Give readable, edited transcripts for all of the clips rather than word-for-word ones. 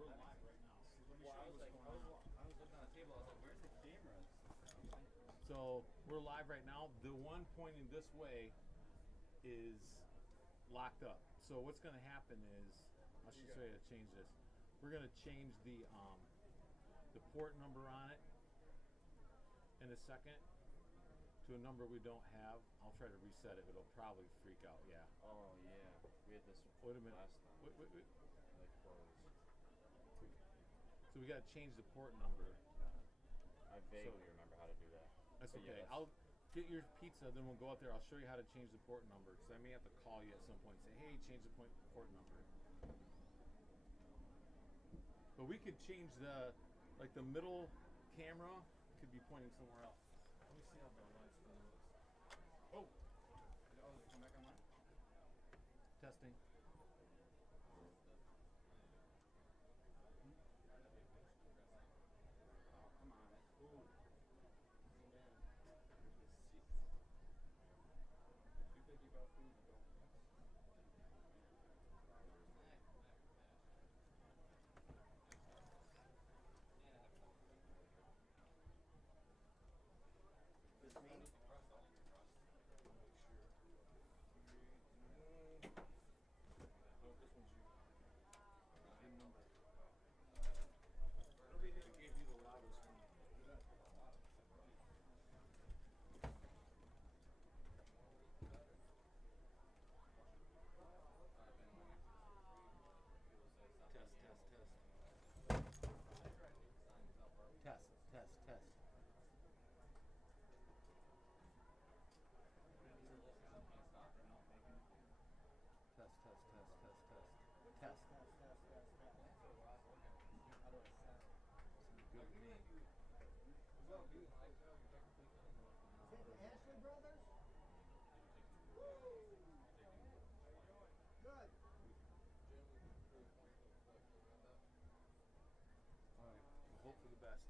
We're live right now. So let me show you what's going on. I was looking on the table. I was like, "Where's the cameras?" So we're live right now. The one pointing this way is locked up. So what's going to happen is, I'll show you how to change this. We're going to change the port number on it in a second to a number we don't have. I'll try to reset it. It'll probably freak out. Yeah. Oh yeah, we had this Wait a minute. last time. Wait. Like froze. So we got to change the port number. I vaguely remember how to do that. That's But okay. yes. I'll get your pizza, then we'll go out there. I'll show you how to change the port number, because I may have to call you at some point and say, hey, change the port number. But we could change the middle camera could be pointing somewhere else. Let me see how the lights go. Oh, Oh, does it come back on mine? testing. Oh, come on. Ooh. Zoom in. If you're picky about food, you don't. This me? Nobody gave you the loudest one. Test. Test. Good with me. Is that the Ashley brothers? Good. Alright, we'll hope for the best.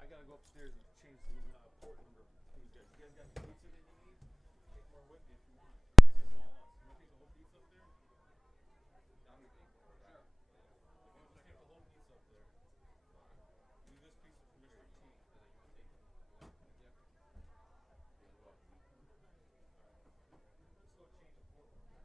I gotta go upstairs and change the port number for you guys. You guys got the pizza that you need? Take more with you if you want. This is all us. You wanna take the whole pizza up there? Sure. Just take the whole pizza up there. Leave this pizza for Mr. T. Let's go change the port number.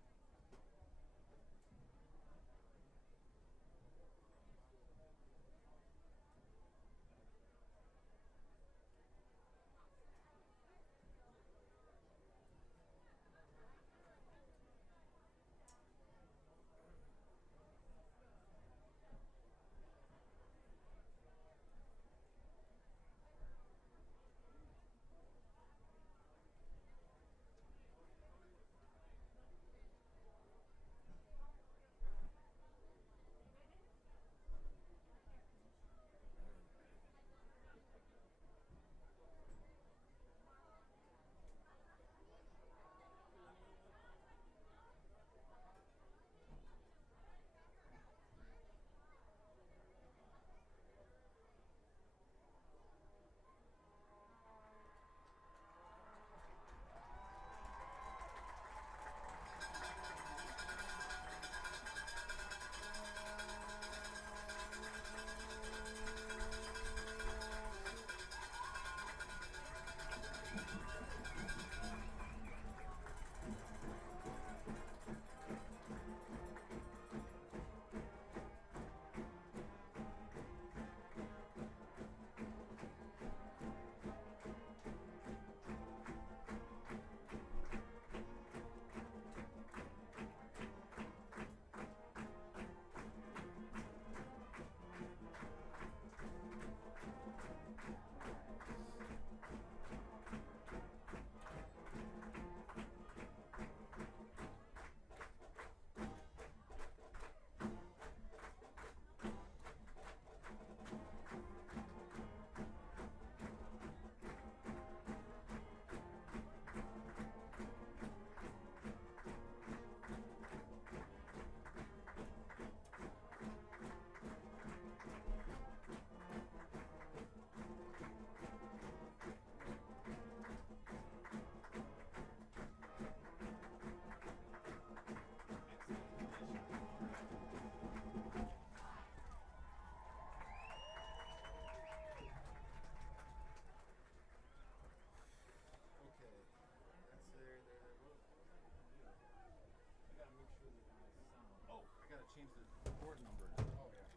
change the port number. Oh, yeah.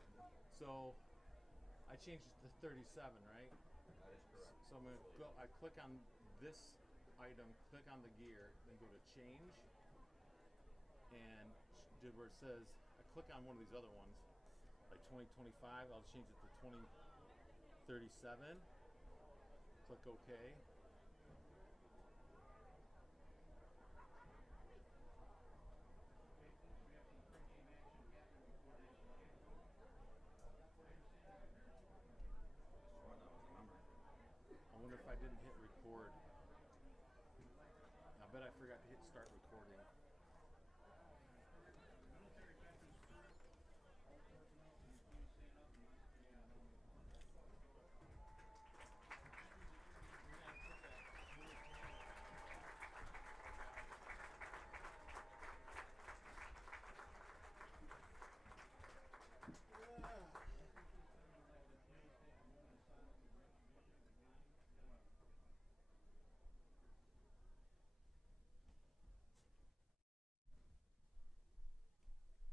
So I changed it to 37, right? That is correct. So I'm gonna go. I click on this item, click on the gear, then go to change, and did where it says. I click on one of these other ones, like 2025. I'll change it to 2037. Click OK. I wonder if I didn't hit record. I bet I forgot to hit start recording.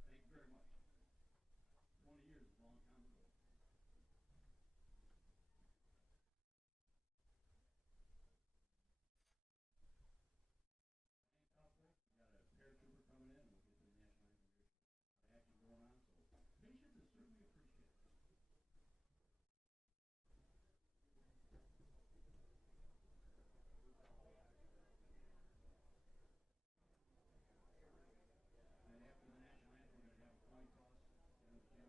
Thank you very much. 20 years is a long time ago. We got a paratrooper coming in, and we'll get to the national anthem here. A lot of action going on, so patience is certainly appreciated. And then after the national anthem, we're going to have a coin toss. And we got some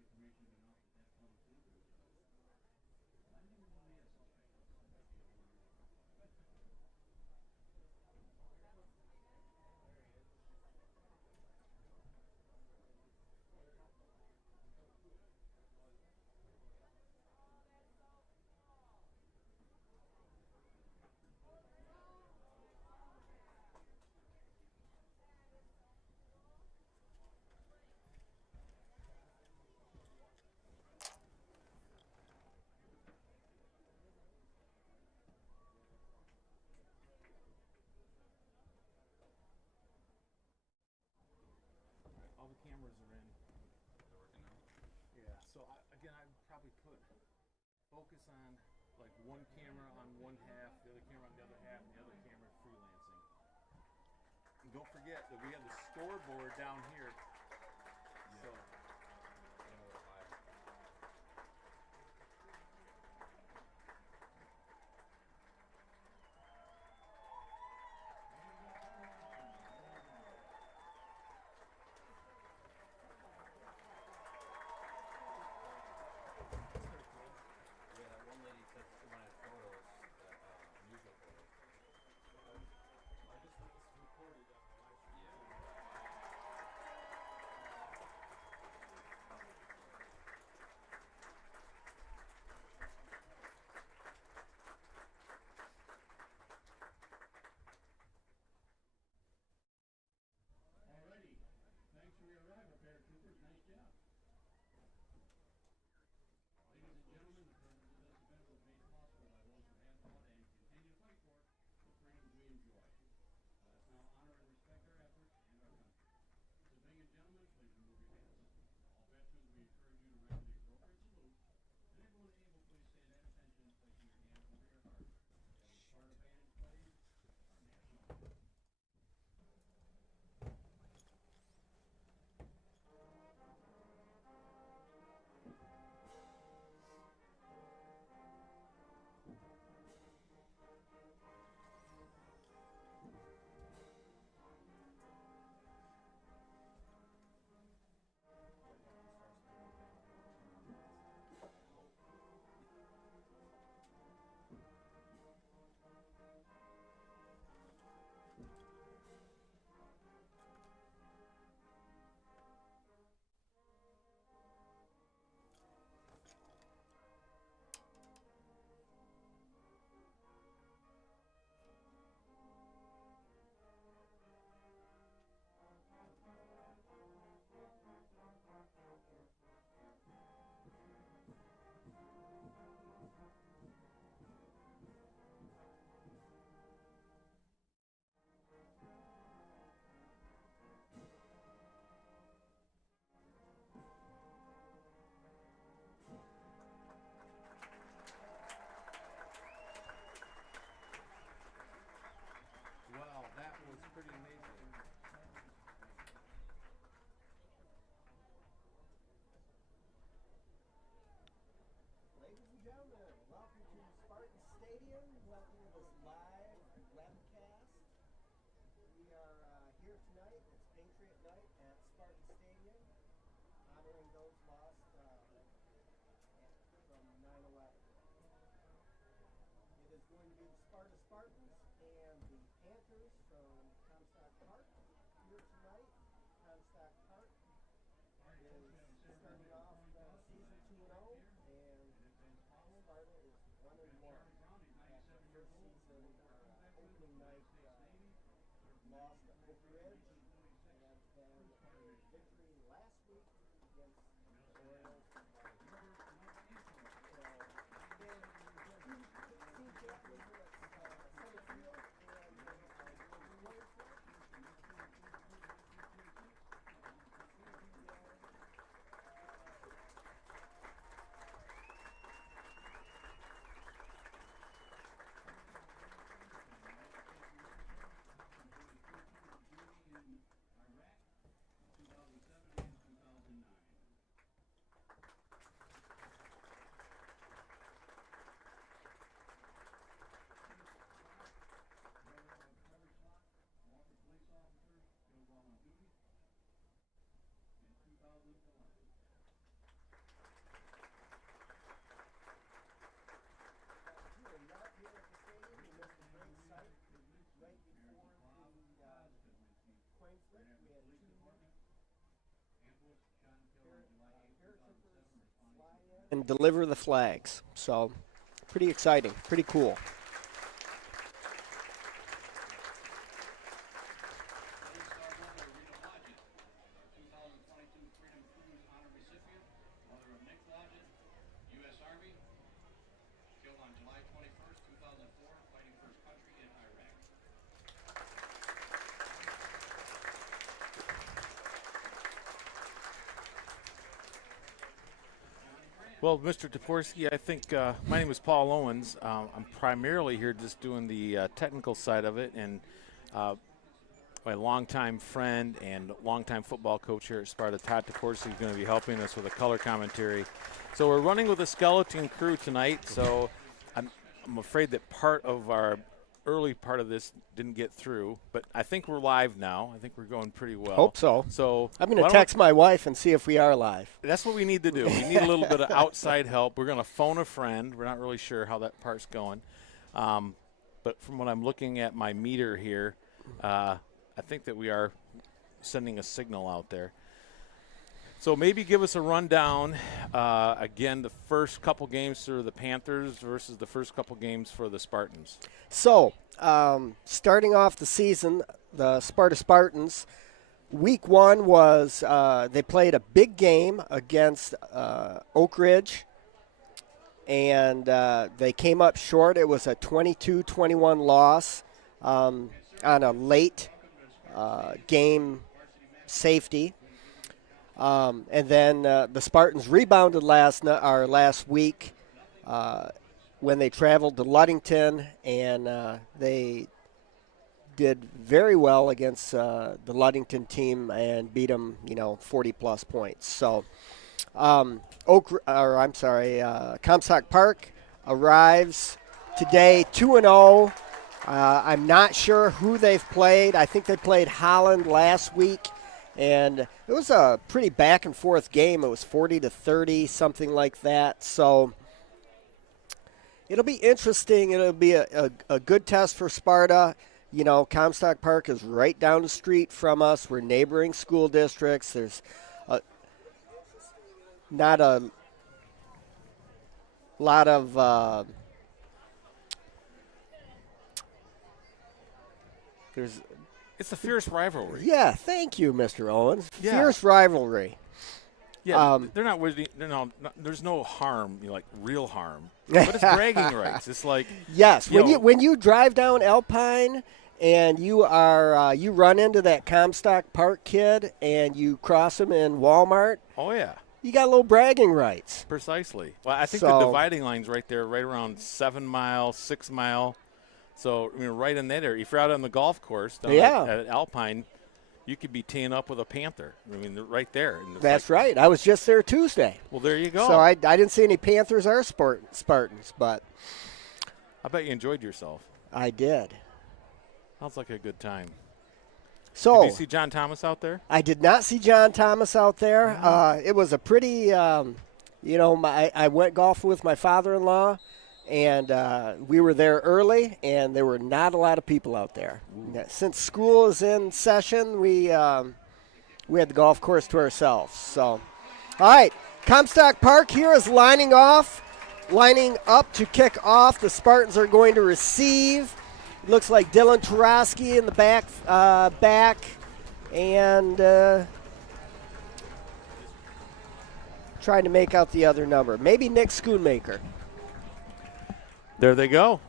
information to announce at that point too. I never really had some special. All the cameras are in. They're working now? Yeah. So again, I would probably put focus on like one camera on one half, the other camera on the other half, and the other camera freelancing. And don't forget that we have the scoreboard down here. So A little higher. Yeah, that one lady said she wanted photos, musical photos. I just recorded live stream. Yeah. considering those lost from 9/11. It is going to be the Sparta Spartans and the Panthers from Comstock Park here tonight. Comstock Park is starting off the season 2-0, and Sparta is 1-1 after the first season opening night loss to Oak Ridge, and then a victory last week against the Orioles. So, Steve Gaffney here at center field, and players for it. And deliver the flags. So pretty exciting, pretty cool. Well, Mr. Toporski, I think my name is Paul Owens. I'm primarily here just doing the technical side of it, and my longtime friend and longtime football coach here at Sparta, Todd Toporski, is going to be helping us with a color commentary. So we're running with a skeleton crew tonight, so I'm afraid that part of our early part of this didn't get through, but I think we're live now. I think we're going pretty well. Hope so. So I'm going to text my wife and see if we are live. That's what we need to do. We need a little bit of outside help. We're going to phone a friend. We're not really sure how that part's going. But from what I'm looking at my meter here, I think that we are sending a signal out there. So maybe give us a rundown, again, the first couple games for the Panthers versus the first couple games for the Spartans. So, starting off the season, the Sparta Spartans, week one was they played a big game against Oak Ridge, and they came up short. It was a 22-21 loss on a late game safety. And then the Spartans rebounded last week when they traveled to Ludington, and they did very well against the Ludington team and beat them, 40-plus points. So Comstock Park arrives today 2-0. I'm not sure who they've played. I think they played Holland last week. And it was a pretty back-and-forth game. It was 40-30, something like that. So it'll be interesting. It'll be a good test for Sparta. Comstock Park is right down the street from us. We're neighboring school districts. There's not a lot of It's a fierce rivalry. Yeah, thank you, Mr. Owens. Yeah. Fierce rivalry. Yeah, they're not. There's no harm, like real harm, but it's bragging rights. It's like yes, when you drive down Alpine and you run into that Comstock Park kid and you cross him in Walmart. Oh yeah, you got a little bragging rights. Precisely. Well, I think the dividing line's right there, right around 7 mile, 6 mile. So, right in that area. If you're out on the golf course down at Alpine, you could be teeing up with a Panther. They're right there. That's right. I was just there Tuesday. Well, there you go. So I didn't see any Panthers or Spartans, but I bet you enjoyed yourself. I did. Sounds like a good time. So Did you see John Thomas out there? I did not see John Thomas out there. It was a pretty, I went golfing with my father-in-law, and we were there early, and there were not a lot of people out there. Since school is in session, we had the golf course to ourselves. So, all right, Comstock Park here is lining up to kick off. The Spartans are going to receive. Looks like Dylan Tarosky in the back, and trying to make out the other number. Maybe Nick Schoonmaker. There they go.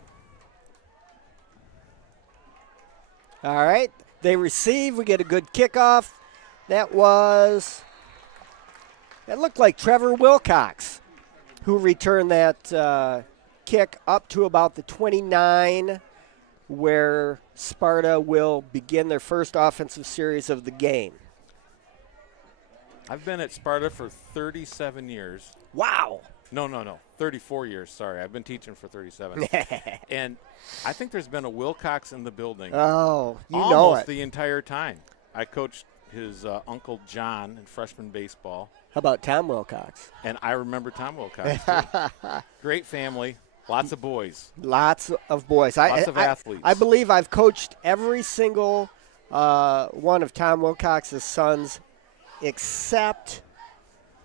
All right, they receive. We get a good kickoff. That looked like Trevor Wilcox, who returned that kick up to about the 29, where Sparta will begin their first offensive series of the game. I've been at Sparta for 37 years. Wow. No. 34 years, sorry. I've been teaching for 37. And I think there's been a Wilcox in the building. Oh, you know almost it. the entire time. I coached his Uncle John in freshman baseball. How about Tom Wilcox? And I remember Tom Wilcox, too. Great family. Lots of boys. Lots of boys. Lots of athletes. I believe I've coached every single one of Tom Wilcox's sons except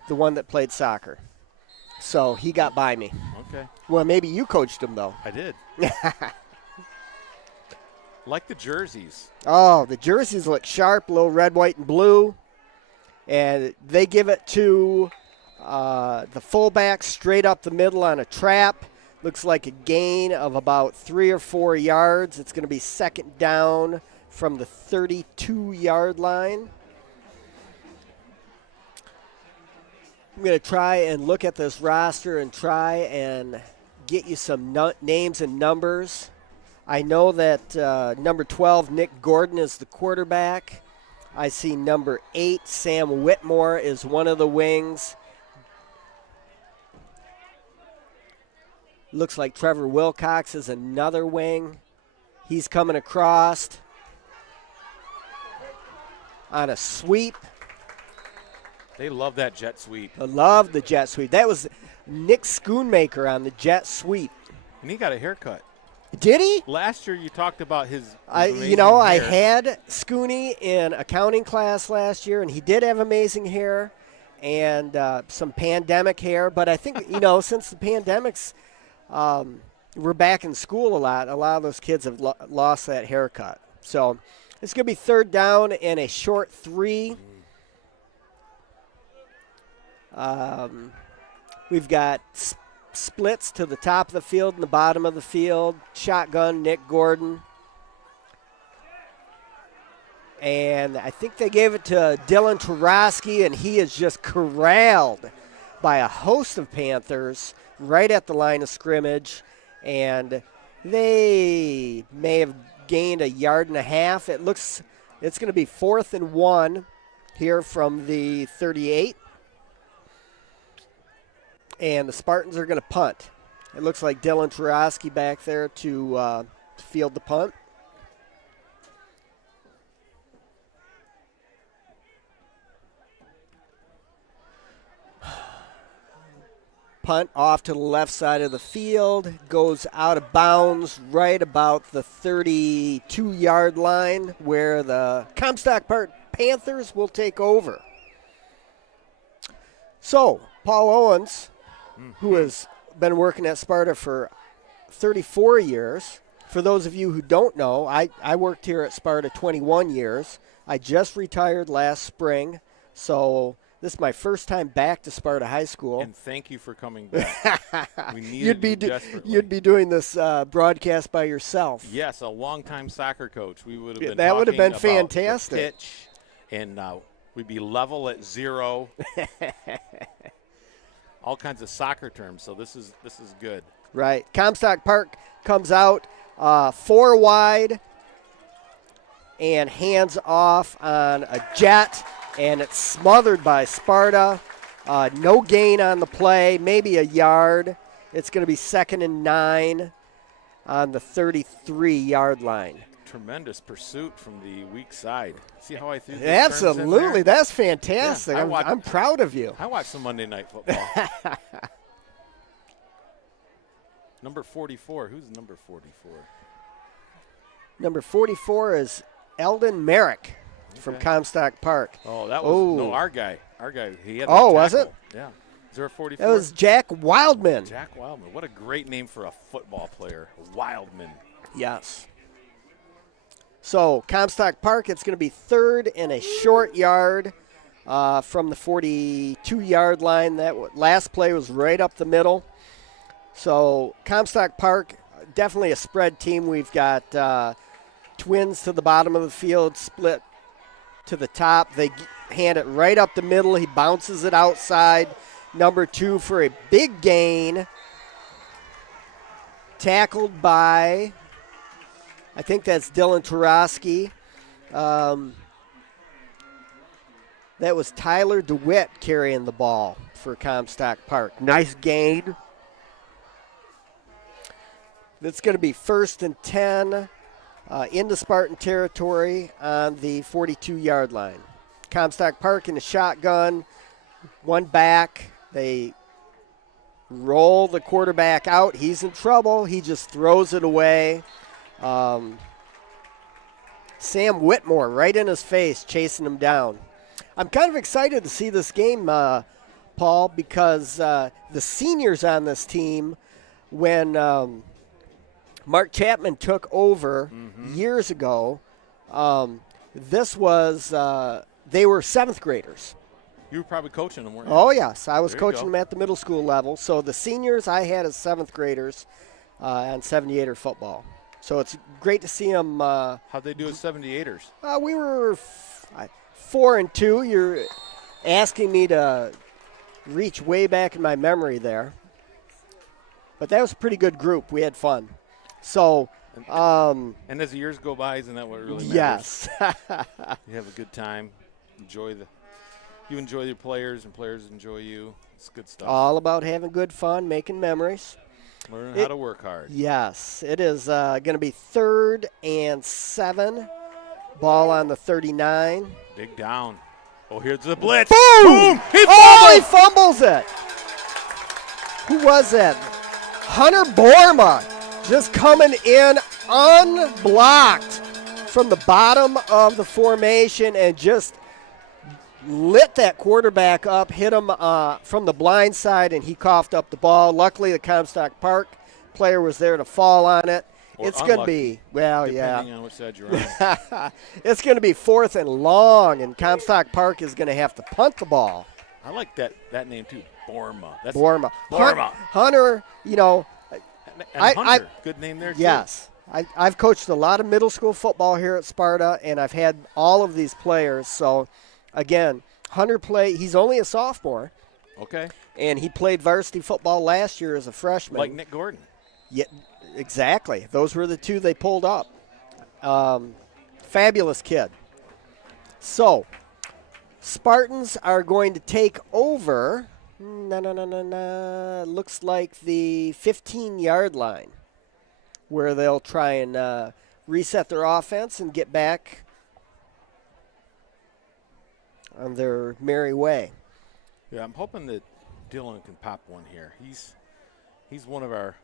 the one that played soccer. So he got by me. Okay. Well, maybe you coached him, though. I did. Like the jerseys. Oh, the jerseys look sharp, a little red, white, and blue. And they give it to the fullback straight up the middle on a trap. Looks like a gain of about 3 or 4 yards. It's going to be second down from the 32-yard line. I'm going to try and look at this roster and try and get you some names and numbers. I know that number 12, Nick Gordon, is the quarterback. I see number 8, Sam Whitmore, is one of the wings. Looks like Trevor Wilcox is another wing. He's coming across on a sweep. They love that jet sweep. I love the jet sweep. That was Nick Schoonmaker on the jet sweep. And he got a haircut. Did he? Last year you talked about his I amazing hair. had Scooney in accounting class last year, and he did have amazing hair and some pandemic hair. But I think, since the pandemic's we're back in school a lot of those kids have lost that haircut. So it's going to be third down and a short 3. We've got splits to the top of the field and the bottom of the field. Shotgun, Nick Gordon. And I think they gave it to Dylan Tarosky, and he is just corralled by a host of Panthers right at the line of scrimmage. And they may have gained 1.5 yards. It looks it's going to be 4th and 1 here from the 38. And the Spartans are going to punt. It looks like Dylan Tarosky back there to field the punt. Punt off to the left side of the field, goes out of bounds right about the 32-yard line where the Comstock Park Panthers will take over. So, Paul Owens, who has been working at Sparta for 34 years. For those of you who don't know, I worked here at Sparta 21 years. I just retired last spring, so this is my first time back to Sparta High School. And thank you for coming back. We needed you desperately. You'd be doing this broadcast by yourself. Yes, a longtime soccer coach. We would have been that would have been about fantastic. The pitch, and we'd be level at 0. All kinds of soccer terms, so this is good. Right. Comstock Park comes out 4 wide and hands off on a jet, and it's smothered by Sparta. No gain on the play, maybe 1 yard. It's going to be 2nd and 9 on the 33-yard line. tremendous pursuit from the weak side. See how I threw the Absolutely. That's fantastic. Yeah, I'm proud of you. I watched some Monday Night Football. Number 44. Who's number 44? Number 44 is Eldon Merrick from Comstock Park. Oh, that was no our guy. Our guy. He had. Was it? Yeah. Is there a 44? That was Jack Wildman. Jack Wildman. What a great name for a football player. Wildman. Yes. So Comstock Park, it's going to be third and a short yard from the 42-yard line. That last play was right up the middle. So Comstock Park, definitely a spread team. We've got twins to the bottom of the field, split to the top. They hand it right up the middle. He bounces it outside. Number 2 for a big gain. Tackled by, I think that's Dylan Tarosky. That was Tyler DeWitt carrying the ball for Comstock Park. Nice gain. That's going to be 1st and 10 into Spartan territory on the 42-yard line. Comstock Park in the shotgun, one back. They roll the quarterback out. He's in trouble. He just throws it away. Sam Whitmore right in his face, chasing him down. I'm kind of excited to see this game, Paul, because the seniors on this team, when Mark Chapman took over years ago, this was they were 7th graders. You were probably coaching them, weren't you? Oh, yes. I was There you coaching go. them at the middle school level. So the seniors I had as 7th graders on 78er football. So it's great to see them. How'd they do as 78ers? We were 4-2. You're asking me to reach way back in my memory there. But that was a pretty good group. We had fun. So, And as the years go by, isn't that what really matters? yes. You have a good time. You enjoy your players, and players enjoy you. It's good stuff. All about having good fun, making memories. Learn how to work hard. Yes, it is going to be 3rd and 7. Ball on the 39. Dig down. Oh, here's the blitz. Boom! He fumbles it. Who was that? Hunter Borma just coming in unblocked from the bottom of the formation and just lit that quarterback up, hit him from the blind side, and he coughed up the ball. Luckily, the Comstock Park player was there to fall on it. Or it's going to be, depending on which side you're on. It's going to be 4th and long, and Comstock Park is going to have to punt the ball. I like that name, too. Borma. That's Borma. Borma. Hunter, And Hunter. I- Good name there, too. yes. I've coached a lot of middle school football here at Sparta, and I've had all of these players. So, again, Hunter he's only a sophomore. Okay. And he played varsity football last year as a freshman. Like Nick Gordon. Yeah, exactly. Those were the two they pulled up. Fabulous kid. So, Spartans are going to take over. Looks like the 15-yard line, where they'll try and reset their offense and get back on their merry way. Yeah, I'm hoping that Dylan can pop one here. He's one of our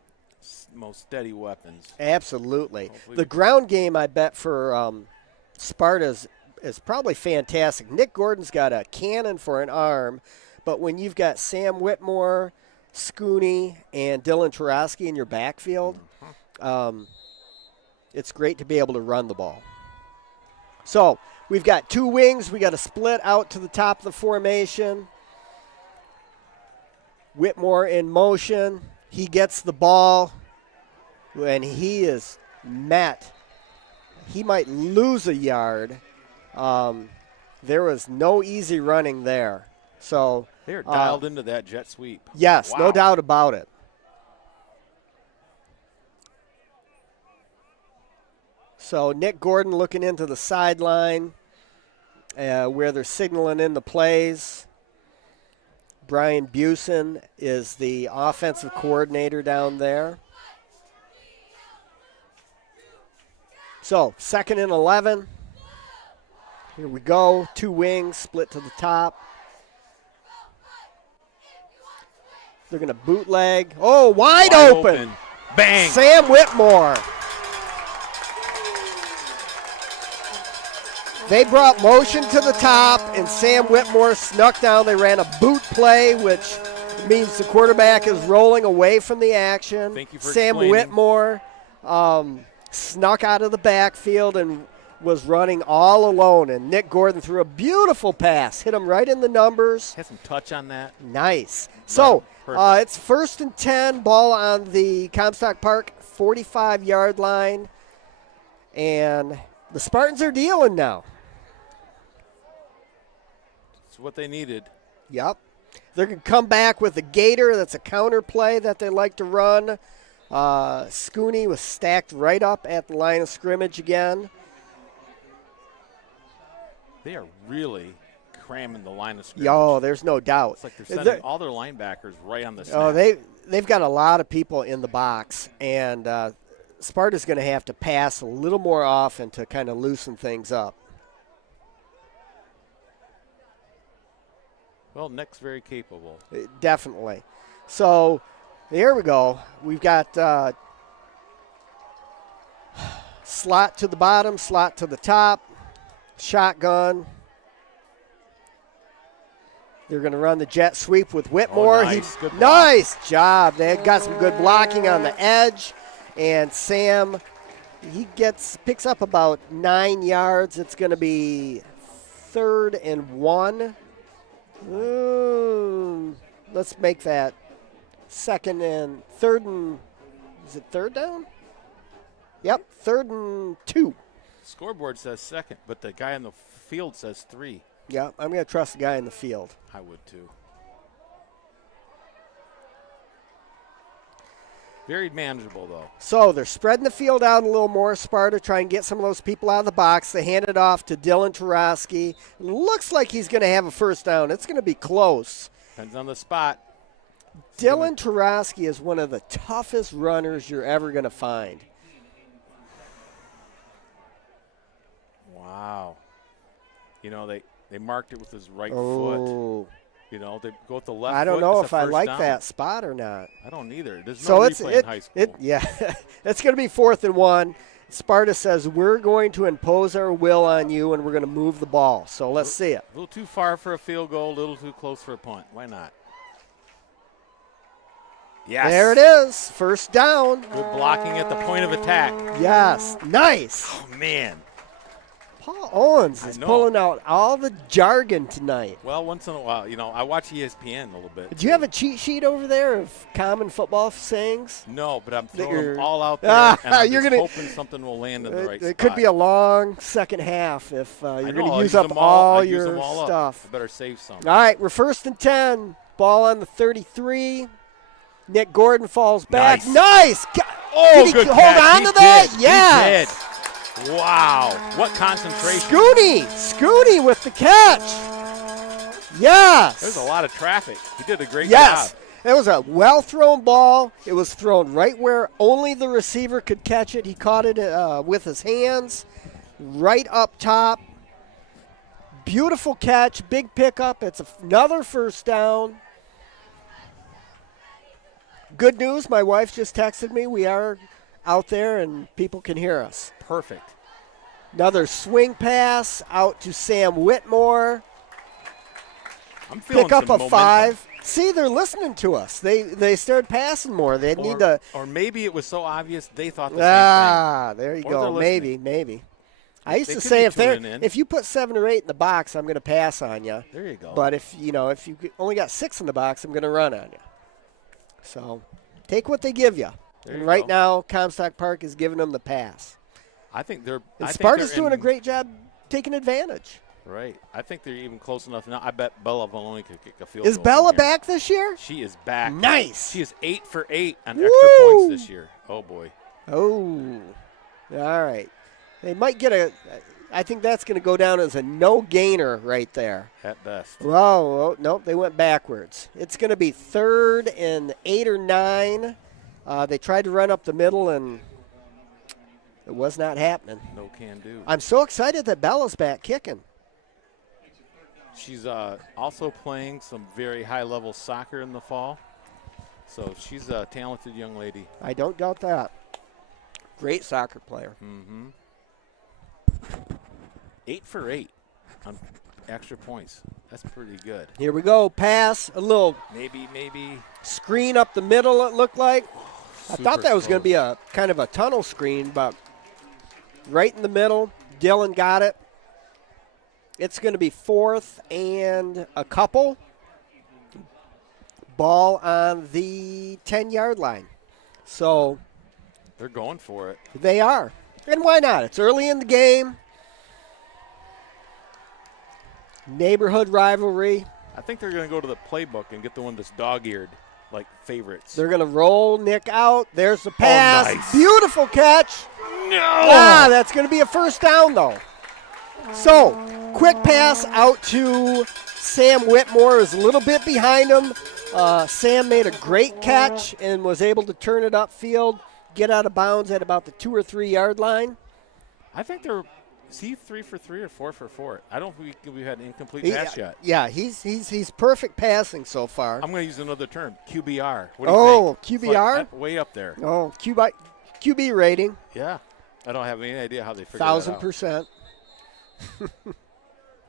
most steady weapons. Absolutely. Hopefully The ground game, I bet, for Sparta is probably fantastic. Nick Gordon's got a cannon for an arm, but when you've got Sam Whitmore, Scooney, and Dylan Tarosky in your backfield, it's great to be able to run the ball. So we've got 2 wings. We got a split out to the top of the formation. Whitmore in motion. He gets the ball, and he is met. He might lose a yard. There was no easy running there. So They're dialed into that jet sweep. yes, Wow. no doubt about it. So Nick Gordon looking into the sideline where they're signaling in the plays. Brian Busen is the offensive coordinator down there. So 2nd and 11. Here we go. 2 wings, split to the top. They're going to bootleg. Oh, wide open. Bang. Sam Whitmore. They brought motion to the top, and Sam Whitmore snuck down. They ran a boot play, which means the quarterback is rolling away from the action. Thank you for Sam explaining. Whitmore snuck out of the backfield and was running all alone, and Nick Gordon threw a beautiful pass, hit him right in the numbers. Had some touch on that. Nice. So Perfect. it's 1st and 10, ball on the Comstock Park 45-yard line, and the Spartans are dealing now. It's what they needed. Yep. They're going to come back with a gator. That's a counter play that they like to run. Scooney was stacked right up at the line of scrimmage again. They are really cramming the line of scrimmage. Yo, there's no doubt. It's like they're setting all their linebackers right on the snap. Oh, they've got a lot of people in the box, and Sparta's going to have to pass a little more often to kind of loosen things up. Well, Nick's very capable. Definitely. So there we go. We've got slot to the bottom, slot to the top, shotgun. They're going to run the jet sweep with Whitmore. Oh, nice. Good block. Nice job. They had got some good blocking on the edge. And Sam, he picks up about 9 yards. It's going to be 3rd and 1. Let's make that 2nd and 3rd and, is it 3rd down? Yep, 3rd and 2. Scoreboard says 2nd, but the guy on the field says 3. Yeah, I'm going to trust the guy in the field. I would too. Very manageable, though. So they're spreading the field out a little more. Sparta trying to get some of those people out of the box. They hand it off to Dylan Tarosky. Looks like he's going to have a first down. It's going to be close. Depends on the spot. Dylan Tarosky is one of the toughest runners you're ever going to find. Wow. You know, they marked it with his right foot. Oh, You know, they go with the left foot. I don't know It's if a I first like down. that spot or not. I don't either. There's So no it's replay in high school. yeah, it's going to be 4th and 1. Sparta says we're going to impose our will on you, and we're going to move the ball. So let's see it. A little too far for a field goal, a little too close for a punt. Why not? Yes. There it is. First down. Good blocking at the point of attack. Yes. Nice. Oh, man. Paul Owens is I know. pulling out all the jargon tonight. Well, once in a while, you know, I watch ESPN a little bit. Do you have a cheat sheet over there of common football sayings? No, but I'm throwing you're- them all out there, Ah, and I'm you're just gonna- hoping something will land in the right It spot. could be a long second half if you're I going know, to I'll use up them all I'll use your them all up. stuff. I better save some. All right, we're 1st and 10. Ball on the 33. Nick Gordon falls back. Nice. Nice. Oh, Did he good hold catch. on He to that? did. Yes. He did. Wow. What concentration. Scooney with the catch. Yes. There's a lot of traffic. He did a great Yes. job. It was a well-thrown ball. It was thrown right where only the receiver could catch it. He caught it with his hands right up top. Beautiful catch, big pickup. It's another first down. Good news, my wife just texted me. We are out there and people can hear us. Perfect. Another swing pass out to Sam Whitmore. I'm feeling Pick up some a momentum. 5. See, they're listening to us. They started passing more. They need to. Or maybe it was so obvious they thought the same There you Or go. they're Maybe. I used They to could say be if they tuning in. if you put 7 or 8 in the box, I'm going to pass on you. thing. There you go. But if you only got 6 in the box, I'm going to run on you. So take what they give you. There And you right go. now, Comstock Park is giving them the pass. I think they're. And I think Sparta's they're doing a in- great job taking advantage. Right. I think they're even close enough now. I bet Bella Valoni could kick a field Is goal. Bella from here. back this year? She is back. Nice. She is 8 for 8 on extra Woo! points this year. Oh boy. Oh, all right. They might get a. I think that's going to go down as a no gainer right there. At best. Well, nope, they went backwards. It's going to be 3rd and 8 or 9. They tried to run up the middle, and It was not happening. No can do. I'm so excited that Bella's back kicking. She's also playing some very high-level soccer in the fall. So she's a talented young lady. I don't doubt that. Great soccer player. Mm-hmm. 8 for 8 on extra points. That's pretty good. Here we go. Pass. A little Maybe. screen up the middle, it looked like. I thought Super that was going to close. be a kind of a tunnel screen, but right in the middle, Dylan got it. It's going to be 4th and a couple. Ball on the 10-yard line. So They're going for it. they are. And why not? It's early in the game. Neighborhood rivalry. I think they're going to go to the playbook and get the one that's dog-eared, like favorites. They're going to roll Nick out. There's the pass. nice. Beautiful catch. No! Ah, that's going to be a first down, though. So, quick pass out to Sam Whitmore. Is a little bit behind him. Sam made a great catch and was able to turn it upfield, get out of bounds at about the 2 or 3 yard line. I think they're – is he 3 for 3 or 4 for 4? I don't think we've had an incomplete pass yet. Yeah, he's perfect passing so far. I'm going to use another term, QBR. What do you think? It's QBR? like way up there. Oh, QB rating, Yeah. I don't have any idea how they figured that out. 1,000%.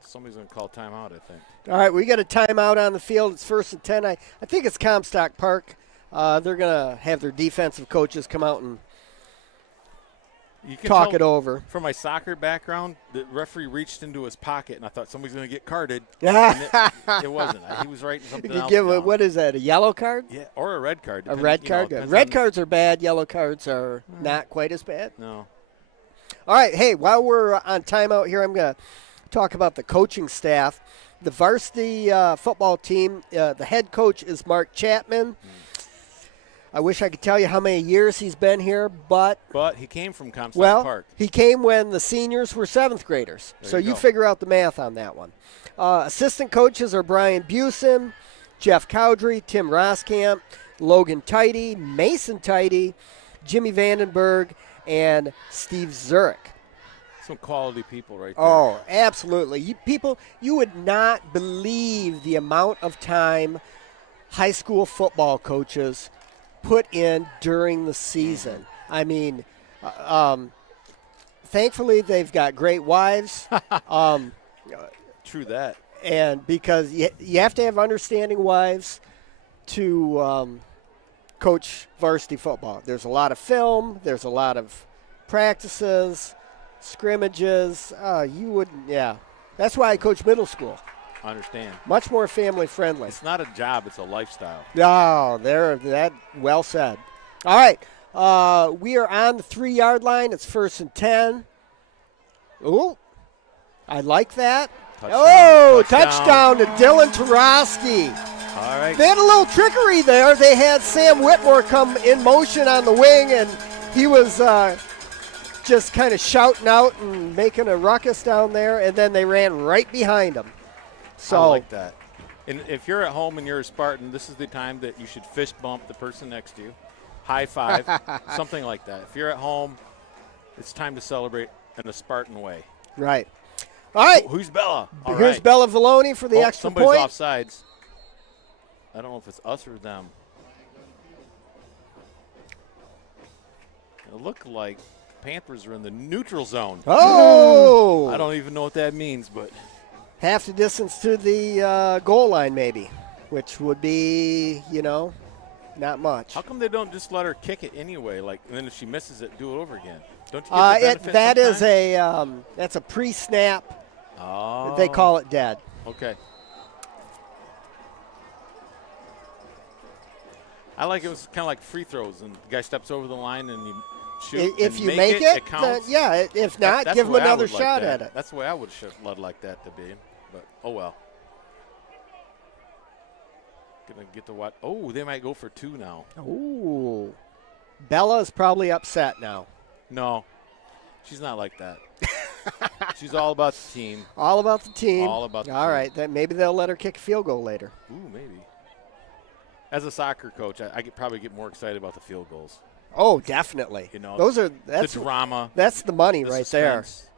Somebody's going to call timeout, I think. All right, we got a timeout on the field. It's 1st and 10. I think it's Comstock Park. They're going to have their defensive coaches come out and You can talk tell it over. From my soccer background, the referee reached into his pocket, and I thought somebody's going to get carded. Yeah. It wasn't. He was writing something You else give down. what is that, a yellow card? Yeah, or a red card. A depending- red you know, card? depends Red on- cards are bad. Yellow cards are not quite as bad. No. All right, hey, while we're on timeout here, I'm going to talk about the coaching staff. The varsity football team, the head coach is Mark Chapman. I wish I could tell you how many years he's been here, but But he came from Comstock Park. he came when the seniors were 7th graders. There So you you go. figure out the math on that one. Assistant coaches are Brian Busen, Jeff Cowdrey, Tim Roskamp, Logan Tidy, Mason Tidy, Jimmy Vandenberg, and Steve Zurich. Some quality people right there. Oh, absolutely. You would not believe the amount of time high school football coaches put in during the season. I mean, thankfully they've got great wives. True that. And because you have to have understanding wives to coach varsity football. There's a lot of film. There's a lot of practices, scrimmages. You wouldn't, yeah. That's why I coach middle school. I understand. Much more family friendly. It's not a job, it's a lifestyle. Oh, that well said. All right, we are on the 3 yard line. It's 1st and 10. Ooh, I like that. Touchdown to Dylan Tarosky. All right. They had a little trickery there. They had Sam Whitmore come in motion on the wing, and he was just kind of shouting out and making a ruckus down there, and then they ran right behind him. So I like that. And if you're at home and you're a Spartan, this is the time that you should fist bump the person next to you, high five, something like that. If you're at home, it's time to celebrate in a Spartan way. Right. All right. Who's Bella? All Here's right. Bella Vallone for the extra somebody's point. offsides. I don't know if it's us or them. It looked like Panthers are in the neutral zone. Oh! I don't even know what that means, but Half the distance to the goal line, maybe, which would be, not much. how come they don't just let her kick it anyway? Like, and then if she misses it, do it over again. Don't you get the benefit That is sometimes? that's a pre-snap. Oh. They call it dead. Okay. I like it was kind of like free throws, and the guy steps over the line and you shoot. If and you make it, then, counts. yeah. If not, That's give the them way I another would like shot that. at it. That's the way I would have led like that to be. But oh well. Gonna get to what? Oh, they might go for 2 now. Ooh. Bella's probably upset now. No, she's not like that. She's all about the team. All about the team. All about the All team. right, then maybe they'll let her kick a field goal later. Ooh, maybe. As a soccer coach, I could probably get more excited about the field goals. Oh, definitely. You know, that's the drama. That's the money the right there. suspense.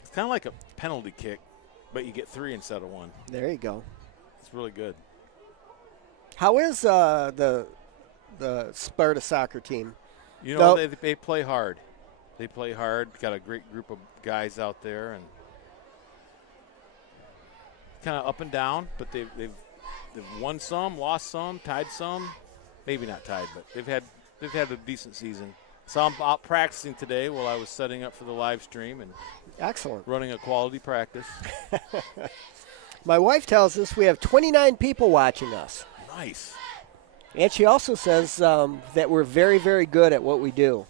It's kind of like a penalty kick, but you get 3 instead of 1. There you go. It's really good. How is the Sparta soccer team? You know, they play hard. They play hard. Got a great group of guys out there, and kind of up and down. But they've won some, lost some, tied some. Maybe not tied, but they've had a decent season. So I'm out practicing today while I was setting up for the live stream and excellent running a quality practice. My wife tells us we have 29 people watching us. Nice. And she also says that we're very, very good at what we do.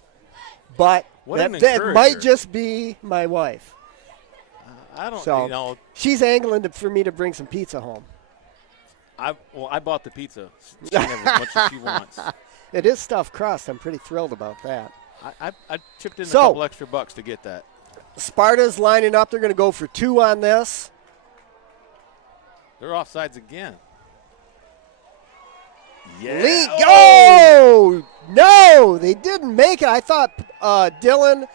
But that might just be my wife. I don't so, know. She's angling for me to bring some pizza home. I bought the pizza. She can have as much as she wants. It is stuffed crust. I'm pretty thrilled about that. I chipped in a couple extra bucks to get that. Sparta's lining up. They're going to go for 2 on this. They're offsides again. Yeah. Oh, no, they didn't make it. I thought Dylan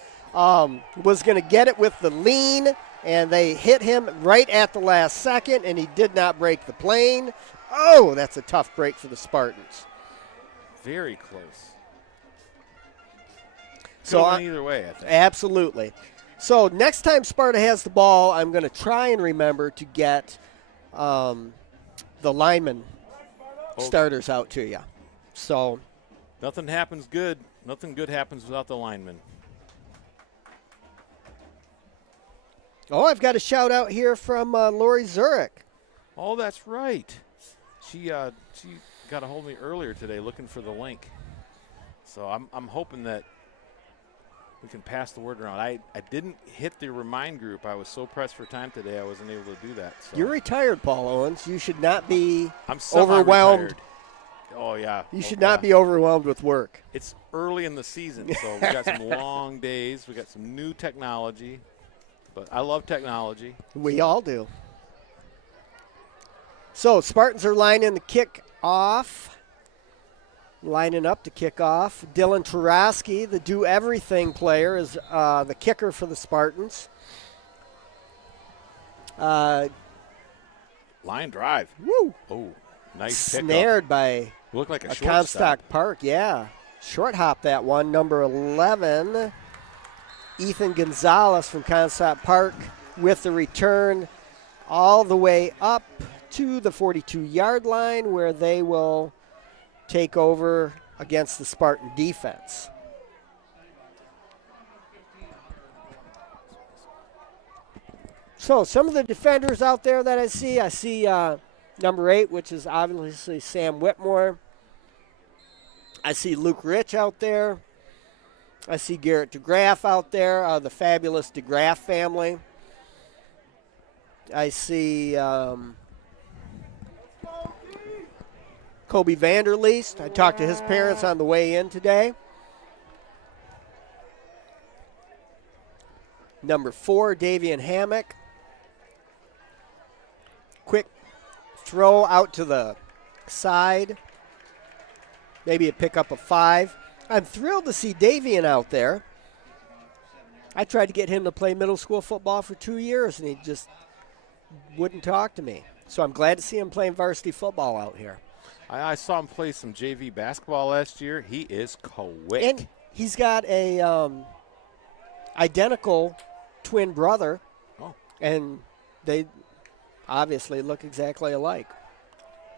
was going to get it with the lean, and they hit him right at the last second, and he did not break the plane. Oh, that's a tough break for the Spartans. Very close. So either way, I think. Absolutely. So next time Sparta has the ball, I'm going to try and remember to get the linemen starters out to you. So nothing happens good. Nothing good happens without the linemen. Oh, I've got a shout out here from Lori Zurich. Oh, that's right. She got a hold of me earlier today looking for the link. So I'm hoping that we can pass the word around. I didn't hit the remind group. I was so pressed for time today I wasn't able to do that. So. You're retired, Paul Owens. You should not be I'm overwhelmed. Oh, yeah. You should not be overwhelmed with work. It's early in the season, so we got some long days. We got some new technology. But I love technology. We all do. So Spartans are lining the kick off. Lining up to kick off. Dylan Tarosky, the do-everything player, is the kicker for the Spartans. Line drive. Woo! Oh, nice pickup. Snared by Looked like a Comstock Park, yeah. Short hop that one, number 11. Ethan Gonzalez from Comstock Park with the return all the way up to the 42-yard line where they will take over against the Spartan defense. So some of the defenders out there that I see number 8, which is obviously Sam Whitmore. I see Luke Rich out there. I see Garrett DeGraff out there, the fabulous DeGraff family. I see Kobe Vanderleest. I talked to his parents on the way in today. Number 4, Davian Hammock. Quick throw out to the side. Maybe a pickup of 5. I'm thrilled to see Davian out there. I tried to get him to play middle school football for 2 years, and he just wouldn't talk to me. So I'm glad to see him playing varsity football out here. I saw him play some JV basketball last year. He is quick. And he's got a identical twin brother, and they obviously look exactly alike.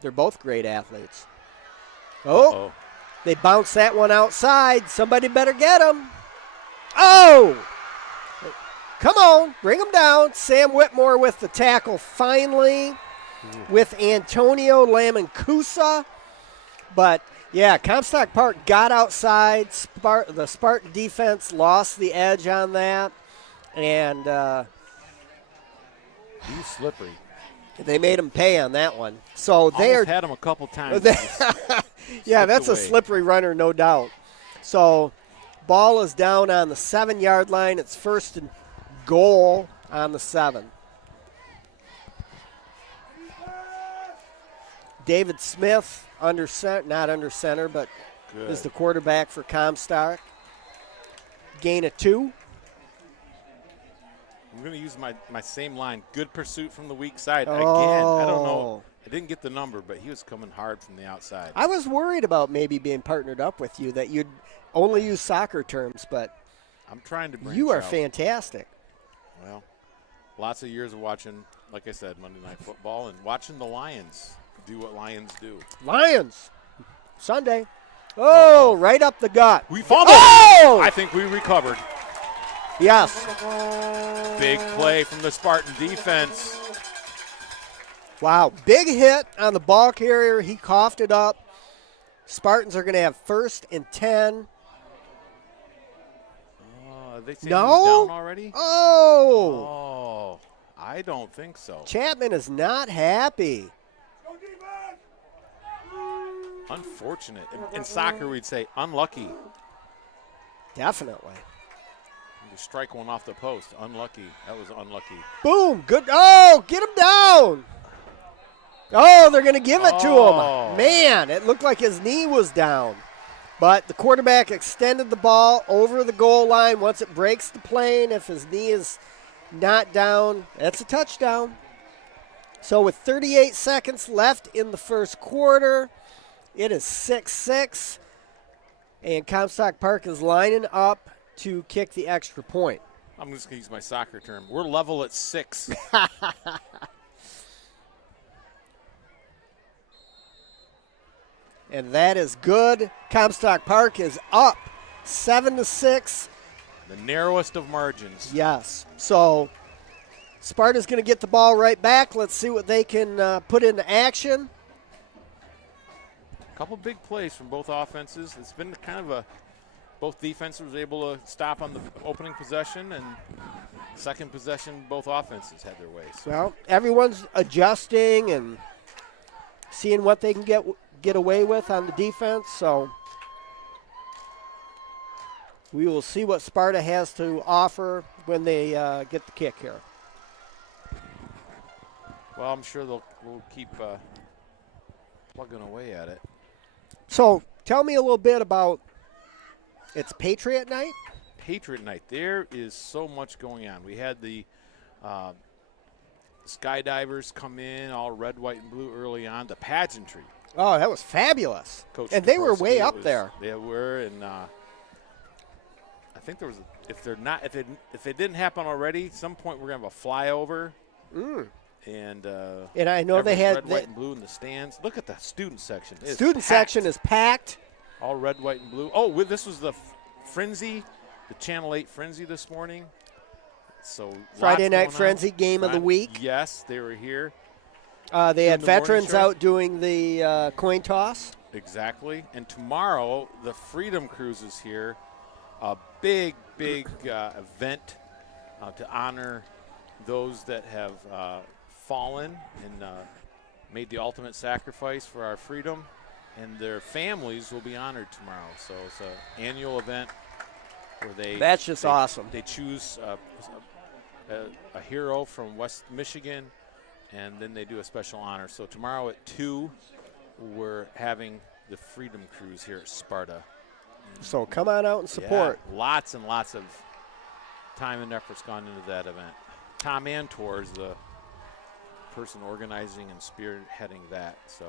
They're both great athletes. Oh, they bounced that one outside. Somebody better get him. Oh! Come on, bring him down. Sam Whitmore with the tackle finally with Antonio Lamancusa. But, yeah, Comstock Park got outside. The Spartan defense lost the edge on that. And he's slippery. They made him pay on that one. So they almost had him a couple times. Yeah, that's away. A slippery runner, no doubt. So ball is down on the 7-yard line. It's 1st and goal on the 7. David Smith not under center, but is the quarterback for Comstock. Gain of 2. I'm going to use my same line. Good pursuit from the weak side. Oh. Again, I don't know. I didn't get the number, but he was coming hard from the outside. I was worried about maybe being partnered up with you, that you'd only use soccer terms, but I'm trying to bring you are out. fantastic. Well, lots of years of watching, like I said, Monday Night Football and watching the Lions do what Lions do. Lions, Sunday. Oh, right up the gut. We fumbled. Oh! I think we recovered. Yes. Big play from the Spartan defense. Wow, big hit on the ball carrier. He coughed it up. Spartans are going to have 1st and 10. They say No? he was down already? Oh. Oh, I don't think so. Chapman is not happy. Unfortunate. In soccer, we'd say unlucky. Definitely. You strike one off the post. Unlucky. That was unlucky. Boom. Good. Oh, get him down. Oh, they're going to give it to Oh. him. Man, it looked like his knee was down. But the quarterback extended the ball over the goal line. Once it breaks the plane, if his knee is not down, that's a touchdown. So with 38 seconds left in the first quarter, it is 6-6. And Comstock Park is lining up to kick the extra point. I'm just going to use my soccer term. We're level at 6. And that is good. Comstock Park is up 7-6. The narrowest of margins. Yes. So Sparta's going to get the ball right back. Let's see what they can put into action. A couple big plays from both offenses. It's been kind of a both defenses was able to stop on the opening possession, and second possession both offenses had their way. So. Well, everyone's adjusting and seeing what they can get away with on the defense. So we will see what Sparta has to offer when they get the kick here. Well, I'm sure we'll keep plugging away at it. So tell me a little bit about, it's Patriot night? Patriot night. There is so much going on. We had the skydivers come in, all red, white, and blue early on. The pageantry. Oh, that was fabulous. Coach and they were way Kowarski, up there. They were, and I think there was, if it didn't happen already, at some point we're going to have a flyover. And I know they had red, white, and blue in the stands. Look at the student section. It's student section is packed. All red, white, and blue. Oh, this was the Frenzy, the Channel 8 Frenzy this morning. So Friday Night going Frenzy on. game of the week. Yes, they were here. They had the morning veterans show. out doing the coin toss. Exactly. And tomorrow, the Freedom Cruise is here. A big event to honor those that have fallen and made the ultimate sacrifice for our freedom. And their families will be honored tomorrow. So it's an annual event where That's just awesome. They choose a hero from West Michigan, and then they do a special honor. So tomorrow at 2, we're having the Freedom Cruise here at Sparta. So come on out and support. Yeah, lots and lots of time and effort's gone into that event. Tom Antor is the person organizing and spearheading that. So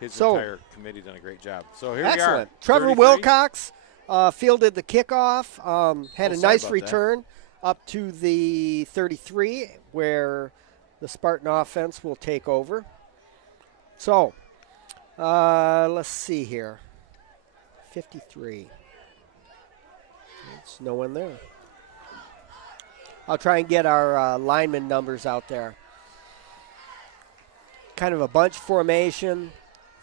his entire committee done a great job. So here excellent. we are. Trevor 33. Wilcox fielded the kickoff. Had a sorry nice about return up to the 33, where the Spartan offense will take over. So let's see here. 53. There's no one there. I'll try and get our lineman numbers out there. Kind of a bunch formation.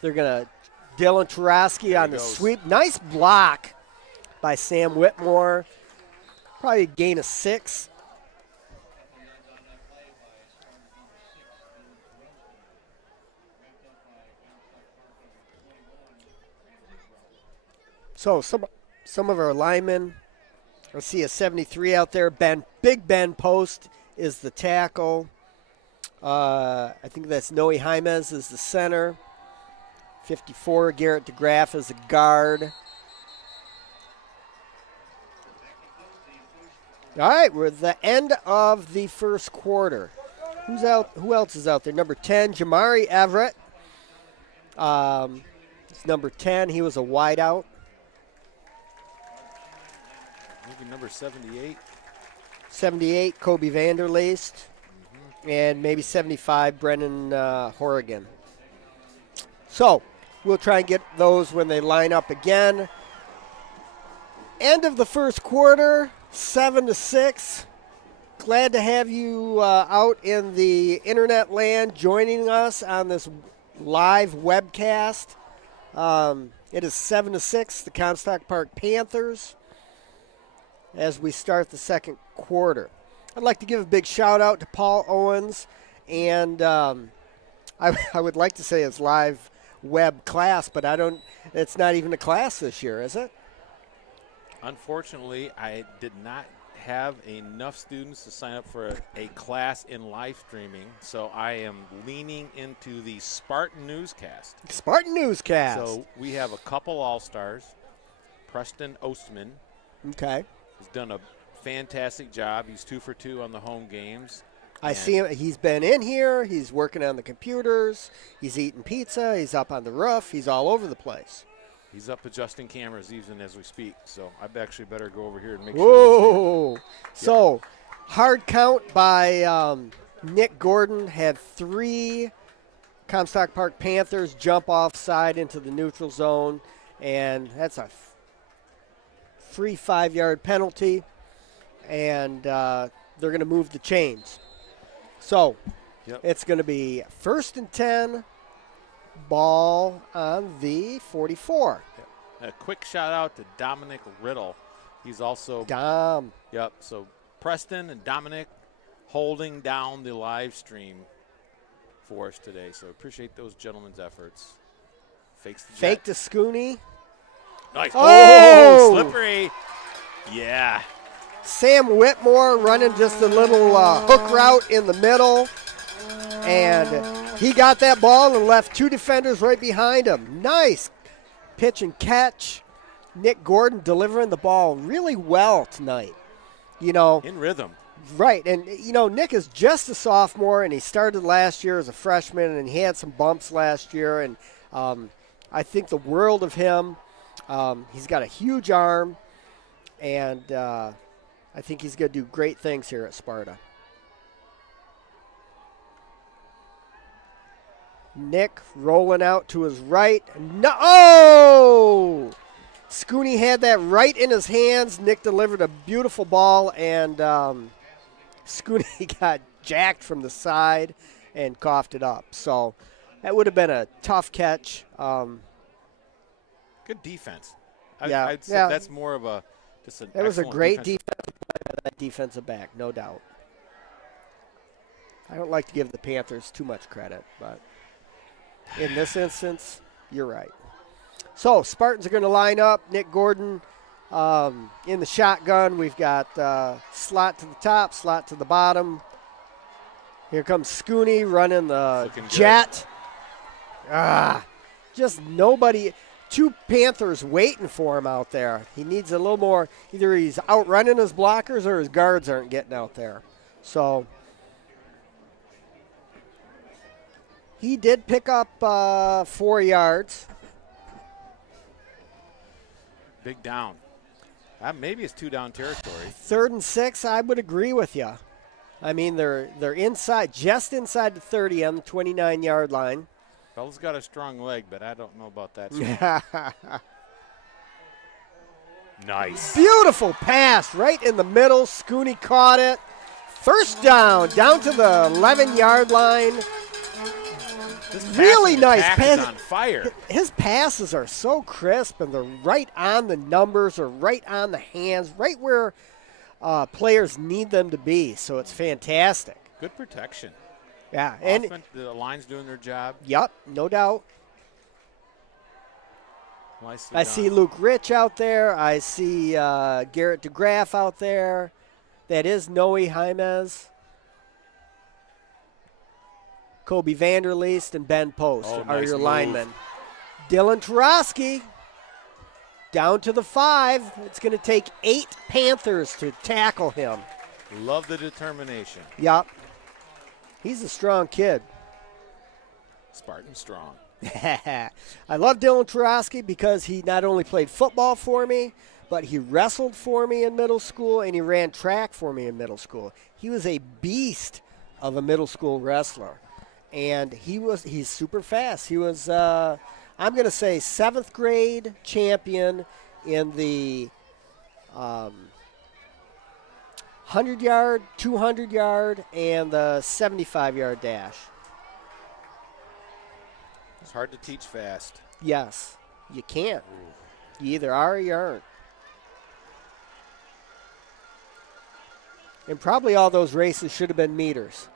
They're going to Dylan Tarosky on the sweep. Nice block by Sam Whitmore. Probably a gain of 6. So some of our linemen, I see a 73 out there. Big Ben Post is the tackle. I think that's Noe Jaimez is the center. 54, Garrett DeGraff is a guard. All right, we're at the end of the first quarter. Who's out? Who else is out there? Number 10, Jamari Everett. It's number 10. He was a wideout. Maybe number 78. 78, Kobe Vanderleest. And maybe 75, Brennan Horrigan. So we'll try and get those when they line up again. End of the first quarter, 7-6. Glad to have you out in the internet land joining us on this live webcast. It is 7-6, the Comstock Park Panthers, as we start the second quarter. I'd like to give a big shout out to Paul Owens, and I would like to say it's live web class, but it's not even a class this year, is it? Unfortunately, I did not have enough students to sign up for a class in live streaming, so I am leaning into the Spartan newscast. Spartan newscast. So we have a couple all-stars. Preston Ostman. Okay. Has done a fantastic job. He's 2 for 2 on the home games. I see him. He's been in here. He's working on the computers. He's eating pizza. He's up on the roof. He's all over the place. He's up adjusting cameras even as we speak, so I actually better go over here and make Whoa. sure. So, hard count by Nick Gordon had 3 Comstock Park Panthers jump offside into the neutral zone, and that's a free 5-yard penalty, and they're going to move the chains. So, It's going to be 1st and 10. Ball on the 44. A quick shout out to Dominic Riddle. He's also Dom. Yep. So Preston and Dominic holding down the live stream for us today. So appreciate those gentlemen's efforts. Fakes the Fake jet. to Scooney. Nice. Oh! Slippery. Yeah. Sam Whitmore running just a little hook route in the middle. And he got that ball and left 2 defenders right behind him. Nice pitch and catch. Nick Gordon delivering the ball really well tonight. In rhythm. Right. And, Nick is just a sophomore, and he started last year as a freshman, and he had some bumps last year. And I think the world of him. He's got a huge arm, and I think he's going to do great things here at Sparta. Nick rolling out to his right. No! Oh! Scooney had that right in his hands. Nick delivered a beautiful ball, and Scooney got jacked from the side and coughed it up. So that would have been a tough catch. Good defense. Yeah, I'd say that's more of a just an That was a excellent great defensive defensive play by that defensive back, no doubt. I don't like to give the Panthers too much credit, but in this instance, you're right. So Spartans are going to line up. Nick Gordon in the shotgun. We've got slot to the top, slot to the bottom. Here comes Scooney running the jet. Just nobody. 2 Panthers waiting for him out there. He needs a little more. Either he's outrunning his blockers or his guards aren't getting out there. So he did pick up 4 yards. Big down. Maybe it's 2 down territory. 3rd and 6, I would agree with you. I mean, they're inside, just inside the 30 on the 29-yard line. Fella's got a strong leg, but I don't know about that. Nice. Beautiful pass right in the middle. Scooney caught it. First down to the 11-yard line. Really nice pass. On fire. His passes are so crisp, and they're right on the numbers or right on the hands, right where players need them to be. So it's fantastic. Good protection. Yeah, and the line's doing their job. Yep, no doubt. Nicely I done. see Luke Rich out there. I see Garrett DeGraff out there. That is Noe Jaimez. Kobe Vanderleest and Ben Post are nice your move. linemen. Dylan Tarosky down to the 5. It's going to take 8 Panthers to tackle him. Love the determination. Yup. He's a strong kid. Spartan strong. I love Dylan Tarosky because he not only played football for me, but he wrestled for me in middle school and he ran track for me in middle school. He was a beast of a middle school wrestler. And he's super fast. He was, I'm going to say, 7th grade champion in the 100-yard, 200-yard, and the 75-yard dash. It's hard to teach fast. Yes, you can't. You either are or you aren't. And probably all those races should have been meters.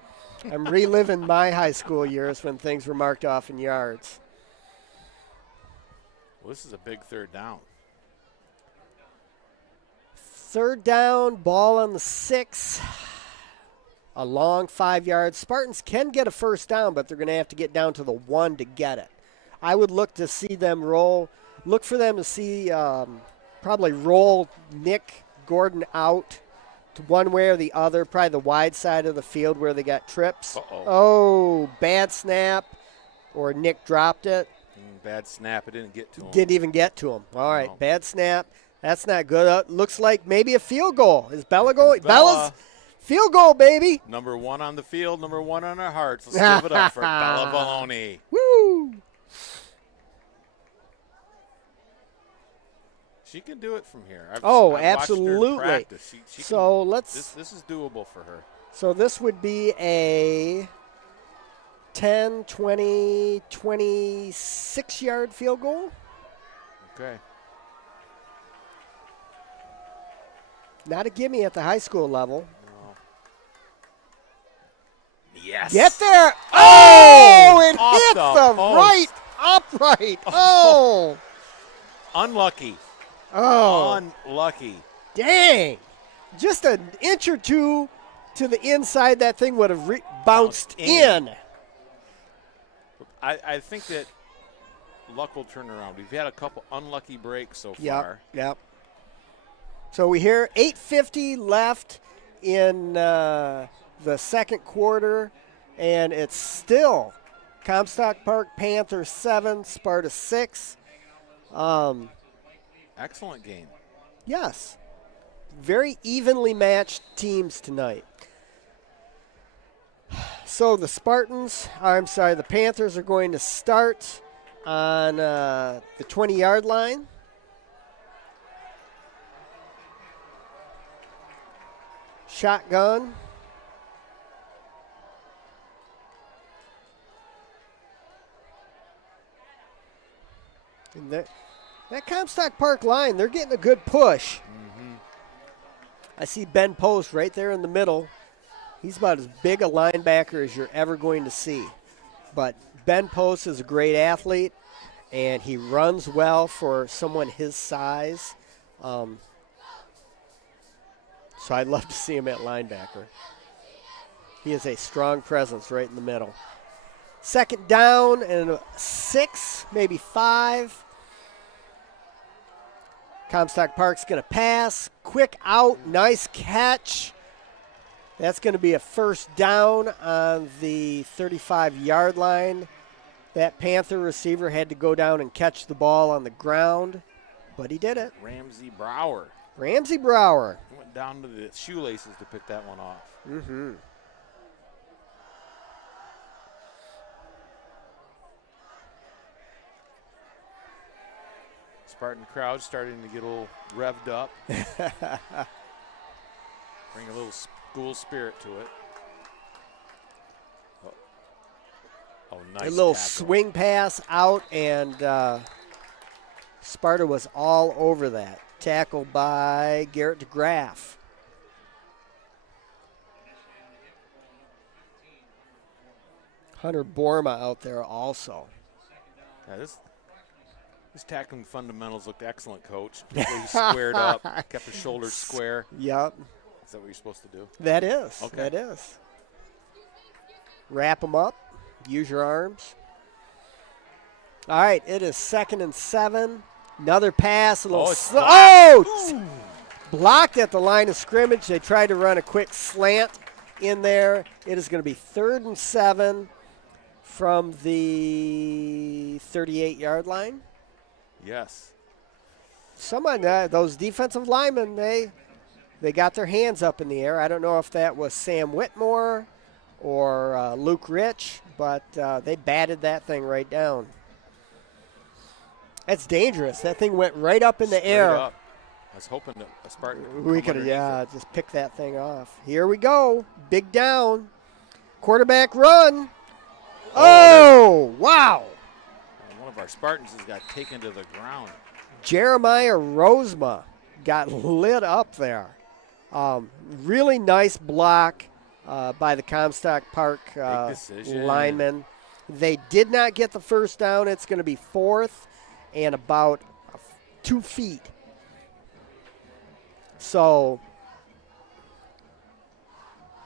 I'm reliving my high school years when things were marked off in yards. Well, this is a big third down. Third down, ball on the 6. A long 5 yards. Spartans can get a first down, but they're going to have to get down to the 1 to get it. I would look to see them roll. Look for them to see probably roll Nick Gordon out to one way or the other, probably the wide side of the field where they got trips. Uh-oh. Oh, bad snap, or Nick dropped it. Bad snap. It didn't get to him. Didn't even get to him. All right, No. bad snap. That's not good. Looks like maybe a field goal. Is Bella going? Bella. Bella's field goal, baby. Number 1 on the field, number 1 on our hearts. Let's give it up for Bella Baloney. Woo! She can do it from here. I've Oh, watched her in absolutely. practice. She So can, let's. this is doable for her. So this would be a 10, 20, 26-yard field goal. Okay. Not a gimme at the high school level. No. Yes. Get there. Oh, it Off hit the the post. right upright. Oh. Unlucky. Oh. Unlucky. Dang. Just an inch or two to the inside, that thing would have bounced in. I think that luck will turn around. We've had a couple unlucky breaks so Yep, far. yep. So we hear 8:50 left in the second quarter, and it's still Comstock Park Panthers 7, Sparta 6. Excellent game. Yes. Very evenly matched teams tonight. So the the Panthers are going to start on the 20-yard line. Shotgun. And that Comstock Park line, they're getting a good push. I see Ben Post right there in the middle. He's about as big a linebacker as you're ever going to see. But Ben Post is a great athlete, and he runs well for someone his size. So I'd love to see him at linebacker. He is a strong presence right in the middle. Second down and 6, maybe 5. Comstock Park's going to pass. Quick out. Nice catch. That's going to be a first down on the 35-yard line. That Panther receiver had to go down and catch the ball on the ground, but he did it. Ramsey Brower. Ramsey Brower. Went down to the shoelaces to pick that one off. Mm-hmm. Spartan crowd starting to get a little revved up. Bring a little school spirit to it. Oh, nice. A little tackle. swing pass out, and Sparta was all over that. Tackled by Garrett DeGraff. Hunter Borma out there also. Yeah, this tackling fundamentals looked excellent, Coach. He squared up, kept his shoulders square. Yep. Is that what you're supposed to do? That is. Okay. That is. Wrap them up. Use your arms. All right, it is 2nd and 7. Another pass, a little it's blocked at the line of scrimmage. They tried to run a quick slant in there. It is going to be 3rd and 7 from the 38-yard line. Yes. Someone, those defensive linemen, they got their hands up in the air. I don't know if that was Sam Whitmore or Luke Rich, but they batted that thing right down. That's dangerous. That thing went right up in the Straight air. up. I was hoping that a Spartan We could have, just pick that thing off. Here we go. Big down. Quarterback run. Oh, wow. One of our Spartans has got taken to the ground. Jeremiah Rosema got lit up there. Really nice block by the Comstock Park linemen. They did not get the first down. It's going to be 4th and about 2 feet. So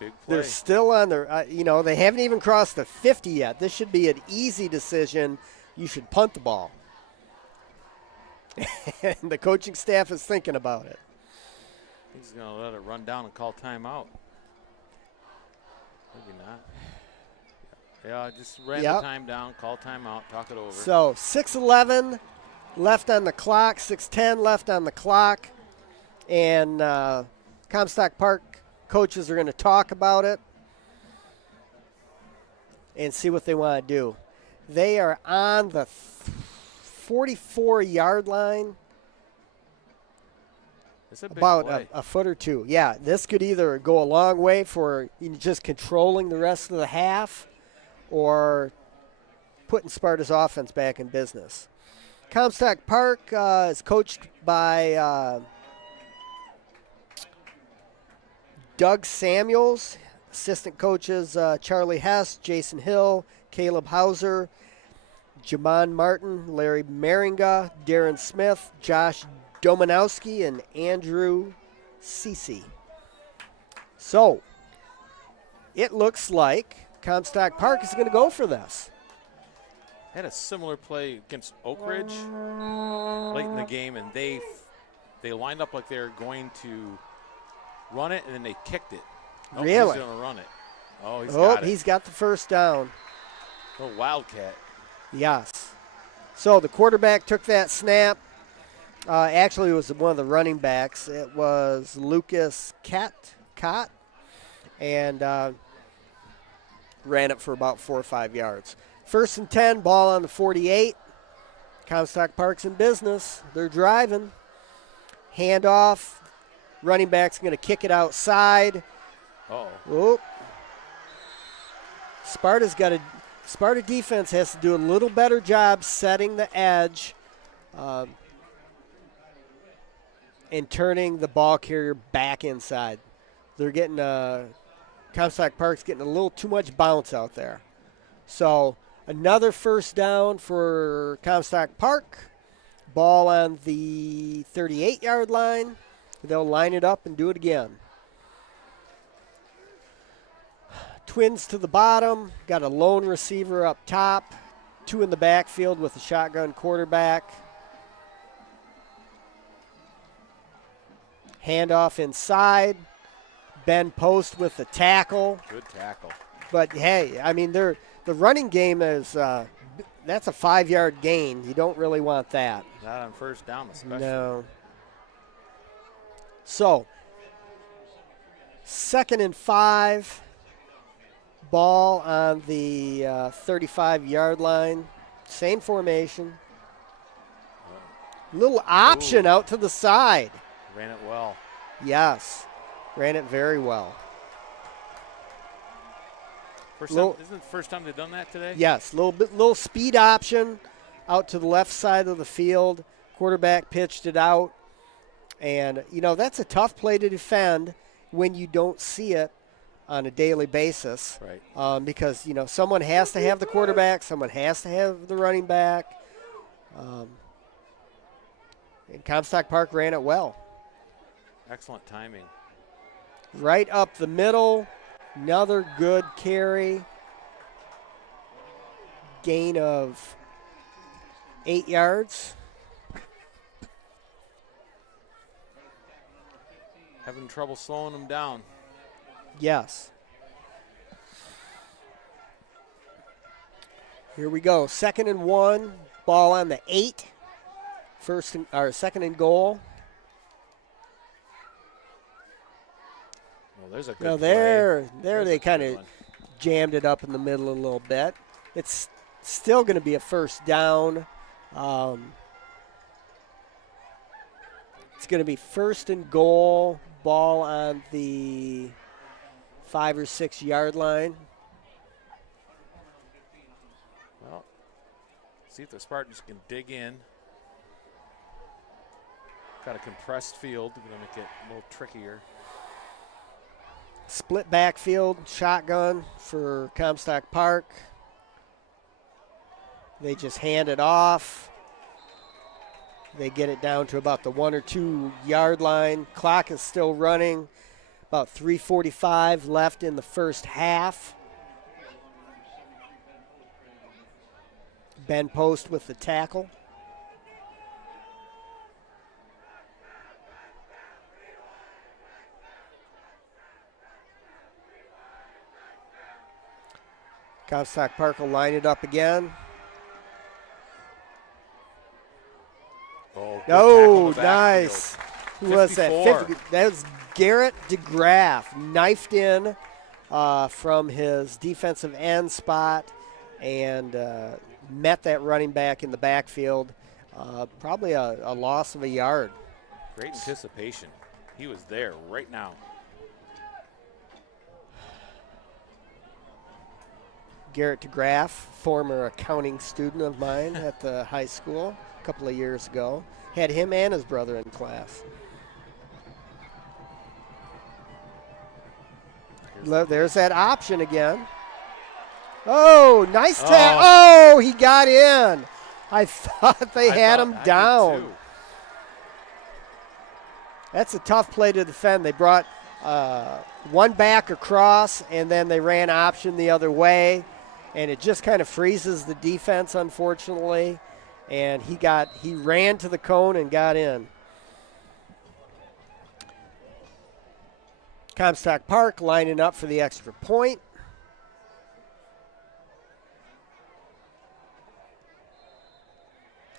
Big play. they're still on their, they haven't even crossed the 50 yet. This should be an easy decision. You should punt the ball. And the coaching staff is thinking about it. He's going to let it run down and call timeout. Maybe not. Yeah, just ran the time down, call timeout, talk it over. So 6:11 left on the clock, 6:10 left on the clock. And Comstock Park coaches are going to talk about it and see what they want to do. They are on the 44-yard line, It's a big about play. a foot or two. Yeah, this could either go a long way for just controlling the rest of the half or putting Sparta's offense back in business. Comstock Park is coached by Doug Samuels. Assistant coaches Charlie Hess, Jason Hill, Caleb Hauser, Jamon Martin, Larry Meringa, Darren Smith, Josh Domanowski, and Andrew Cece. So it looks like Comstock Park is going to go for this. Had a similar play against Oak Ridge late in the game, and they lined up like they were going to run it, and then they kicked it. Oh, Really? He's going to run it. Oh, got it. He's got the first down. Little Wildcat. Yes. So the quarterback took that snap. Actually, it was one of the running backs. It was Lucas Cott, and ran it for about 4 or 5 yards. 1st and 10, ball on the 48. Comstock Park's in business. They're driving. Handoff. Running back's going to kick it outside. Uh-oh. Sparta defense has to do a little better job setting the edge and turning the ball carrier back inside. They're getting Comstock Park's getting a little too much bounce out there. So another first down for Comstock Park. Ball on the 38-yard line. They'll line it up and do it again. Twins to the bottom. Got a lone receiver up top. 2 in the backfield with a shotgun quarterback. Handoff inside. Ben Post with the tackle. Good tackle. But, hey, I mean, the running game is that's a 5-yard gain. You don't really want that. Not on first down especially. No. So, 2nd and 5. Ball on the 35-yard line. Same formation. Little option out to the side. Ran it well. Yes. Ran it very well. Isn't it the first time they've done that today? Yes. Little speed option out to the left side of the field. Quarterback pitched it out. And, that's a tough play to defend when you don't see it on a daily basis. Right. Because, someone has to have the quarterback, someone has to have the running back. And Comstock Park ran it well. Excellent timing. Right up the middle. Another good carry. Gain of 8 yards. Having trouble slowing them down. Yes. Here we go. 2nd and 1. Ball on the 8. Second and goal. Well, there's a good Now play. there There's they a kind good of one. jammed it up in the middle a little bit. It's still going to be a first down. It's going to be 1st and goal. Ball on the 5 or 6 yard line. Well, see if the Spartans can dig in. Got a compressed field. Going to make it a little trickier. Split backfield shotgun for Comstock Park. They just hand it off. They get it down to about the 1 or 2 yard line. Clock is still running. About 3:45 left in the first half. Ben Post with the tackle. Comstock Park will line it up again. Oh, good tackle in Oh, the nice. backfield. Who was that? 54. That was Garrett DeGraff, knifed in from his defensive end spot and met that running back in the backfield. Probably a loss of a yard. Great anticipation. He was there right now. Garrett DeGraff, former accounting student of mine at the high school a couple of years ago. Had him and his brother in class. There's that option again. Oh, nice tap. Oh, he got in. I thought they had him I did down. too. That's a tough play to defend. They brought one back across, and then they ran option the other way, and it just kind of freezes the defense, unfortunately. And he ran to the cone and got in. Comstock Park lining up for the extra point.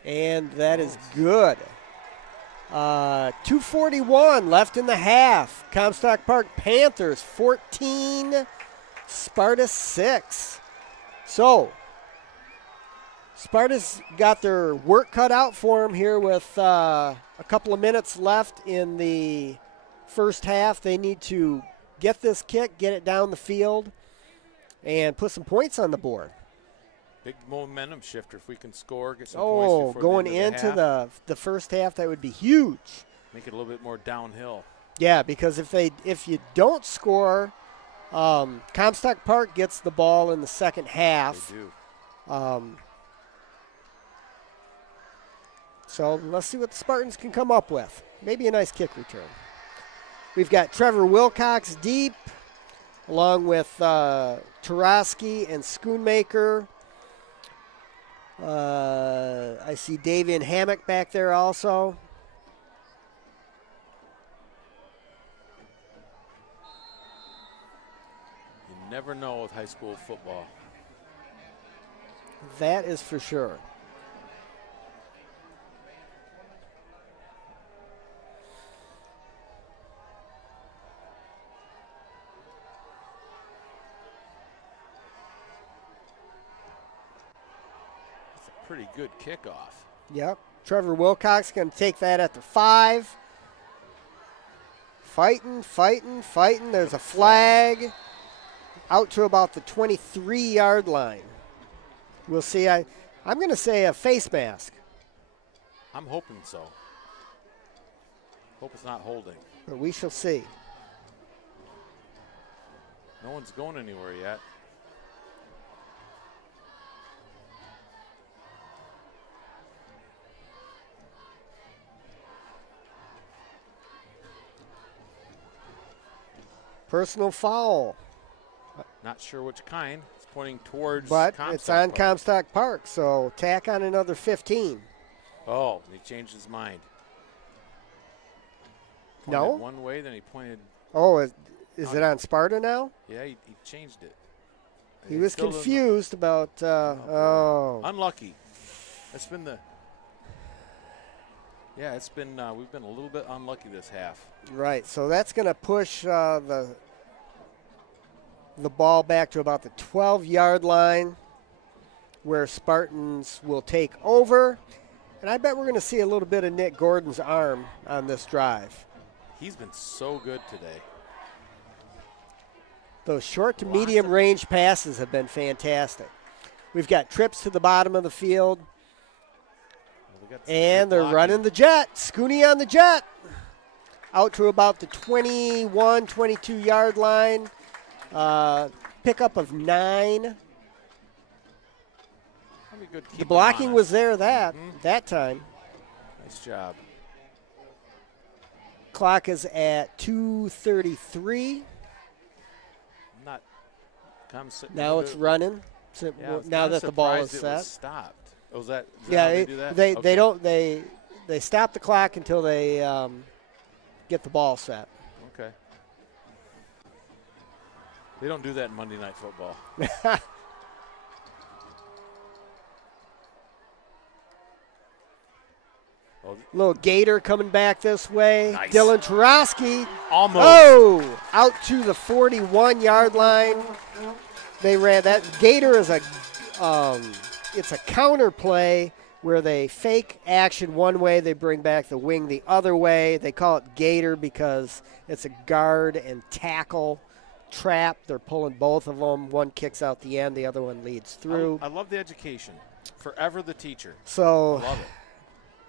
And that is good. 2:41 left in the half. Comstock Park Panthers 14, Sparta 6. So, Sparta's got their work cut out for them here with a couple of minutes left in the first half. They need to get this kick, get it down the field, and put some points on the board. Big momentum shifter if we can score, get some points before going the end of into half. the first half, that would be huge. Make it a little bit more downhill. Yeah, because if you don't score, Comstock Park gets the ball in the second half. They do. So let's see what the Spartans can come up with. Maybe a nice kick return. We've got Trevor Wilcox deep, along with Tarosky and Schoonmaker. I see Davian Hammock back there also. You never know with high school football. That is for sure. Pretty good kickoff. Yep. Trevor Wilcox going to take that at the 5. Fighting. There's a flag out to about the 23-yard line. We'll see. I'm going to say a face mask, I'm hoping so. Hope it's not holding. but we shall see. No one's going anywhere yet. Personal foul Not sure which kind. It's pointing towards But Comstock it's on Park. Comstock Park, so tack on another 15. Oh, he changed his mind. No? Pointed one way, then he pointed. Oh, is it on Sparta now? Yeah, he changed it. He It was still doesn't- confused about, Unlucky. It's been the. Yeah, it's been. We've been a little bit unlucky this half. Right, so that's going to push the ball back to about the 12-yard line where Spartans will take over. And I bet we're going to see a little bit of Nick Gordon's arm on this drive. He's been so good today. Those short to medium range passes have been fantastic. We've got trips to the bottom of the field. And they're running the jet. Scooney on the jet. Out to about the 21, 22-yard line. Pickup of 9. The blocking was there that time. Nice job. Clock is at 2:33. Now it's running. So now that the ball is set. Stopped. Oh, is that yeah, how they do that? they Okay. don't they stop the clock until they get the ball set. Okay. They don't do that in Monday Night Football. Little gator coming back this way. Nice. Dylan Tarosky. Almost. Oh, out to the 41-yard line. They ran that. Gator is it's a counter play where they fake action one way, they bring back the wing the other way. They call it gator because it's a guard and tackle trap. They're pulling both of them. One kicks out the end, the other one leads through. I love the education. Forever the teacher. So I love it.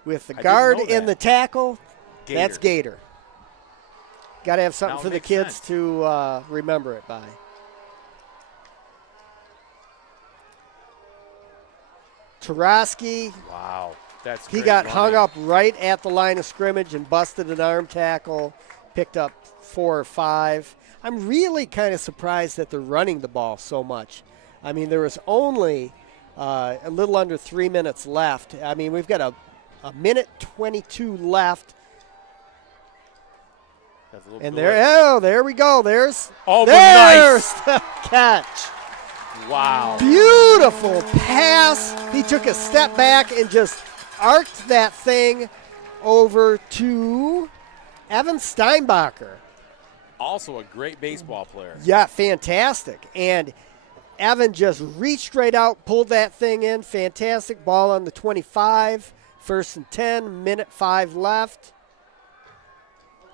with the I didn't guard know and that. the tackle, Gator. that's gator. Got to have something Now it for the makes kids sense. to remember it by. Tarosky, Wow. That's he great got running. hung up right at the line of scrimmage and busted an arm tackle, picked up 4 or 5. I'm really kind of surprised that they're running the ball so much. I mean, there was only a little under 3 minutes left. I mean, we've got a minute 22 left. That's a little And blitz. there we go. There's Oh, there's nice. the catch. Wow. Beautiful pass. He took a step back and just arced that thing over to Evan Steinbacher. Also a great baseball player. Yeah, fantastic. And Evan just reached right out, pulled that thing in. Fantastic ball on the 25. 1st and 10, minute 5 left.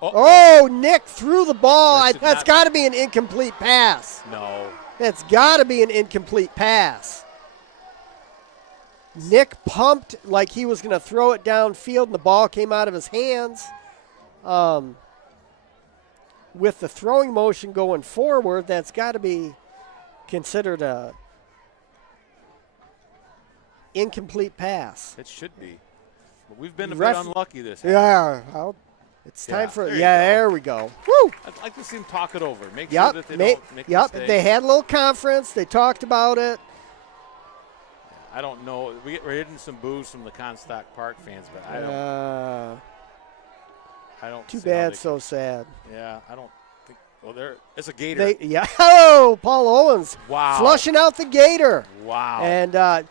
Uh-oh. Oh, Nick threw the ball. That should That's not- got to be an incomplete pass. No. That's got to be an incomplete pass. Nick pumped like he was going to throw it downfield, and the ball came out of his hands. With the throwing motion going forward, that's got to be considered a incomplete pass. It should be. But we've been a Ref- bit unlucky this half. Yeah, well, it's Yeah, time for there you yeah. go. There we go. Woo! I'd like to see them talk it over. Make Yep. sure that they don't make Yep. mistakes. They had a little conference. They talked about it. I don't know. We're getting some boos from the Comstock Park fans, but I don't. Too see how bad. they So sad. Yeah, I don't think. Well, it's a gator. Yeah. Oh, Paul Owens. Wow. Flushing out the gator. Wow. And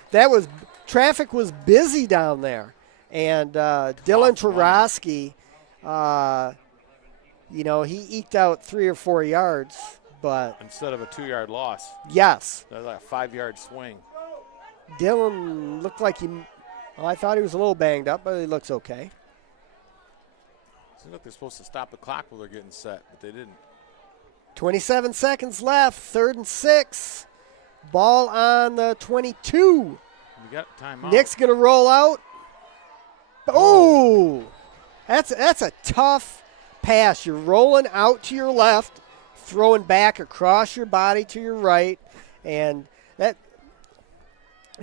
traffic was busy down there. And Dylan running. Tarosky, he eked out 3 or 4 yards. But Instead of a 2-yard loss, yes, that was like a 5-yard swing. Dylan looked like I thought he was a little banged up, but he looks okay. Seems like they're supposed to stop the clock while they're getting set, but they didn't. 27 seconds left, 3rd and 6. Ball on the 22. You got timeout. Nick's going to roll out. Oh, that's a tough pass. You're rolling out to your left, throwing back across your body to your right, and that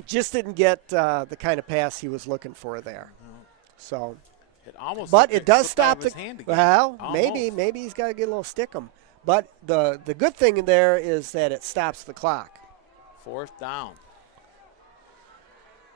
just didn't get the kind of pass he was looking for there. So, It almost. but looked it does slipped out stop of his the. hand again. Well, Almost. maybe he's got to get a little stick 'em. But the good thing in there is that it stops the clock. 4th down.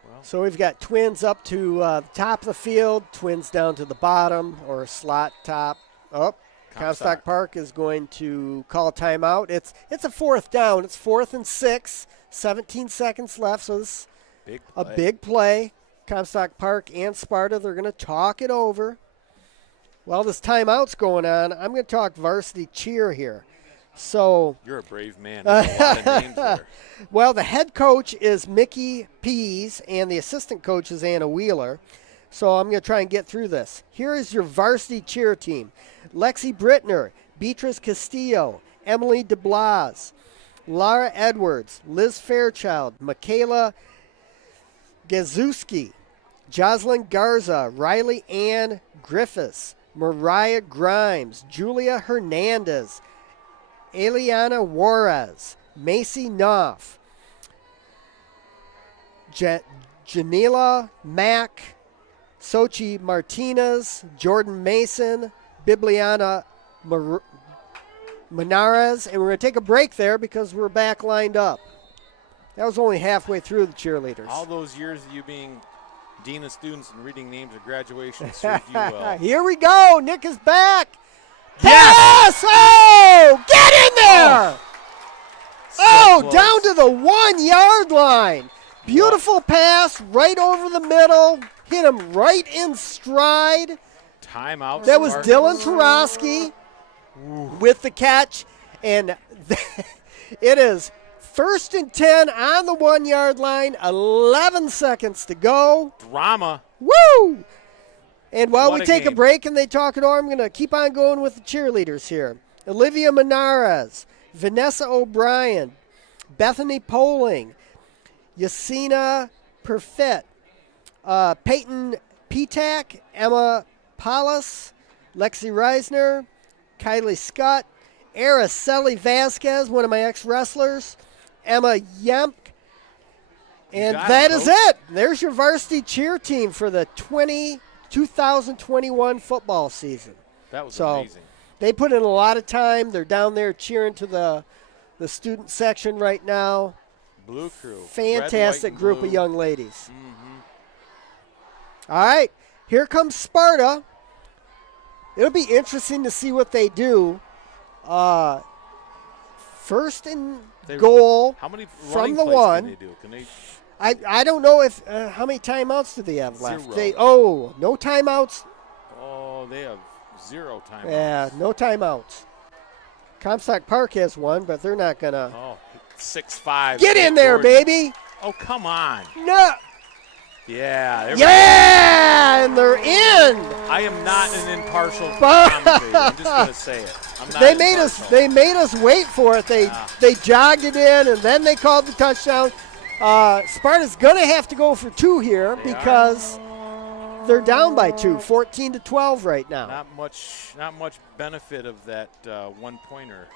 Well, So we've got Twins up to the top of the field, Twins down to the bottom or slot top. Oh, Comstock Park is going to call a timeout. It's a 4th down. It's 4th and 6, 17 seconds left. So this big a play. big play. Comstock Park and Sparta, they're going to talk it over. While this timeout's going on, I'm going to talk varsity cheer here. So, You're a brave man. There's a lot of names there. well, the head coach is Mickey Pease, and the assistant coach is Anna Wheeler. So I'm going to try and get through this. Here is your varsity cheer team. Lexi Brittner, Beatrice Castillo, Emily DeBlas, Lara Edwards, Liz Fairchild, Michaela Gazuski, Jocelyn Garza, Riley Ann Griffiths, Mariah Grimes, Julia Hernandez, Eliana Juarez, Macy Knopf, Janila Mack, Sochi Martinez, Jordan Mason, Bibliana Menares, and we're going to take a break there because we're back lined up. That was only halfway through the cheerleaders. All those years of you being dean of students and reading names at graduation served you well. Here we go. Nick is back. Yes! Pass! Oh, get in there. So close. Down to the 1 yard line. Beautiful pass right over the middle. Hit him right in stride. Timeout. That was Spartans. Dylan Tarosky with the catch. And it is 1st and 10 on the 1 yard line. 11 seconds to go. Drama. Woo! And while What we a take a game. break and they talk it over, I'm going to keep on going with the cheerleaders here. Olivia Menares, Vanessa O'Brien, Bethany Poling, Yasina Perfett, Peyton Petak, Emma Palas, Lexi Reisner, Kylie Scott, Araceli Vasquez, one of my ex-wrestlers, Emma Yemp, and got that it, is Coach. it. There's your varsity cheer team for the 2021 football season. That was So, amazing. They put in a lot of time. They're down there cheering to the student section right now. Blue crew. Fantastic Red, white, and group of blue. young ladies. Mhm. All right, here comes Sparta. It'll be interesting to see what they do. First and They- goal How many from running the plays one. Can they do? Can they? I don't know if how many timeouts do they have left? 0. No timeouts. Oh, they have 0 timeouts. Yeah, no timeouts. Comstock Park has one, but they're not gonna. Oh, 6'5". Get in Nick there, Gordon. baby! Oh, come on. No. Yeah. there we Yeah, and they're in. go. I am not an impartial But- commentator. I'm just going to say it. I'm not They made us wait for it. They jogged it in, and then they called the touchdown. Sparta's gonna have to go for 2 here They because they're down by 2, 14-12 right now. Not much benefit of that one-pointer.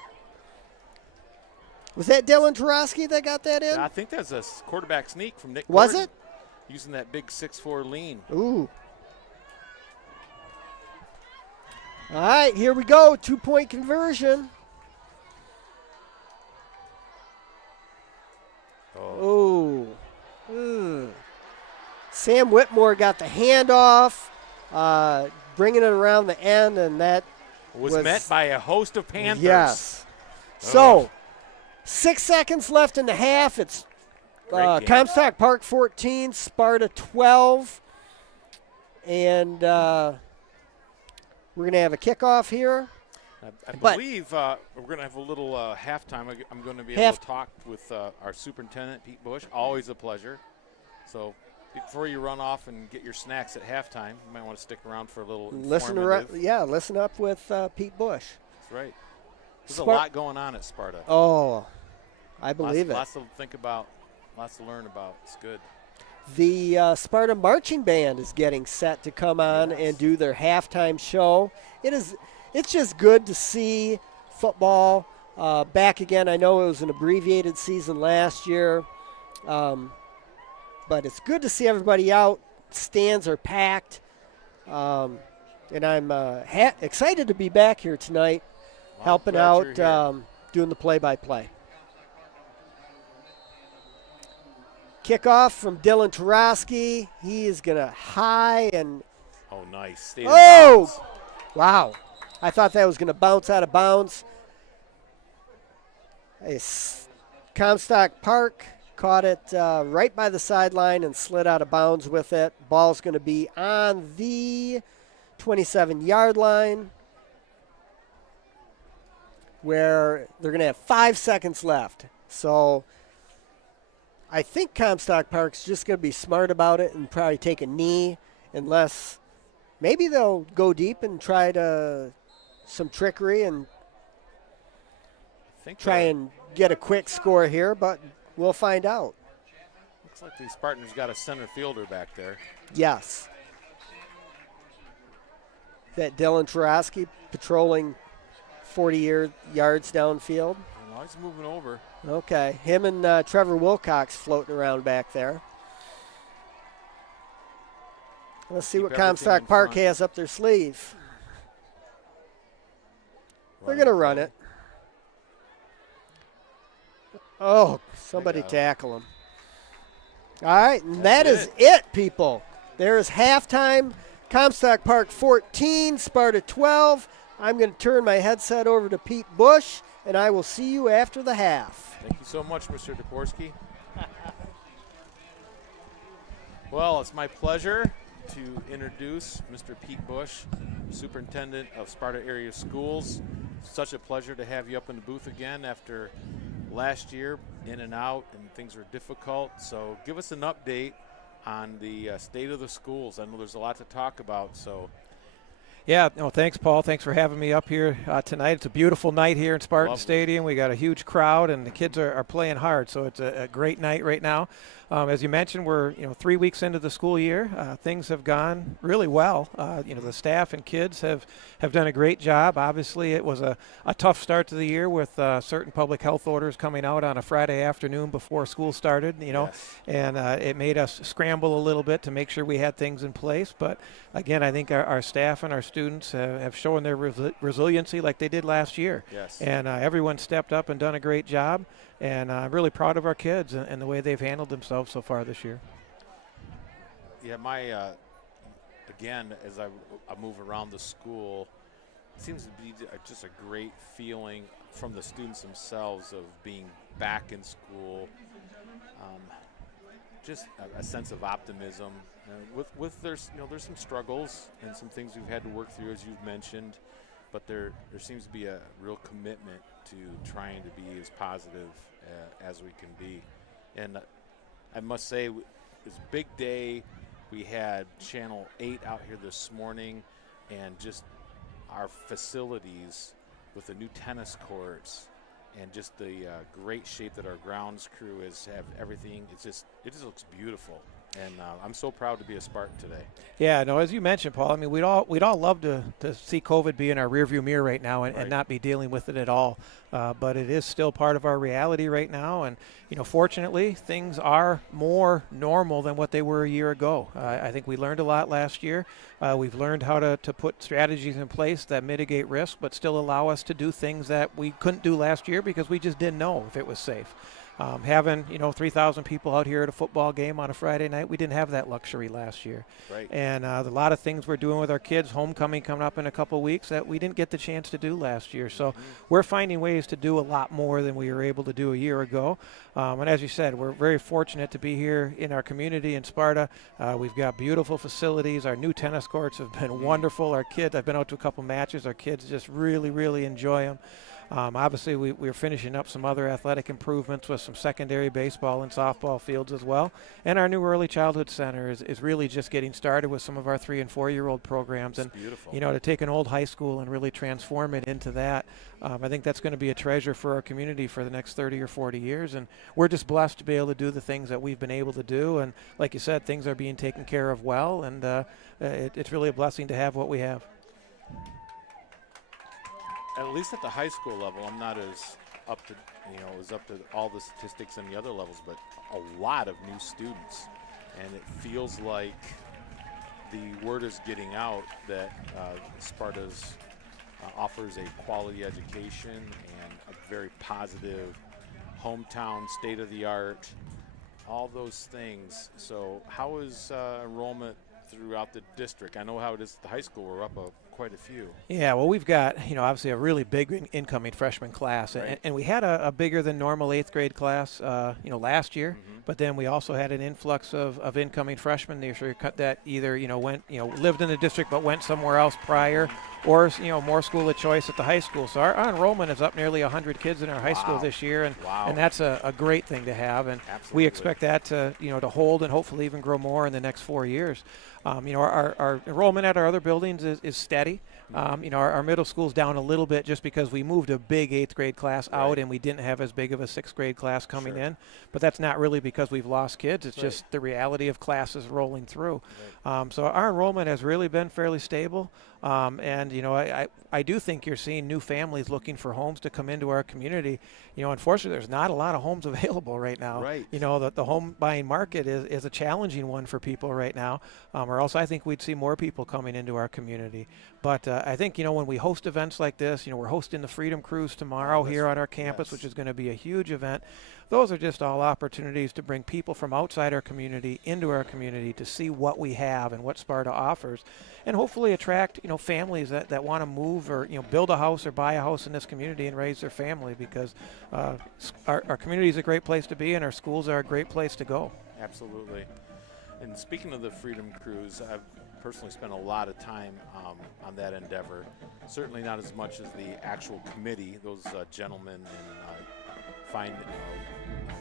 Was that Dylan Tarosky that got that in? I think that's a quarterback sneak from Nick Was Gordon, it? using that big 6'4" lean. Ooh. All right, here we go. 2-point conversion. Oh. Ooh. Sam Whitmore got the handoff, bringing it around the end, and that Was met by a host of Panthers. Yes. Oh. So, 6 seconds left in the half. It's Great game. Comstock Park 14, Sparta 12. And we're going to have a kickoff here. I But- believe we're going to have a little halftime. I'm going to be able Half- to talk with our superintendent, Pete Bush. Always a pleasure. So before you run off and get your snacks at halftime, you might want to stick around for a little Listen up with Pete Bush. That's right. There's Spar- a lot going on at Sparta. Oh, I believe lots it. to think about, lots to learn about. It's good. The Sparta Marching Band is getting set to come on Yes. and do their halftime show. It's just good to see football back again. I know it was an abbreviated season last year, but it's good to see everybody out. Stands are packed, and I'm excited to be back here tonight helping glad out, you're here. doing the play-by-play. Kickoff from Dylan Tarosky. He is going to high and Oh, nice. Stayed in oh! bounds. Wow. I thought that was going to bounce out of bounds. Comstock Park caught it right by the sideline and slid out of bounds with it. Ball's going to be on the 27-yard line where they're going to have 5 seconds left. So I think Comstock Park's just going to be smart about it and probably take a knee, unless maybe they'll go deep and try to some trickery and try and get a quick score here, but we'll find out. Looks like the Spartans got a center fielder back there. Yes. That Dylan Tarosky patrolling 40 yards downfield. Oh, he's moving over. Okay. Him and Trevor Wilcox floating around back there. Let's see Keep what everything Comstock in Park front. has up their sleeve. They're going to run it. Oh, somebody got him. tackle him. All right, and that That's is it, people. There's halftime. Comstock Park 14, Sparta 12. I'm going to turn my headset over to Pete Bush, and I will see you after the half. Thank you so much, Mr. Dvorsky. Well, it's my pleasure to introduce Mr. Pete Bush, Superintendent of Sparta Area Schools. Such a pleasure to have you up in the booth again after last year, in and out, and things were difficult. So give us an update on the state of the schools. I know there's a lot to talk about, so. Yeah, no, thanks, Paul. Thanks for having me up here tonight. It's a beautiful night here in Spartan Lovely. Stadium. We got a huge crowd, and the kids are playing hard, so it's a great night right now. As you mentioned, we're 3 weeks into the school year. Things have gone really well. The staff and kids have done a great job. Obviously, it was a tough start to the year with certain public health orders coming out on a Friday afternoon before school started, Yes. and it made us scramble a little bit to make sure we had things in place. But, again, I think our staff and our students have shown their resiliency like they did last year. Yes. And everyone stepped up and done a great job. And I'm really proud of our kids and the way they've handled themselves so far this year. Yeah, again, as I move around the school, it seems to be just a great feeling from the students themselves of being back in school. Just a sense of optimism. With there's some struggles and some things we've had to work through, as you've mentioned, but there seems to be a real commitment to trying to be as positive as we can be. And I must say, it's a big day. We had Channel 8 out here this morning, and just our facilities with the new tennis courts and just the great shape that our grounds crew have everything. It just looks beautiful. And I'm so proud to be a Spartan today. Yeah, no, as you mentioned, Paul, I mean, we'd all love to see COVID be in our rearview mirror right now and not be dealing with it at all. But it is still part of our reality right now. And, fortunately, things are more normal than what they were a year ago. I think we learned a lot last year. We've learned how to put strategies in place that mitigate risk but still allow us to do things that we couldn't do last year because we just didn't know if it was safe. Having 3,000 people out here at a football game on a Friday night, we didn't have that luxury last year. Right. And a lot of things we're doing with our kids, homecoming coming up in a couple of weeks, that we didn't get the chance to do last year. So we're finding ways to do a lot more than we were able to do a year ago. And as you said, we're very fortunate to be here in our community in Sparta. We've got beautiful facilities. Our new tennis courts have been wonderful. Our kids, I've been out to a couple matches. Our kids just really, really enjoy them. Obviously, we're finishing up some other athletic improvements with some secondary baseball and softball fields as well. And our new early childhood center is really just getting started with some of our 3- and 4-year-old programs. It's and beautiful. To take an old high school and really transform it into that, I think that's going to be a treasure for our community for the next 30 or 40 years. And we're just blessed to be able to do the things that we've been able to do. And like you said, things are being taken care of well. And it's really a blessing to have what we have. At least at the high school level, I'm not as up to, as up to all the statistics and the other levels, but a lot of new students. And it feels like the word is getting out that Sparta's offers a quality education and a very positive hometown, state-of-the-art, all those things. So how is enrollment throughout the district? I know how it is at the high school. We're up quite a few. Yeah, well, we've got, obviously a really big incoming freshman class. Right. And we had a bigger than normal 8th grade class, last year. Mm-hmm. But then we also had an influx of incoming freshmen this year that either, went, lived in the district but went somewhere else prior, or, more school of choice at the high school. So our enrollment is up nearly 100 kids in our high school this year. And that's a great thing to have. And Absolutely. we expect that to, to hold and hopefully even grow more in the next 4 years. Our enrollment at our other buildings is steady. Our middle school's down a little bit just because we moved a big 8th grade class out Right. and we didn't have as big of a 6th grade class coming Sure. in. But that's not really because we've lost kids. It's Right. just the reality of classes rolling through. So our enrollment has really been fairly stable. I do think you're seeing new families looking for homes to come into our community. Unfortunately, there's not a lot of homes available right now. Right. The home buying market is a challenging one for people right now, or else I think we'd see more people coming into our community. But I think, when we host events like this, we're hosting the Freedom Cruise tomorrow here on our campus, yes. which is going to be a huge event. Those are just all opportunities to bring people from outside our community into our community to see what we have and what Sparta offers, and hopefully attract, families that want to move or, build a house or buy a house in this community and raise their family, because our community is a great place to be and our schools are a great place to go. Absolutely. And speaking of the Freedom Cruise, I've personally spent a lot of time on that endeavor. Certainly not as much as the actual committee. Those gentlemen and fine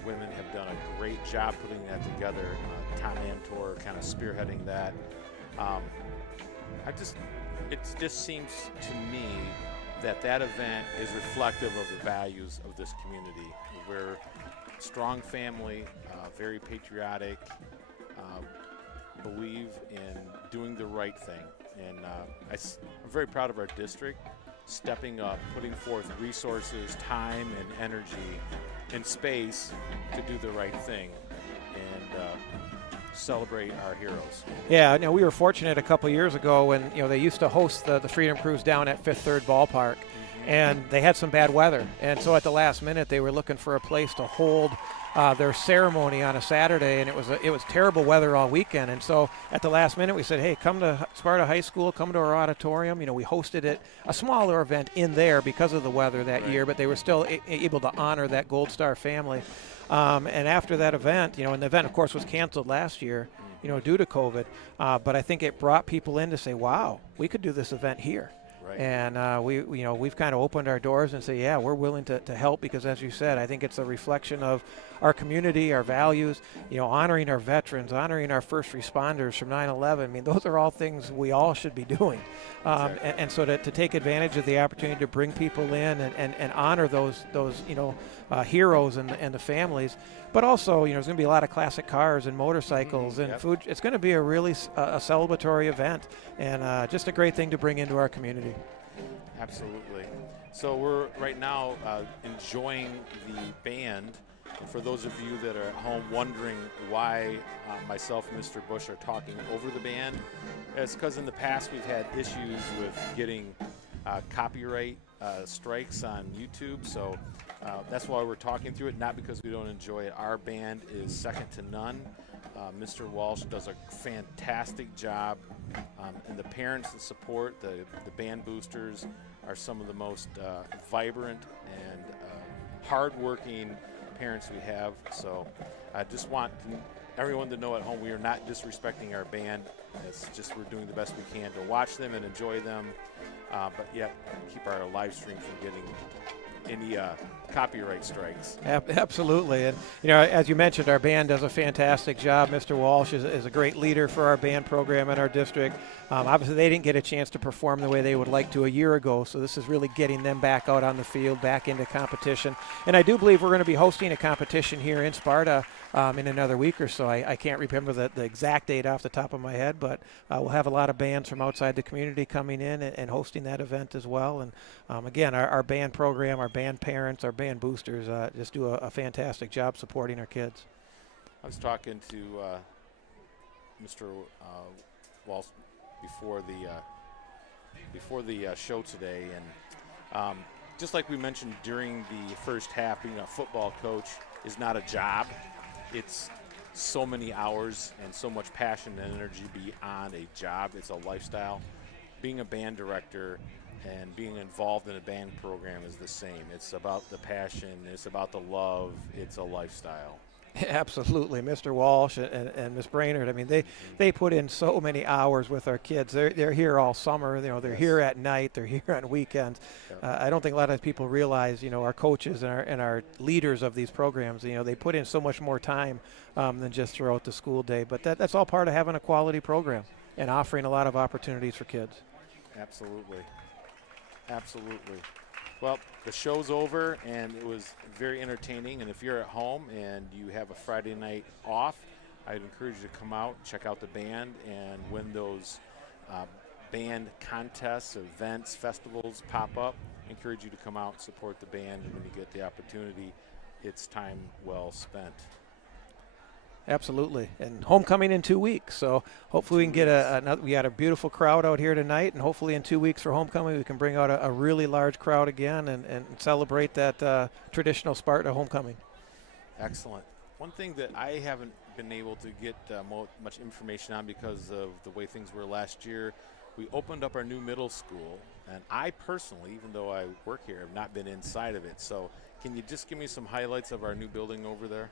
women have done a great job putting that together. Tom Antor kind of spearheading that. It just seems to me that event is reflective of the values of this community. We're a strong family, very patriotic, believe in doing the right thing. And I'm very proud of our district stepping up, putting forth resources, time, and energy and space to do the right thing and celebrate our heroes. Yeah, we were fortunate a couple years ago when they used to host the Freedom Cruise down at Fifth Third Ballpark, and they had some bad weather, and so at the last minute they were looking for a place to hold their ceremony on a Saturday, and it was terrible weather all weekend. And so at the last minute we said, hey, come to Sparta High School, come to our auditorium. We hosted it, a smaller event in there because of the weather that year, but they were still able to honor that Gold Star family. And after that event, and the event of course was canceled last year, due to COVID, but I think it brought people in to say, wow, we could do this event here. Right. And we've kind of opened our doors and say, yeah, we're willing to help, because as you said, I think it's a reflection of our community, our values, honoring our veterans, honoring our first responders from 9/11. I mean, those are all things we all should be doing. Exactly. And so to take advantage of the opportunity to bring people in and honor those heroes and the families. But also, there's going to be a lot of classic cars and motorcycles and yep. food. It's going to be a really a celebratory event, and just a great thing to bring into our community. Absolutely. So we're right now enjoying the band. And for those of you that are at home wondering why myself and Mr. Bush are talking over the band, it's because in the past we've had issues with getting copyright strikes on YouTube. So that's why we're talking through it, not because we don't enjoy it. Our band is second to none. Mr. Walsh does a fantastic job, and the parents that support the band boosters are some of the most vibrant and hardworking parents we have. So I just want everyone to know at home we are not disrespecting our band. It's just we're doing the best we can to watch them and enjoy them, but yet keep our live stream from getting any copyright strikes. Absolutely. And, as you mentioned, our band does a fantastic job. Mr. Walsh is a great leader for our band program in our district. Obviously, they didn't get a chance to perform the way they would like to a year ago, so this is really getting them back out on the field, back into competition. And I do believe we're going to be hosting a competition here in Sparta in another week or so. I can't remember the exact date off the top of my head, but we'll have a lot of bands from outside the community coming in and hosting that event as well. And again, our band program, our band parents, our band boosters just do a fantastic job supporting our kids. I was talking to Mr. Walsh before before the show today, and just like we mentioned during the first half, being a football coach is not a job. It's so many hours and so much passion and energy beyond a job. It's a lifestyle. Being a band director and being involved in a band program is the same. It's about the passion. It's about the love. It's a lifestyle. Absolutely, Mr. Walsh and Miss Brainerd. I mean, they put in so many hours with our kids. They're here all summer. You know, they're here at night. They're here on weekends. Yep. I don't think a lot of people realize, you know, our coaches and our leaders of these programs. You know, they put in so much more time than just throughout the school day. But that's all part of having a quality program and offering a lot of opportunities for kids. Absolutely. Absolutely. Well, the show's over, and it was very entertaining. And if you're at home and you have a Friday night off, I'd encourage you to come out, check out the band, and when those band contests, events, festivals pop up, I encourage you to come out and support the band. And when you get the opportunity, it's time well spent. Absolutely, and homecoming in 2 weeks. So hopefully we can get another. We got a beautiful crowd out here tonight, and hopefully in 2 weeks for homecoming we can bring out a really large crowd again and celebrate that traditional Sparta homecoming. Excellent. One thing that I haven't been able to get much information on because of the way things were last year, we opened up our new middle school, and I personally, even though I work here, have not been inside of it. So can you just give me some highlights of our new building over there?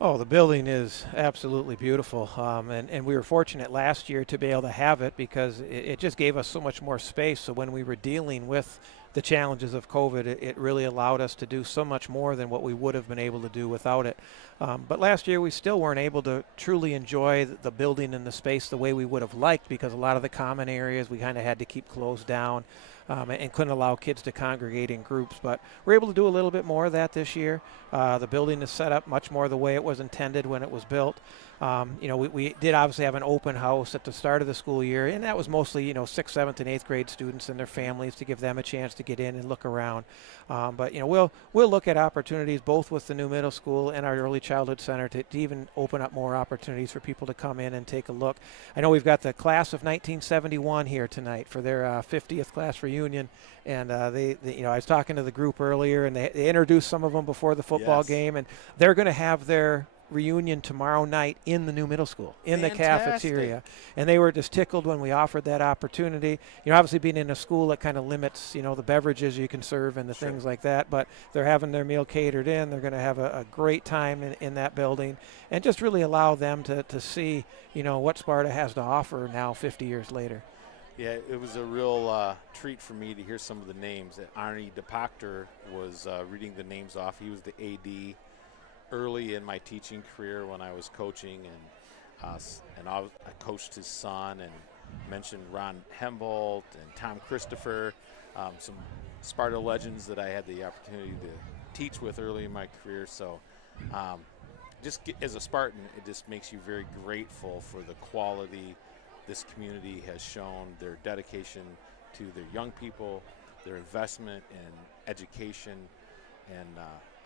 Oh, the building is absolutely beautiful, and we were fortunate last year to be able to have it because it just gave us so much more space. So when we were dealing with the challenges of COVID, it really allowed us to do so much more than what we would have been able to do without it. But last year we still weren't able to truly enjoy the building and the space the way we would have liked because a lot of the common areas we kind of had to keep closed down. And couldn't allow kids to congregate in groups. But we're able to do a little bit more of that this year. The building is set up much more the way it was intended when it was built. You know, we did obviously have an open house at the start of the school year, and that was mostly, you know, 6th, 7th, and 8th grade students and their families to give them a chance to get in and look around. But, you know, we'll look at opportunities both with the new middle school and our early childhood center to even open up more opportunities for people to come in and take a look. I know we've got the class of 1971 here tonight for their 50th class reunion, and they you know, I was talking to the group earlier, and they introduced some of them before the football game, and they're going to have their reunion tomorrow night in the new middle school in the cafeteria, and they were just tickled when we offered that opportunity. You know, obviously being in a school that kind of limits, you know, the beverages you can serve and the things like that, but they're having their meal catered in. They're going to have a great time in that building and just really allow them to see, you know, what Sparta has to offer now 50 years later. Yeah, it was a real treat for me to hear some of the names. Arnie DePactor was reading the names off. He was the AD early in my teaching career when I was coaching, and I coached his son and mentioned Ron Hembolt and Tom Christopher, some Sparta legends that I had the opportunity to teach with early in my career. So as a Spartan, it just makes you very grateful for the quality this community has shown, their dedication to their young people, their investment in education, and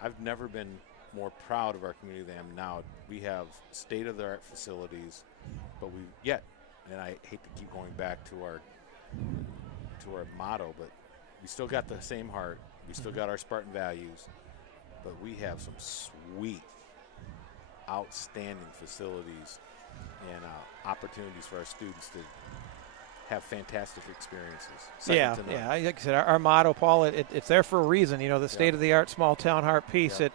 I've never been more proud of our community than I am now. We have state-of-the-art facilities, but and I hate to keep going back to our motto, but we still got the same heart. We still got our Spartan values, but we have some sweet, outstanding facilities and opportunities for our students to have fantastic experiences. Yeah. Like I said, our motto, Paul, it's there for a reason. You know, the state-of-the-art small town heart piece. Yeah.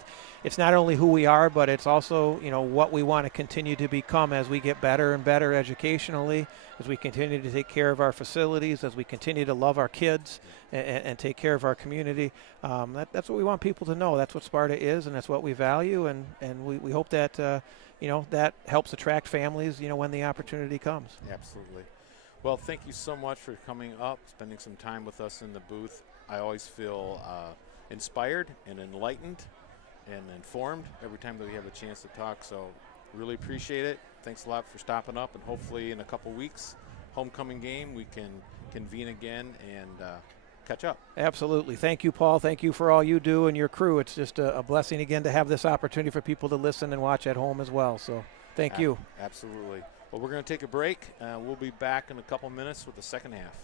It's not only who we are, but it's also, you know, what we want to continue to become as we get better and better educationally, as we continue to take care of our facilities, as we continue to love our kids and take care of our community. That's what we want people to know. That's what Sparta is, and that's what we value, and we hope that, you know, that helps attract families, you know, when the opportunity comes. Absolutely. Well, thank you so much for coming up, spending some time with us in the booth. I always feel inspired and enlightened and informed every time that we have a chance to talk, so really appreciate it. Thanks a lot for stopping up, and hopefully in a couple weeks, homecoming game, we can convene again and catch up. Absolutely. Thank you, Paul. Thank you for all you do and your crew. It's just a blessing again to have this opportunity for people to listen and watch at home as well, so thank you. Absolutely. Well, we're going to take a break. We'll be back in a couple minutes with the second half.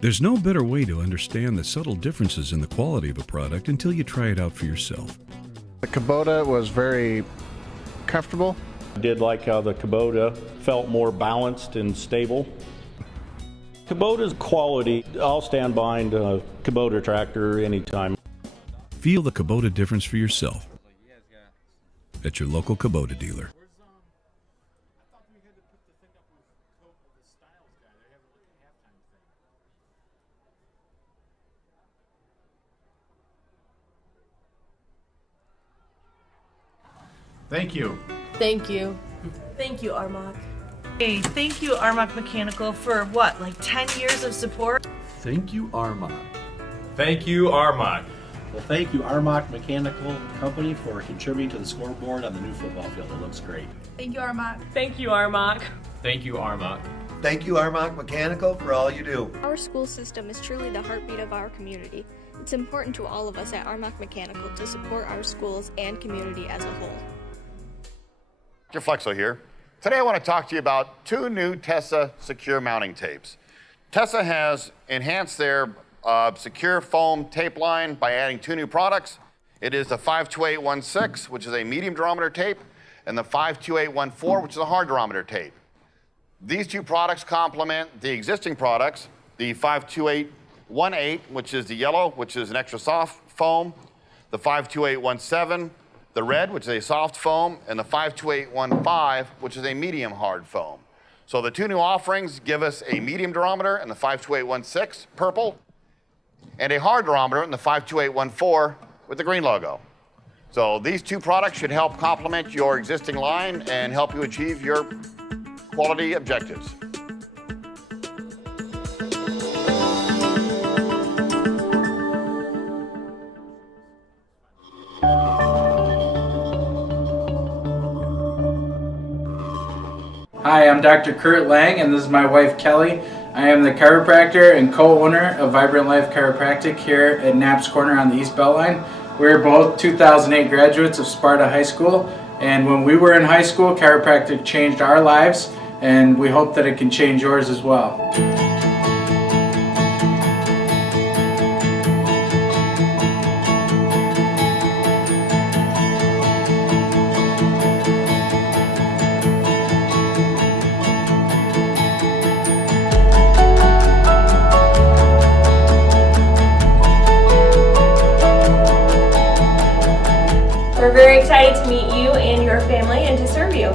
There's no better way to understand the subtle differences in the quality of a product until you try it out for yourself. The Kubota was very comfortable. I did like how the Kubota felt more balanced and stable. Kubota's quality, I'll stand behind a Kubota tractor anytime. Feel the Kubota difference for yourself at your local Kubota dealer. I thought we had to put the thing up with the Styles guy. They have like a halftime thing. Thank you. Thank you. Thank you, Armach. Hey, thank you, Armach Mechanical, for what, like 10 years of support? Thank you, Armach. Thank you, Armach. Well, thank you, Armach Mechanical Company, for contributing to the scoreboard on the new football field. It looks great. Thank you, Armach. Thank you, Armach. Thank you, Armach. Thank you, Armach Mechanical, for all you do. Our school system is truly the heartbeat of our community. It's important to all of us at Armach Mechanical to support our schools and community as a whole. Dr. Flexo here. Today I want to talk to you about two new Tessa secure mounting tapes. Tessa has enhanced their secure foam tape line by adding two new products. It is the 52816, which is a medium durometer tape, and the 52814, which is a hard durometer tape. These two products complement the existing products, the 52818, which is the yellow, which is an extra soft foam, the 52817, the red, which is a soft foam, and the 52815, which is a medium hard foam. So the two new offerings give us a medium durometer in the 52816, purple, and a hard durometer in the 52814 with the green logo. So these two products should help complement your existing line and help you achieve your quality objectives. Hi, I'm Dr. Kurt Lang, and this is my wife Kelly. I am the chiropractor and co-owner of Vibrant Life Chiropractic here at Knapp's Corner on the East Beltline. We're both 2008 graduates of Sparta High School, and when we were in high school, chiropractic changed our lives, and we hope that it can change yours as well. We're very excited to meet you and your family and to serve you.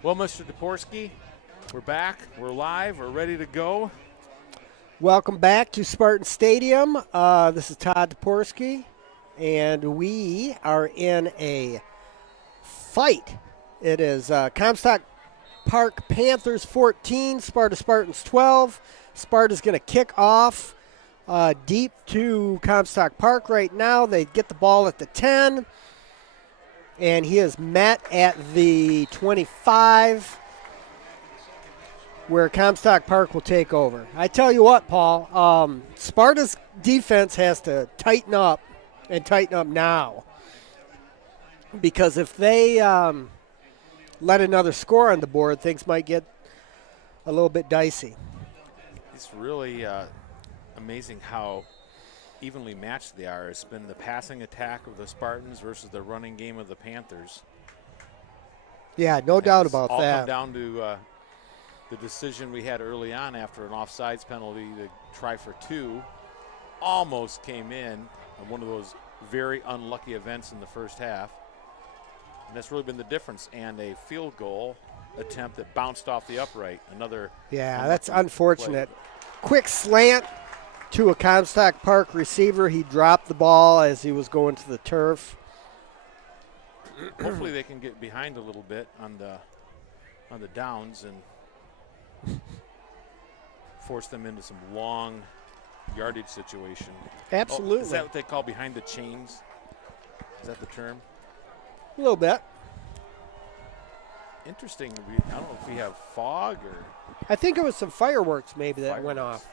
Well, Mr. Toporski, we're back. We're live. We're ready to go. Welcome back to Spartan Stadium. This is Todd Toporski, and we are in a fight. It is Comstock Park Panthers 14, Sparta Spartans 12. Sparta's going to kick off deep to Comstock Park right now. They get the ball at the 10. And he is met at the 25, where Comstock Park will take over. I tell you what, Paul, Sparta's defense has to tighten up, and tighten up now. Because if they let another score on the board, things might get a little bit dicey. It's really amazing how evenly matched they are. It's been the passing attack of the Spartans versus the running game of the Panthers. Yeah, no doubt about all that. Come down to the decision we had early on after an offsides penalty to try for two. Almost came in on one of those very unlucky events in the first half. And that's really been the difference. And a field goal attempt that bounced off the upright. Another. Yeah, that's unfortunate. Quick slant to a Comstock Park receiver. He dropped the ball as he was going to the turf. Hopefully they can get behind a little bit on the downs and force them into some long yardage situation. Absolutely. Oh, is that what they call behind the chains? Is that the term? A little bit. Interesting. I don't know if we have fog or. I think it was some fireworks maybe that went off.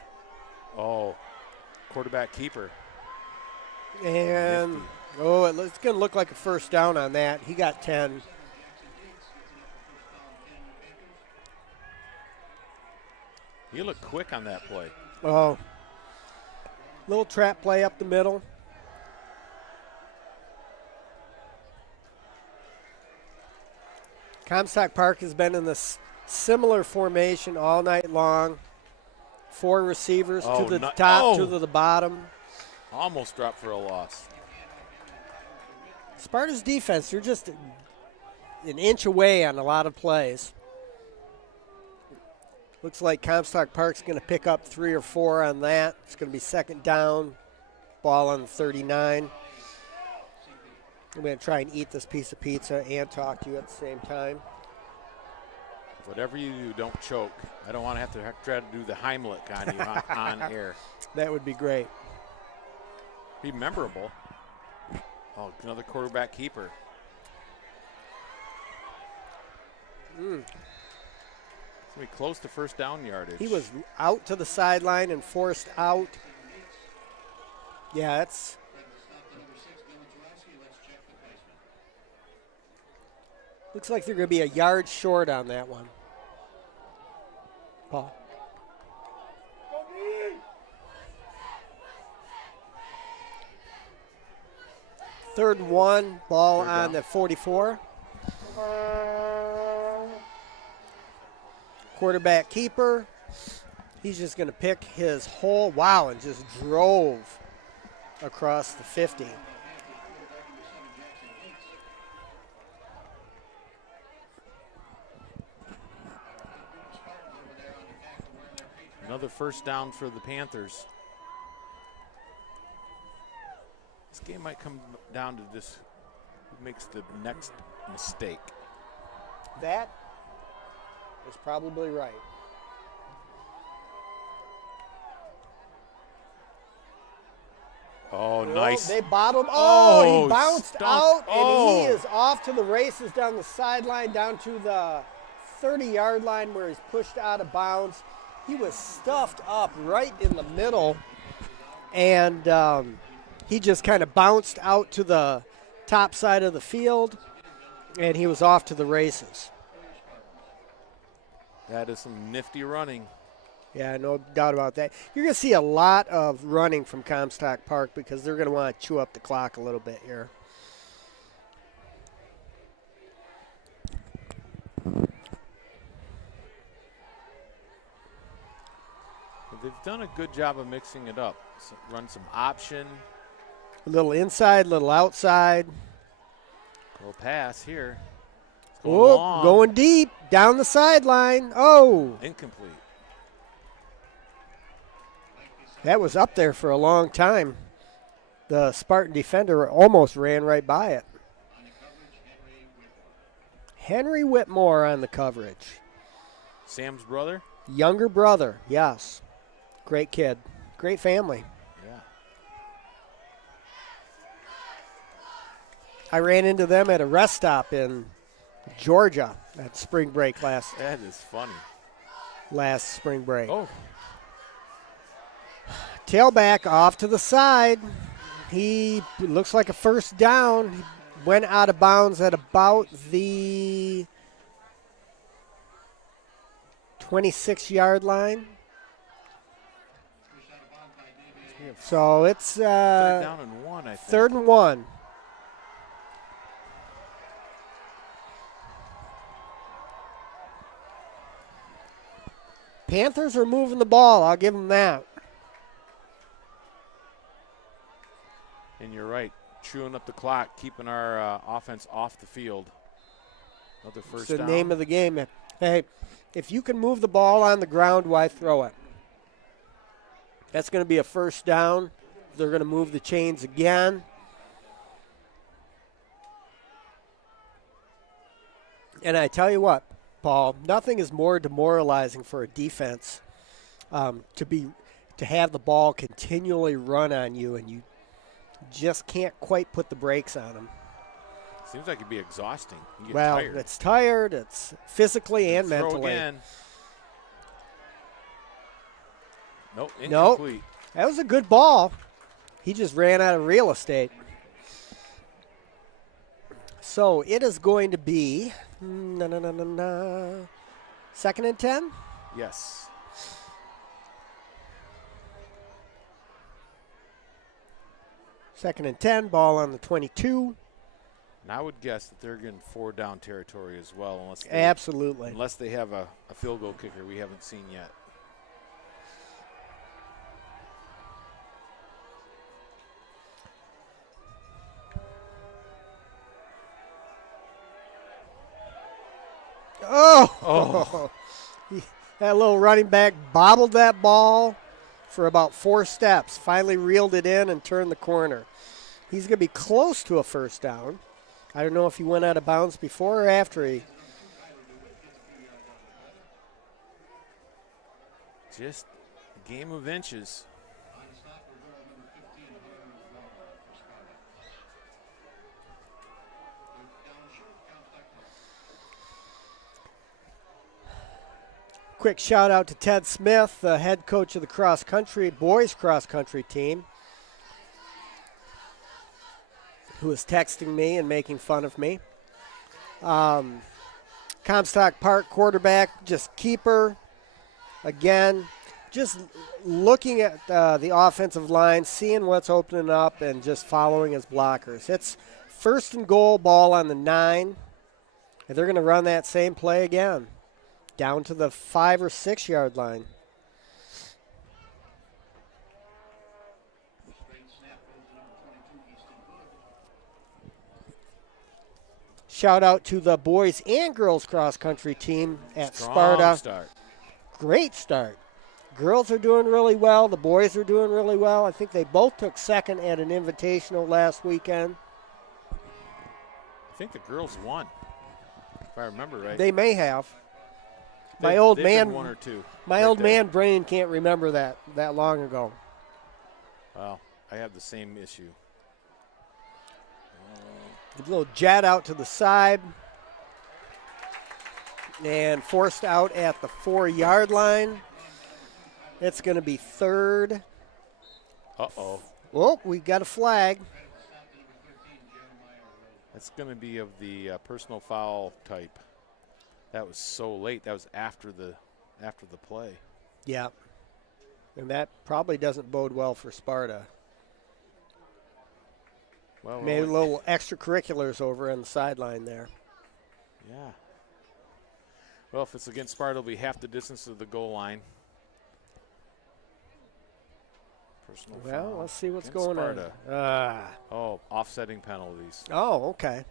Oh, quarterback keeper. And, Nifty. it's going to look like a first down on that. He got 10. He looked quick on that play. Oh, little trap play up the middle. Comstock Park has been in this similar formation all night long. 4 receivers to the top, to the bottom. Almost dropped for a loss. Sparta's defense, they're just an inch away on a lot of plays. Looks like Comstock Park's going to pick up 3 or 4 on that. It's going to be second down, ball on the 39. I'm going to try and eat this piece of pizza and talk to you at the same time. Whatever you do, don't choke. I don't want to have to try to do the Heimlich on you on air. That would be great. Be memorable. Oh, another quarterback keeper. It's going to be close to first down yardage. He was out to the sideline and forced out. Yeah, that's. Looks like they're going to be a yard short on that one. Paul. Third and 1, ball on the 44. Quarterback keeper. He's just going to pick his whole, and just drove across the 50. Another first down for the Panthers. This game might come down to this, who makes the next mistake. That is probably right. Oh, nice. They bottomed. He bounced out, and he is off to the races down the sideline, down to the 30-yard line where he's pushed out of bounds. He was stuffed up right in the middle, and he just kind of bounced out to the top side of the field, and he was off to the races. That is some nifty running. Yeah, no doubt about that. You're going to see a lot of running from Comstock Park because they're going to want to chew up the clock a little bit here. They've done a good job of mixing it up. Run some option. A little inside, a little outside. Little pass here. Going deep, down the sideline. Incomplete. That was up there for a long time. The Spartan defender almost ran right by it. Henry Whitmore on the coverage. Sam's brother? Younger brother, yes. Great kid. Great family. Yeah. I ran into them at a rest stop in Georgia at spring break That is funny. last spring break. Oh. Tailback off to the side. He looks like a first down. He went out of bounds at about the 26-yard line. So it's third down and 1, I think. 3rd and 1. Panthers are moving the ball. I'll give them that. And you're right. Chewing up the clock, keeping our offense off the field. Another first It's the down. name of the game. Hey, if you can move the ball on the ground, why throw it? That's going to be a first down. They're going to move the chains again. And I tell you what, Paul, nothing is more demoralizing for a defense to to have the ball continually run on you, and you just can't quite put the brakes on them. Seems like it'd be exhausting. You get Well, tired. it's tired. It's physically and Throw mentally. again. Nope, Nope. incomplete. That was a good ball. He just ran out of real estate. So it is going to be 2nd and 10? Yes. Second and 10, ball on the 22. And I would guess that they're getting 4 down territory as well, Absolutely. unless they have a field goal kicker we haven't seen yet. Oh! That little running back bobbled that ball for about 4 steps, finally reeled it in and turned the corner. He's going to be close to a first down. I don't know if he went out of bounds before or after he. Just a game of inches. Quick shout out to Ted Smith, the head coach of the boys cross country team, who is texting me and making fun of me. Comstock Park quarterback, just keeper. Again, just looking at the offensive line, seeing what's opening up, and just following his blockers. It's 1st and goal, ball on the 9. And they're going to run that same play again, down to the 5 or 6 yard line. Shout out to the boys and girls cross country team at Sparta. Start. Great start. Girls are doing really well. The boys are doing really well. I think they both took second at an invitational last weekend. I think the girls won, if I remember right. They may have. My They've old been man, 1 or 2. my right old there. man brain can't remember that long ago. Well, I have the same issue. A little jet out to the side. And forced out at the 4 yard line. It's going to be 3rd. Uh-oh. Oh, we got a flag. That's going to be of the personal foul type. That was so late. That was after the play. Yeah. And that probably doesn't bode well for Sparta. Well, Maybe a little extracurriculars over on the sideline there. Yeah. Well, if it's against Sparta, it'll be half the distance of the goal line. Personal Well, foul let's see what's against going Sparta. on. Oh, offsetting penalties. Oh, okay.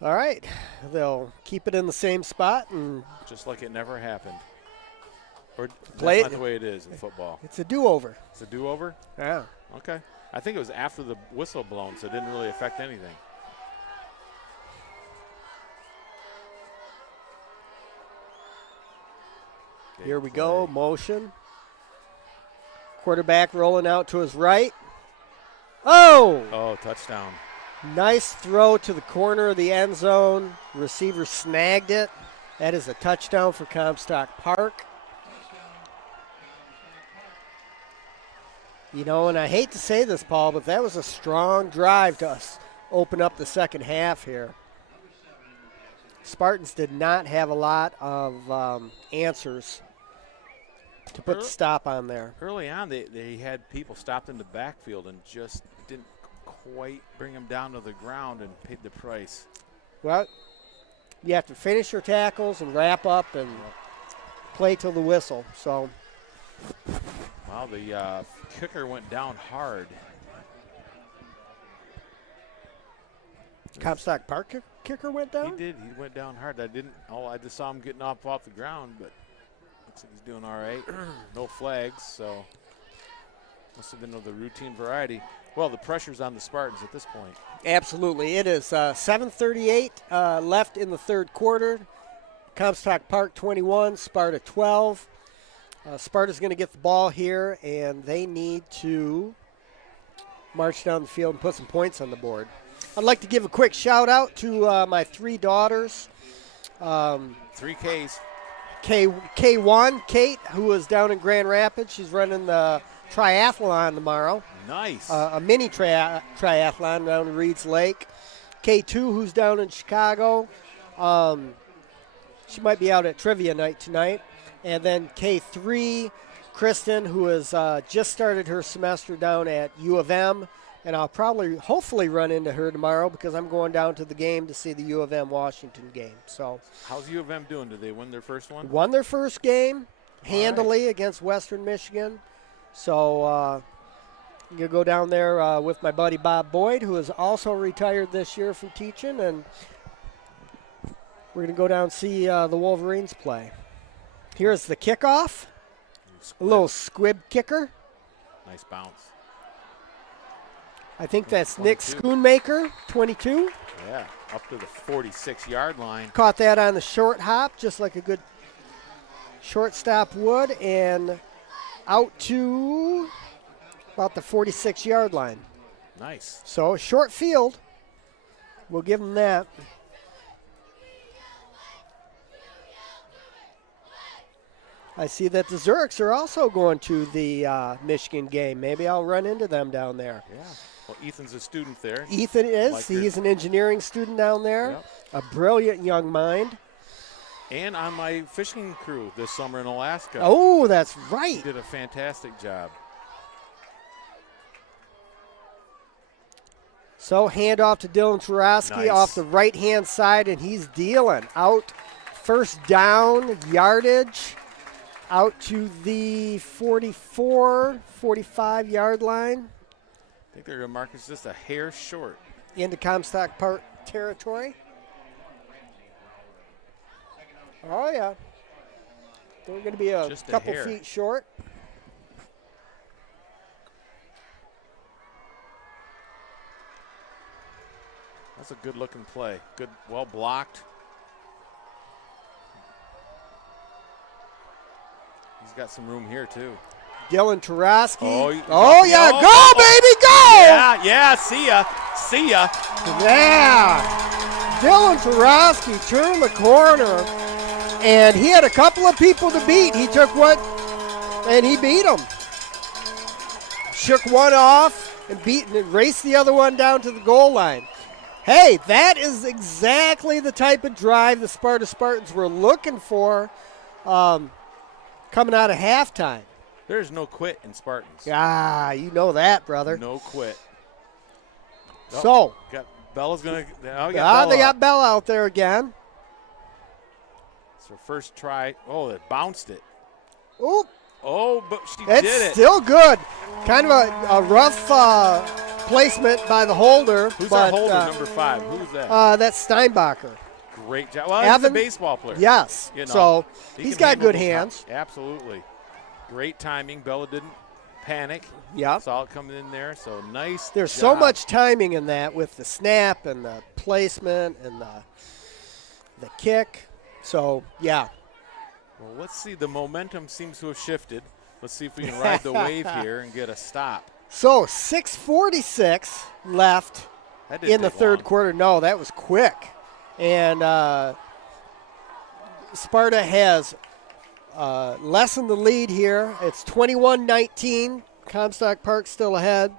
All right. They'll keep it in the same spot and Just like it never happened. Or Play that's it. not the way it is in football. It's a do-over. It's a do-over? Yeah. Okay. I think it was after the whistle blown, so it didn't really affect anything. Here we go. Motion. Quarterback rolling out to his right. Oh! Oh, touchdown. Nice throw to the corner of the end zone. Receiver snagged it. That is a touchdown for Comstock Park. You know, and I hate to say this, Paul, but that was a strong drive to open up the second half here. Spartans did not have a lot of answers to put the stop on there. Early on, they had people stopped in the backfield and just didn't quite bring them down to the ground and paid the price. Well, you have to finish your tackles and wrap up and play till the whistle. So, Wow, the kicker went down hard. Comstock Park kicker went down? He did. He went down hard. I just saw him getting off the ground, but looks like he's doing all right. No flags, so must have been of the routine variety. Well, the pressure's on the Spartans at this point. Absolutely. It is 7:38 left in the third quarter. Comstock Park 21, Sparta 12. Sparta's going to get the ball here, and they need to march down the field and put some points on the board. I'd like to give a quick shout-out to my 3 daughters. 3 Ks. K1, Kate, who is down in Grand Rapids. She's running the triathlon tomorrow. Nice. A mini triathlon down in Reed's Lake. K2, who's down in Chicago. She might be out at trivia night tonight. And then K3, Kristen, who has just started her semester down at U of M. And I'll hopefully run into her tomorrow because I'm going down to the game to see the U of M Washington game. So, how's U of M doing? Did they win their first one? Won their first game handily against Western Michigan. So, I'm going to go down there with my buddy Bob Boyd, who is also retired this year from teaching. And we're going to go down and see the Wolverines play. Here's the kickoff. A little squib kicker. Nice bounce. I think that's 22. Nick Schoonmaker, 22. Yeah, up to the 46-yard line. Caught that on the short hop, just like a good shortstop would, and out to about the 46-yard line. Nice. So short field. We'll give them that. I see that the Zurichs are also going to the Michigan game. Maybe I'll run into them down there. Yeah. Well, Ethan's a student there. Ethan is. He's an engineering student down there. Yep. A brilliant young mind. And on my fishing crew this summer in Alaska. Oh, that's right. He did a fantastic job. So hand off to Dylan Tarosky off the right-hand side, and he's dealing. Out first down, yardage, out to the 44, 45-yard line. I think they're going to mark us just a hair short. Into Comstock Park territory. Oh, yeah. They're going to be a couple feet short. That's a good-looking play. Good, well blocked. He's got some room here, too. Dylan Tarosky. Oh, yeah. Go, baby, go! Yeah, see ya. See ya. Yeah. Dylan Tarosky turned the corner, and he had a couple of people to beat. He took one, and he beat them. Shook one off and raced the other one down to the goal line. Hey, that is exactly the type of drive the Sparta Spartans were looking for coming out of halftime. There's no quit in Spartans. Ah, you know that, brother. No quit. So. Bella's going to. They got Bella out there again. It's her first try. Oh, it bounced it. Oop. Oh, but she did it. It's still good. Kind of a rough placement by the holder. Who's our holder, number 5? Who's that? That's Steinbacher. Great job. Well, he's a baseball player. Yes. You know, so he's got good hands. Absolutely. Great timing. Bella didn't panic. Yeah. Saw it coming in there. So nice. There's job. so much timing in that with the snap and the placement and the kick. So, yeah. Well, let's see. The momentum seems to have shifted. Let's see if we can ride the wave here and get a stop. So 6:46 left in the third quarter. No, that was quick. And Sparta has lessened the lead here. It's 21-19. Comstock Park still ahead.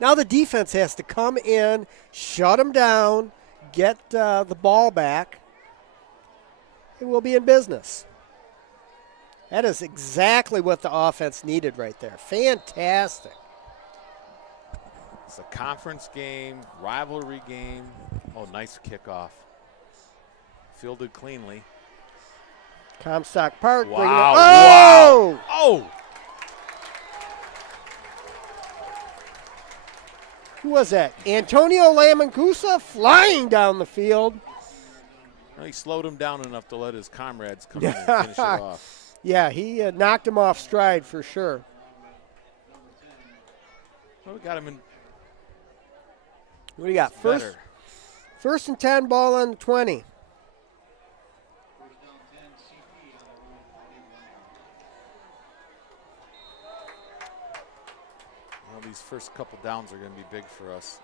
Now the defense has to come in, shut them down, get the ball back, and we'll be in business. That is exactly what the offense needed right there. Fantastic. It's a conference game, rivalry game. Oh, nice kickoff. Fielded cleanly. Comstock Park. Wow. Oh! Wow. Oh! Who was that? Antonio Lamancusa flying down the field. Well, he slowed him down enough to let his comrades come in and finish it off. Yeah, he knocked him off stride for sure. Well, we got him in. What do you got? First and 10, ball on the 20. first couple downs are going to be big for us.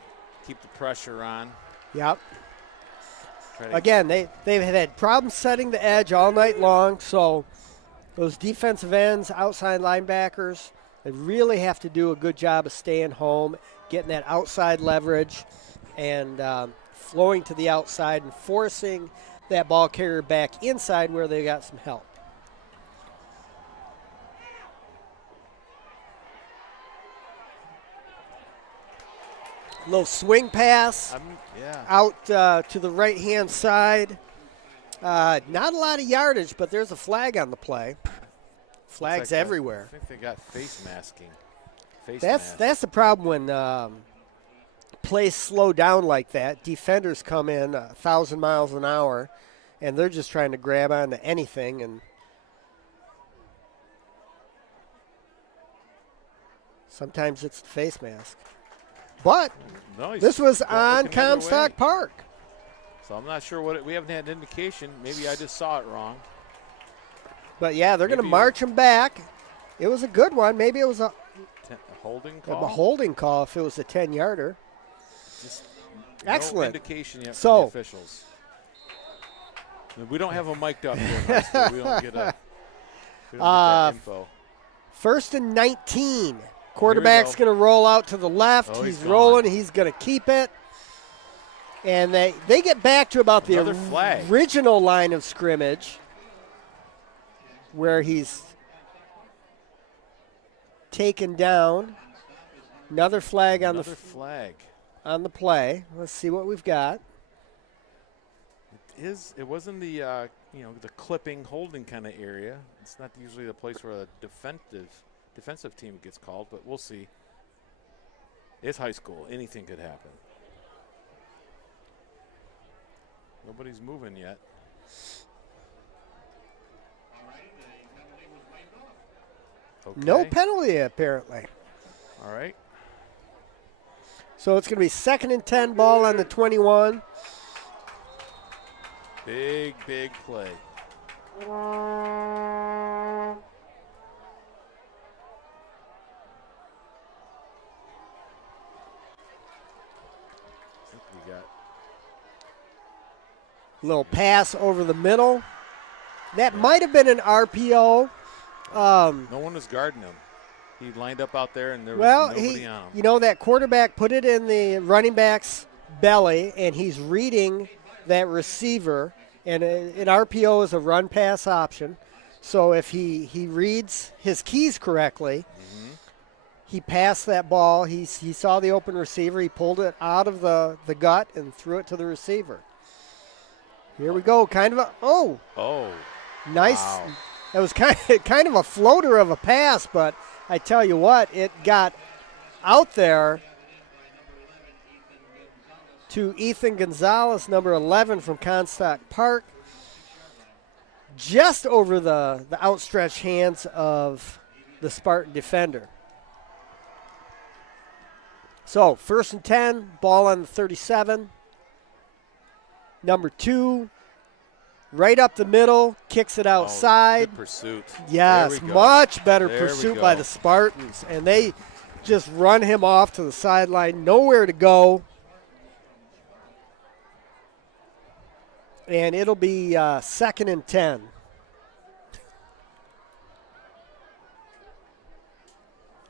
Keep the pressure on. Yep. Again, they've had problems setting the edge all night long, so those defensive ends, outside linebackers, they really have to do a good job of staying home, getting that outside leverage, and flowing to the outside and forcing that ball carrier back inside where they got some help. Little swing pass out to the right-hand side. Not a lot of yardage, but there's a flag on the play. Flags everywhere. I think they got face masking. That's the problem when plays slow down like that. Defenders come in 1,000 miles an hour, and they're just trying to grab onto anything. And sometimes it's the face mask. But this was on Comstock Park. So I'm not sure we haven't had an indication. Maybe I just saw it wrong. But, yeah, they're going to march him back. It was a good one. Maybe it was a holding call? A holding call if it was a 10-yarder. Excellent. No indication yet from the officials. We don't have them mic'd up here. We don't get that info. 1st and 19. Quarterback's going to roll out to the left. He's rolling. He's going to keep it. And they get back to about the original line of scrimmage where he's taken down. Another flag on on the play. Let's see what we've got. It wasn't the the clipping holding kind of area. It's not usually the place where a defensive team gets called, but we'll see. It's high school. Anything could happen. Nobody's moving yet. Okay. No penalty, apparently. All right. So it's going to be 2nd and 10, ball on the 21. Big play. Little pass over the middle. That might have been an RPO. No one was guarding him. He lined up out there, and there was nobody on him. You know, that quarterback put it in the running back's belly, and he's reading that receiver. And an RPO is a run-pass option. So if he reads his keys correctly, he passed that ball. He saw the open receiver. He pulled it out of the gut and threw it to the receiver. Here we go. Kind of a nice. Wow. That was kind of a floater of a pass, but I tell you what, it got out there to Ethan Gonzalez, number 11 from Comstock Park, just over the outstretched hands of the Spartan defender. So 1st and 10, ball on the 37. Number 2, right up the middle, kicks it outside. Good pursuit. Yes, much better pursuit by the Spartans. And they just run him off to the sideline, nowhere to go. And it'll be 2nd and 10.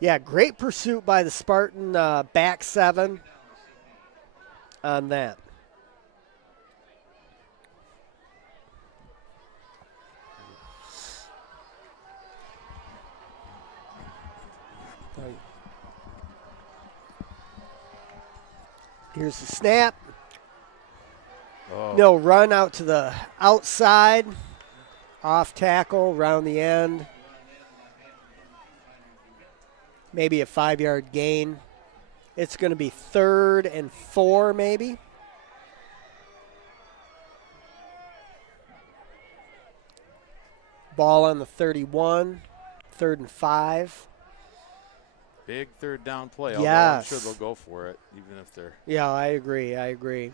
Yeah, great pursuit by the Spartan back 7 on that. Here's the snap. No, run out to the outside. Off tackle, around the end. Maybe a 5-yard gain. It's going to be 3rd and 4 maybe. Ball on the 31. 3rd and 5. Big 3rd down play. Yes. I'm sure they'll go for it, even if they're. Yeah, I agree. This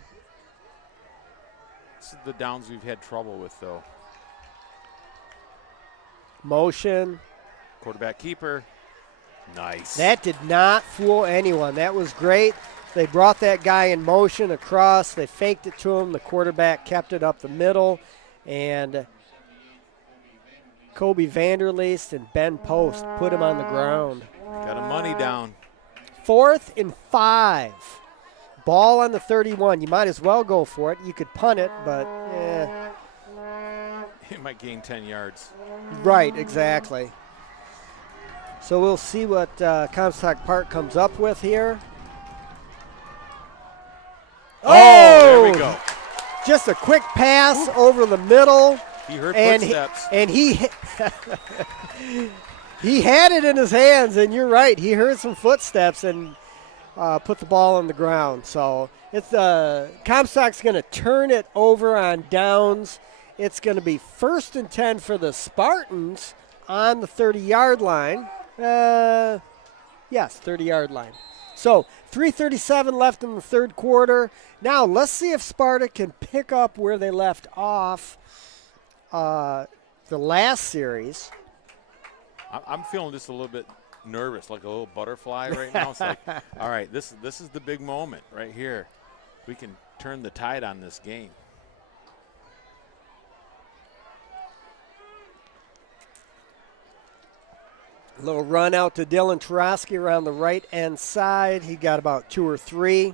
is the downs we've had trouble with, though. Motion. Quarterback keeper. Nice. That did not fool anyone. That was great. They brought that guy in motion across. They faked it to him. The quarterback kept it up the middle. And Kobe Vanderleest and Ben Post put him on the ground. Got a money down. 4th and 5. Ball on the 31. You might as well go for it. You could punt it, but It might gain 10 yards. Right, exactly. So we'll see what Comstock Park comes up with here. Oh, there we go. Just a quick pass over the middle. He heard and footsteps. He had it in his hands, and you're right. He heard some footsteps and put the ball on the ground. So it's Comstock's going to turn it over on downs. It's going to be 1st and 10 for the Spartans on the 30-yard line. Yes, 30-yard line. So 3:37 left in the third quarter. Now let's see if Sparta can pick up where they left off the last series. I'm feeling just a little bit nervous, like a little butterfly right now. It's like, all right, this is the big moment right here. We can turn the tide on this game. A little run out to Dylan Tarosky around the right-hand side. He got about 2 or 3.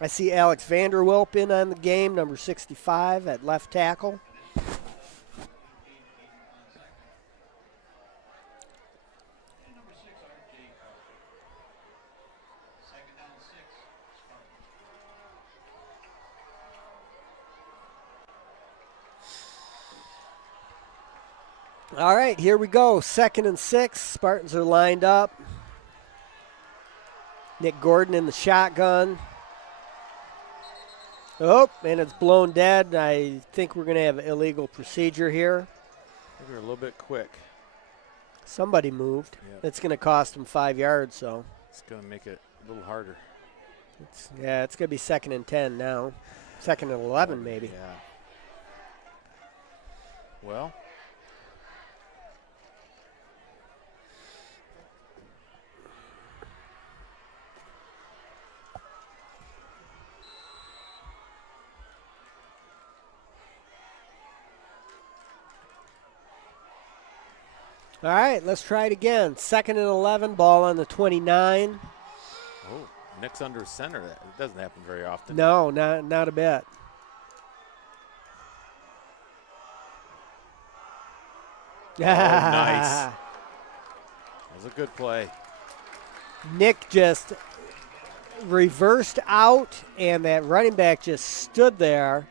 I see Alex Vanderwilp in on the game, number 65 at left tackle. All right, here we go. 2nd and 6. Spartans are lined up. Nick Gordon in the shotgun. Oh, and it's blown dead. I think we're going to have an illegal procedure here. Maybe we're a little bit quick. Somebody moved. Yep. It's going to cost them 5 yards, so. It's going to make it a little harder. It's going to be 2nd and 10 now. 2nd and 11 maybe. Yeah. Well. All right, let's try it again. 2nd and 11, ball on the 29. Oh, Nick's under center. It doesn't happen very often. No, not a bit. Oh, nice. That was a good play. Nick just reversed out, and that running back just stood there,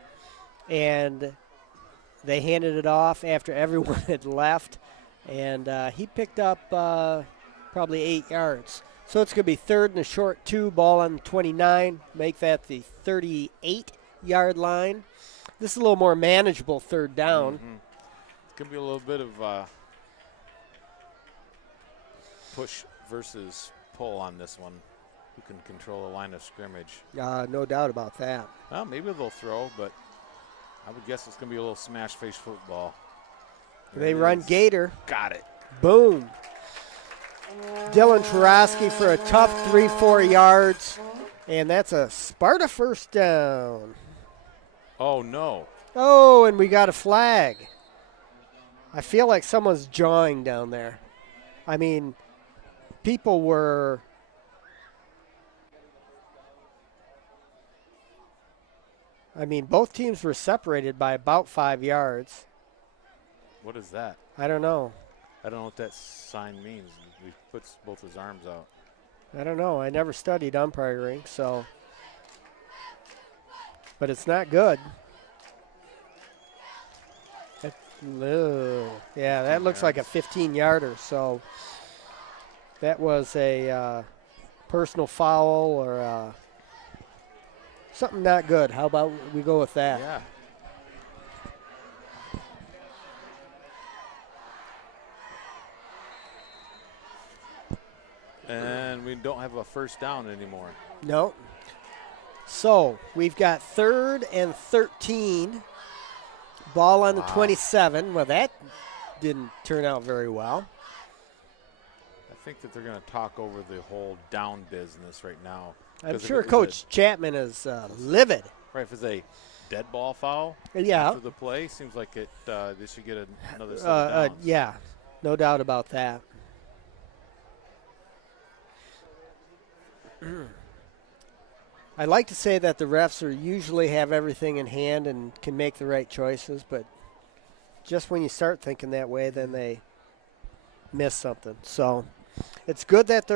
and they handed it off after everyone had left. And he picked up probably 8 yards. So it's going to be 3rd and a short 2, ball on the 29. Make that the 38-yard line. This is a little more manageable 3rd down. Mm-hmm. It's going to be a little bit of push versus pull on this one. Who can control the line of scrimmage? No doubt about that. Well, maybe they'll throw, but I would guess it's going to be a little smash-face football. They run Gator. Got it. Boom. Dylan Tarosky for a tough 3-4 yards. And that's a Sparta 1st down. Oh, no. Oh, and we got a flag. I feel like someone's jawing down there. I mean, people were... both teams were separated by about 5 yards. What is that? I don't know. I don't know what that sign means. He puts both his arms out. I don't know. I never studied umpiring, so. But it's not good. Yeah, that looks like a 15-yarder. So that was a personal foul or something not good. How about we go with that? Yeah. And we don't have a 1st down anymore. No. So we've got 3rd and 13. Ball on the 27. Well, that didn't turn out very well. I think that they're going to talk over the whole down business right now. I'm sure Coach Chapman is livid. Right, if it's a dead ball foul after the play, seems like they should get another set of downs. Yeah, no doubt about that. I like to say that the refs usually have everything in hand and can make the right choices, but just when you start thinking that way, then they miss something. So it's good that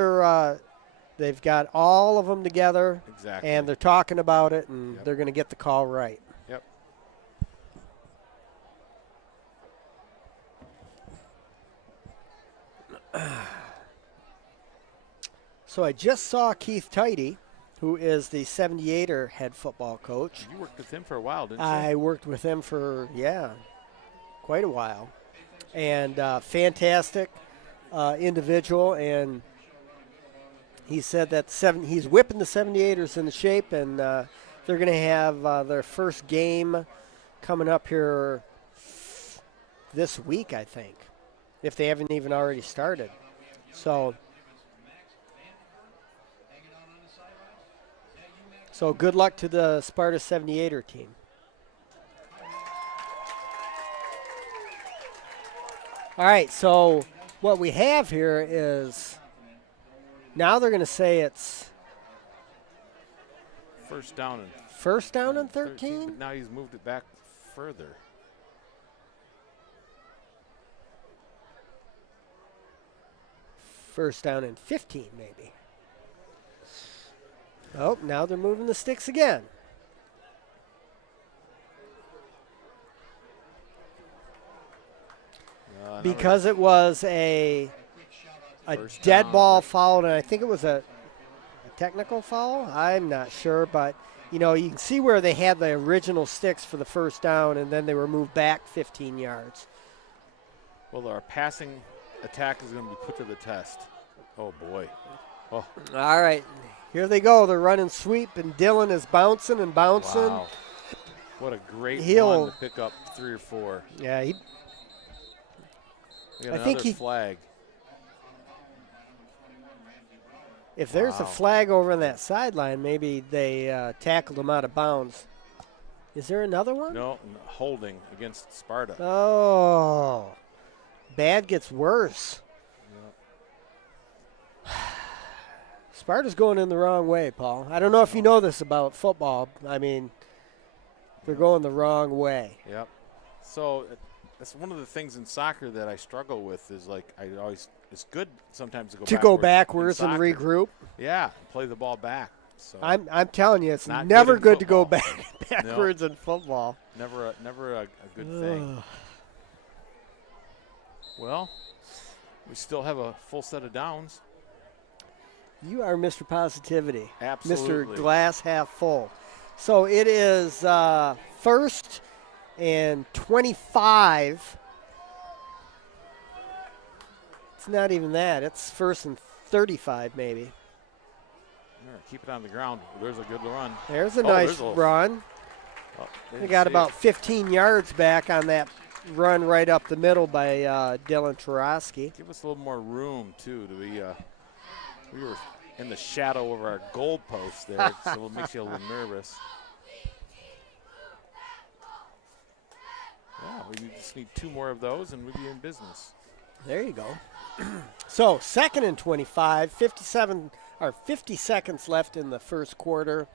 they've got all of them together, and they're talking about it, and they're going to get the call right. Yep. So I just saw Keith Tidy, who is the 78er head football coach. You worked with him for a while, didn't you? I worked with him for, quite a while. And fantastic individual, and he said that he's whipping the 78ers into shape, and they're going to have their first game coming up here this week, I think, if they haven't even already started. So good luck to the Sparta 78er team. All right, so what we have here is now they're going to say it's first down and 13. But now he's moved it back further. First down and 15, maybe. Oh, now they're moving the sticks again. Because it was a dead ball foul, and I think it was a technical foul. I'm not sure, but you can see where they had the original sticks for the first down, and then they were moved back 15 yards. Well, our passing attack is going to be put to the test. Oh, boy. Oh. All right. Here they go. They're running sweep, and Dylan is bouncing and bouncing. Wow. What a great run to pick up 3 or 4. Yeah, I think flag. If there's a flag over on that sideline, maybe they tackled him out of bounds. Is there another one? No, holding against Sparta. Oh, bad gets worse. Yep. Sparta's going in the wrong way, Paul. I don't know if you know this about football. I mean, they're going the wrong way. Yep. So that's one of the things in soccer that I struggle with is it's good sometimes to go backwards and regroup. Yeah, play the ball back. So I'm telling you, it's never good to go backwards in football. Never a good thing. Well, we still have a full set of downs. You are Mr. Positivity. Absolutely. Mr. Glass half full. So it is first and 25. It's not even that. It's first and 35 maybe. Keep it on the ground. There's a good run. There's a nice run. They got about 15 yards back on that run right up the middle by Dylan Tarosky. Give us a little more room, too. We were in the shadow of our goal post there, so it makes you a little nervous. Yeah, we just need 2 more of those, and we'll be in business. There you go. So, second and 25, 50 seconds left in the first quarter.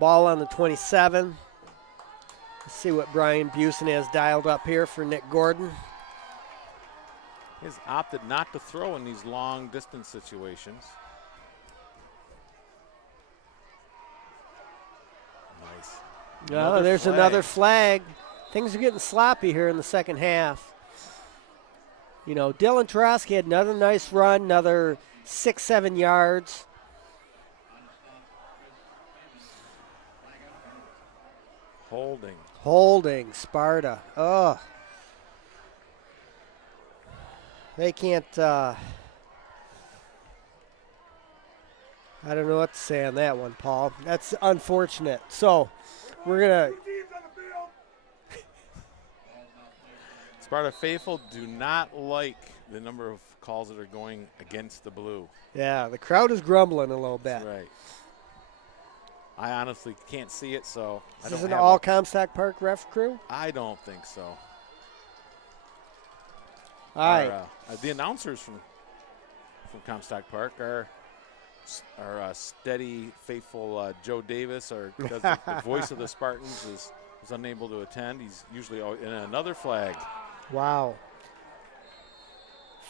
Ball on the 27. Let's see what Brian Busen has dialed up here for Nick Gordon. He's opted not to throw in these long distance situations. Nice. There's another flag. Things are getting sloppy here in the second half. Dylan Tarosky had another nice run, another 6-7 yards. Holding, Sparta. Oh. They can't, I don't know what to say on that one, Paul. That's unfortunate. So, we're going to. It's Sparta faithful do not like the number of calls that are going against the blue. Yeah, the crowd is grumbling a little bit. That's right. I honestly can't see it, so I Is don't this an have all a- Comstock Park ref crew? I don't think so. All right. The announcers from Comstock Park are steady, faithful Joe Davis, or because the voice of the Spartans is unable to attend. He's usually in another flag. Wow.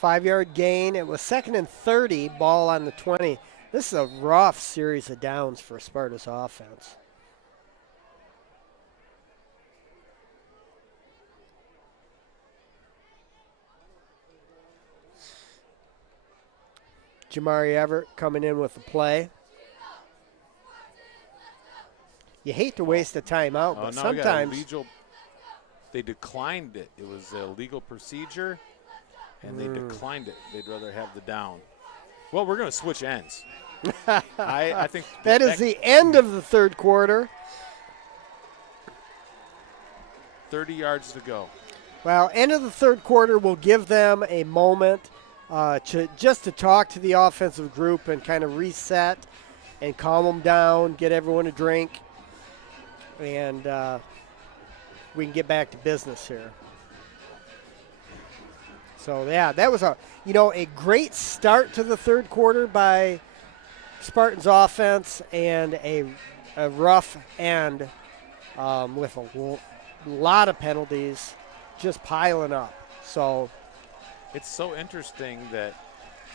5-yard gain. It was 2nd and 30, ball on the 20. This is a rough series of downs for Sparta's offense. Jamari Everett coming in with the play. You hate to waste a timeout, but now we got sometimes illegal. They declined it. It was a legal procedure, and they declined it. They'd rather have the down. Well, we're going to switch ends. I think that is the end of the third quarter. 30 yards to go. Well, end of the third quarter will give them a moment just to talk to the offensive group and kind of reset and calm them down, get everyone a drink, and we can get back to business here. So, yeah, that was a great start to the third quarter by Spartans offense, and a rough end with a lot of penalties just piling up. So it's so interesting that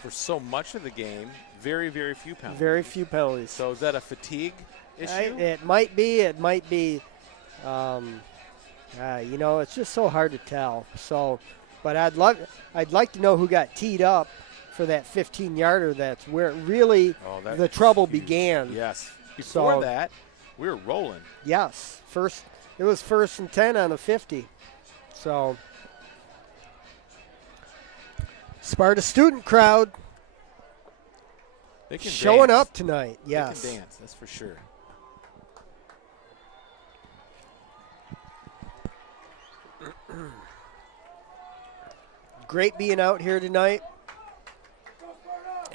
for so much of the game, very, very few penalties. Very few penalties. So is that a fatigue issue? It might be. It might be. It's just so hard to tell. So, but I'd like to know who got teed up for that 15-yarder. That's where really the trouble began. Yes. Before So, that, we were rolling. Yes. It was 1st and 10 on the 50. So, Sparta student crowd They can showing dance. up tonight. Yes. They can dance, that's for sure. Great being out here tonight.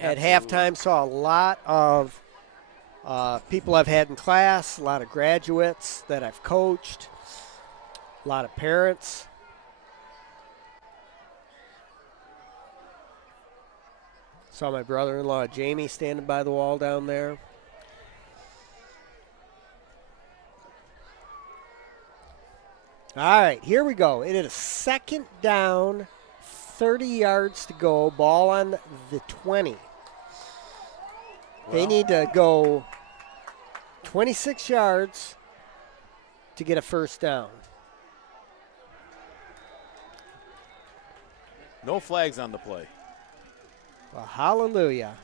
At halftime, saw a lot of people I've had in class, a lot of graduates that I've coached, a lot of parents. Saw my brother-in-law, Jamie, standing by the wall down there. All right, here we go. It is 2nd down, 30 yards to go, ball on the 20. They need to go 26 yards to get a first down. No flags on the play. Well, hallelujah.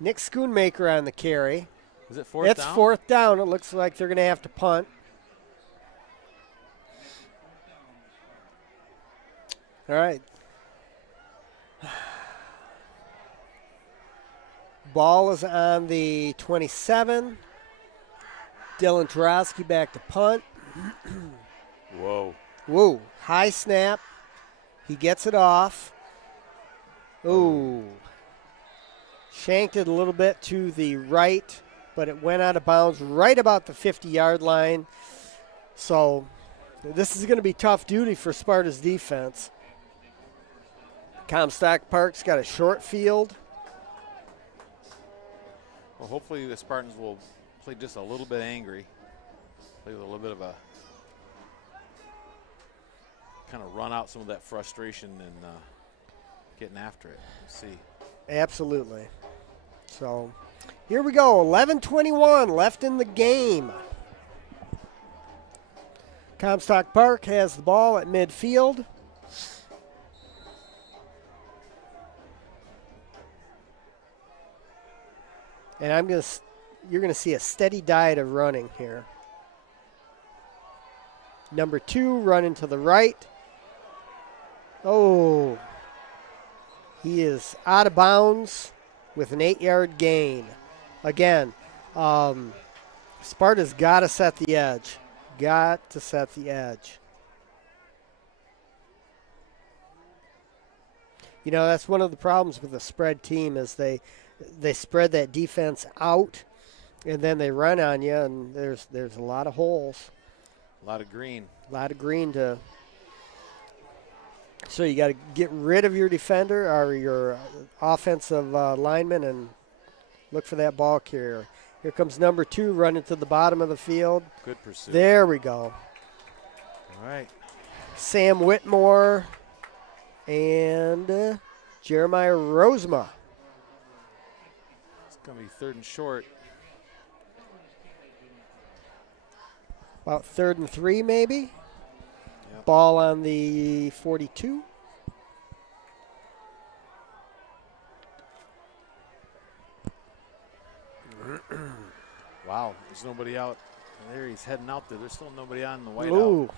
Nick Schoonmaker on the carry. Is it fourth It's down? 4th down. It looks like they're going to have to punt. All right. Ball is on the 27. Dylan Tarosky back to punt. Whoa. Whoa. High snap. He gets it off. Ooh. Shanked it a little bit to the right, but it went out of bounds right about the 50-yard line. So this is going to be tough duty for Sparta's defense. Comstock Park's got a short field. Well, hopefully the Spartans will play just a little bit angry. Play with a little bit of a kind of run out some of that frustration and getting after it. Let's see. Absolutely. So here we go. 11:21 left in the game. Comstock Park has the ball at midfield. And you're going to see a steady diet of running here. Number 2 running to the right. Oh, he is out of bounds with an 8-yard gain. Again, Sparta's got to set the edge. Got to set the edge. You know, that's one of the problems with the spread team is they spread that defense out, and then they run on you, and there's a lot of holes. A lot of green. A lot of green to. So you got to get rid of your defender or your offensive lineman and look for that ball carrier. Here comes number 2 running to the bottom of the field. Good pursuit. There we go. All right. Sam Whitmore and Jeremiah Rosema. It's going to be 3rd and short. About 3rd and 3 maybe. Yep. Ball on the 42. Wow, there's nobody out. There he's heading out there. There's still nobody on the white Ooh. out.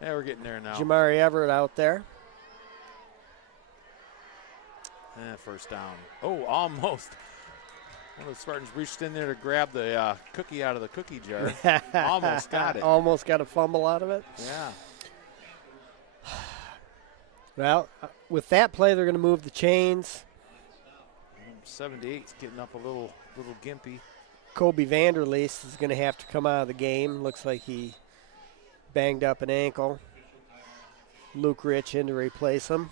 Yeah, we're getting there now. Jamari Everett out there. First down. Oh, almost. One of the Spartans reached in there to grab the cookie out of the cookie jar. Almost got it. Almost got a fumble out of it. Yeah. Well, with that play, they're going to move the chains. 78's getting up a little gimpy. Kobe Vanderleest is going to have to come out of the game. Looks like he banged up an ankle. Luke Rich in to replace him.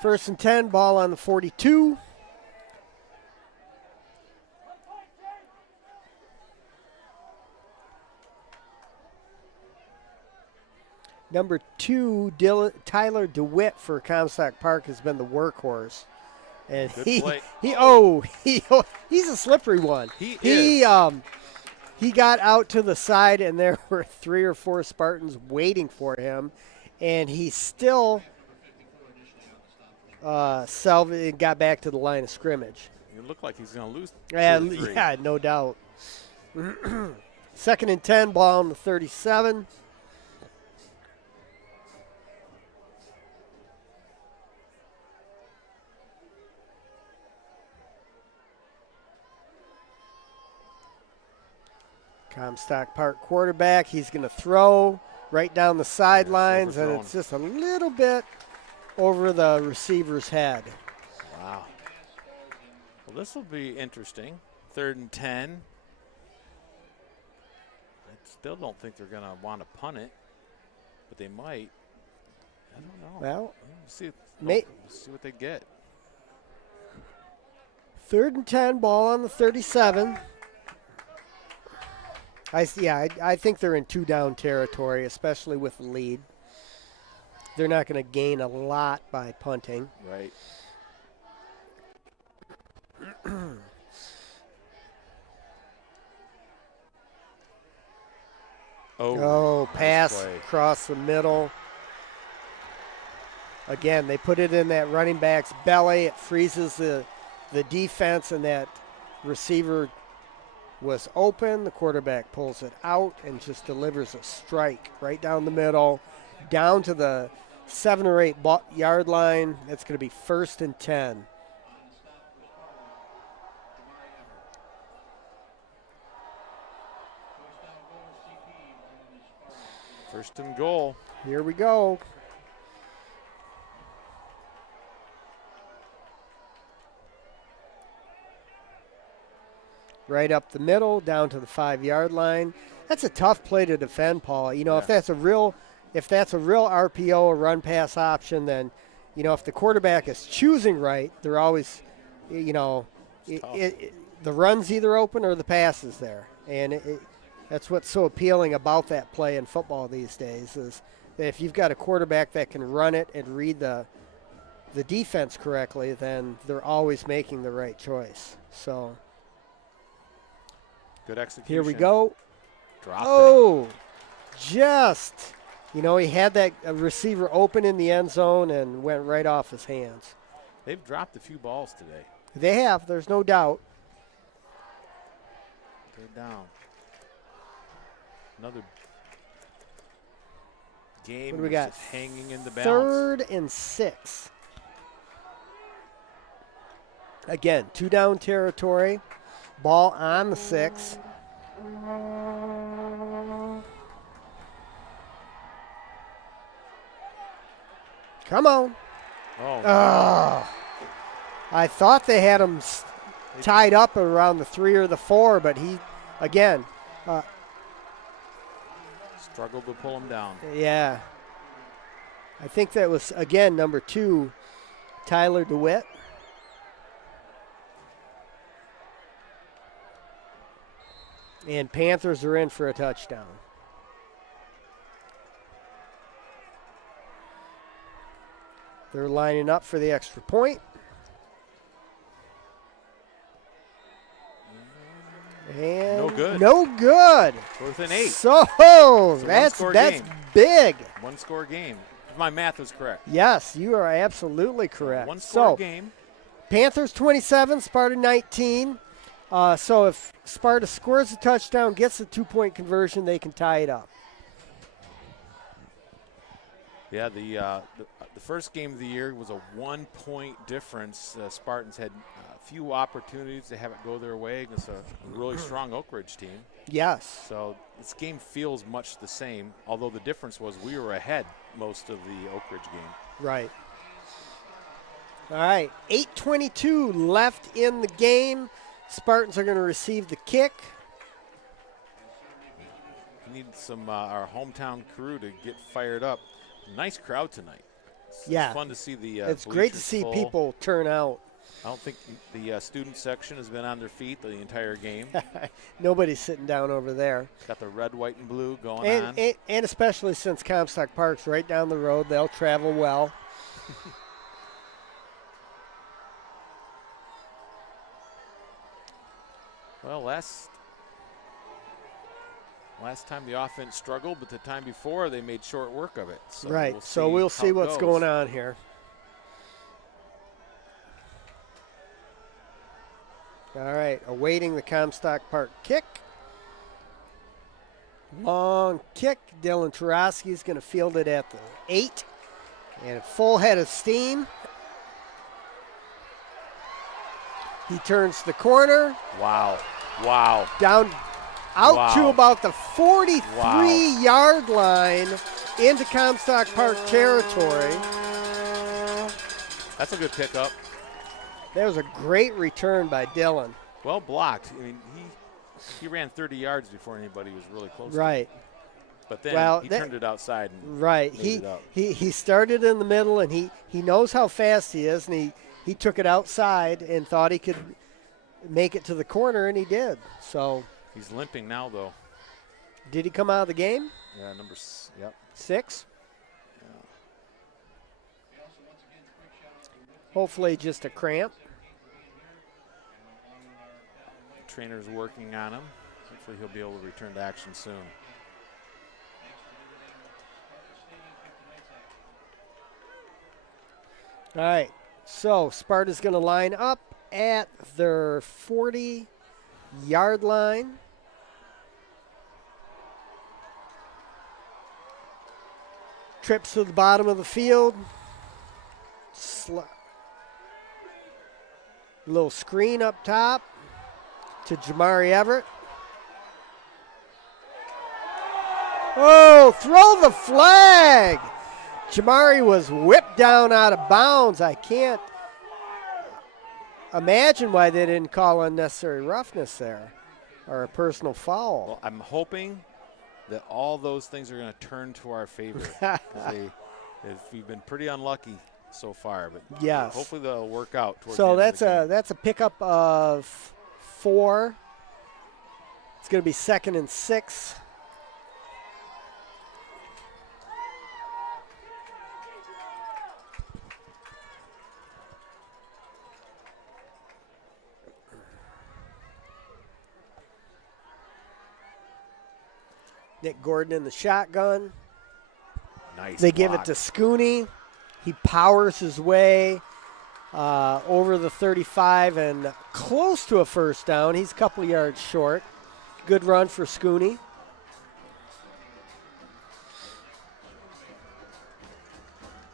First and 10, ball on the 42. Number 2, Tyler DeWitt for Comstock Park has been the workhorse. And he's a slippery one. He got out to the side, and there were 3 or 4 Spartans waiting for him, and he still got back to the line of scrimmage. It looked like he's going to lose. Yeah, no doubt. 2nd and 10, ball on the 37. Comstock Park quarterback. He's going to throw right down the sidelines, and it's just a little bit over the receiver's head. Wow. Well, this will be interesting. 3rd and 10. I still don't think they're going to want to punt it, but they might. I don't know. Well, see what they get. 3rd and 10, ball on the 37. I think they're in 2-down territory, especially with the lead. They're not going to gain a lot by punting. Right. Pass across the middle. Again, they put it in that running back's belly. It freezes the defense, and that receiver was open. The quarterback pulls it out and just delivers a strike right down the middle, down to the 7 or 8 yard line. It's going to be 1st and 10. First and goal. Here we go. Right up the middle, down to the 5 yard line. That's a tough play to defend, Paul. You know, if that's a real RPO or run pass option, then, you know, if the quarterback is choosing right, they're always, you know, the run's either open or the pass is there. And that's what's so appealing about that play in football these days is that if you've got a quarterback that can run it and read the defense correctly, then they're always making the right choice. So good execution. Here we go. Dropped it. Just, you know, he had that receiver open in the end zone and went right off his hands. They've dropped a few balls today. They have, there's no doubt. They're down. Another game what do we got? Hanging in the balance. 3rd and 6. Again, 2-down territory. Ball on the 6. Come on. Oh. I thought they had him tied up around the 3 or the 4, but he, again. Struggled to pull him down. Yeah. I think that was, again, number 2, Tyler DeWitt. And Panthers are in for a touchdown. They're lining up for the extra point. And no good. No good. Within 8. So that's big. 1-score game. If my math is correct. Yes, you are absolutely correct. 1-score game. Panthers 27, Sparta 19. So if Sparta scores a touchdown, gets a 2-point conversion, they can tie it up. Yeah, the first game of the year was a 1-point difference. Spartans had a few opportunities to have it go their way against a really strong Oak Ridge team. Yes. So this game feels much the same, although the difference was we were ahead most of the Oak Ridge game. Right. All right, 8:22 left in the game. Spartans are going to receive the kick. We need some our hometown crew to get fired up. Nice crowd tonight. It's fun to see the it's great to see full. People turn out. I don't think the student section has been on their feet the entire game. Nobody's sitting down over there. Got the red, white, and blue going on. And especially since Comstock Park's right down the road, they'll travel well. Well, last time the offense struggled, but the time before they made short work of it. So right, we'll see what's goes. going on here. All right, awaiting the Comstock Park kick. Long kick. Dylan Tarosky is going to field it at the 8. And a full head of steam. He turns the corner. Wow. Down out to about the 43-yard line into Comstock Park territory. That's a good pickup. That was a great return by Dylan. Well blocked. I mean, he ran 30 yards before anybody was really close. Right. To him. But then he turned it outside. And right. Made it up. He started in the middle, and he knows how fast he is, and he took it outside and thought he could make it to the corner, and he did. So he's limping now, though. Did he come out of the game? Yeah, yep. 6? Yeah. Hopefully just a cramp. Trainer's working on him. Hopefully he'll be able to return to action soon. All right, so Sparta's going to line up at their 40-yard line. Trips to the bottom of the field. Little screen up top to Jamari Everett. Oh, throw the flag. Jamari was whipped down out of bounds. I can't imagine why they didn't call unnecessary roughness there or a personal foul. Well, I'm hoping that all those things are going to turn to our favor. We've been pretty unlucky so far, but yes, hopefully they'll work out. So that's a pickup of 4. It's going to be 2nd and 6. Nick Gordon in the shotgun. Nice. They give it to Scooney. He powers his way over the 35 and close to a first down. He's a couple yards short. Good run for Scooney.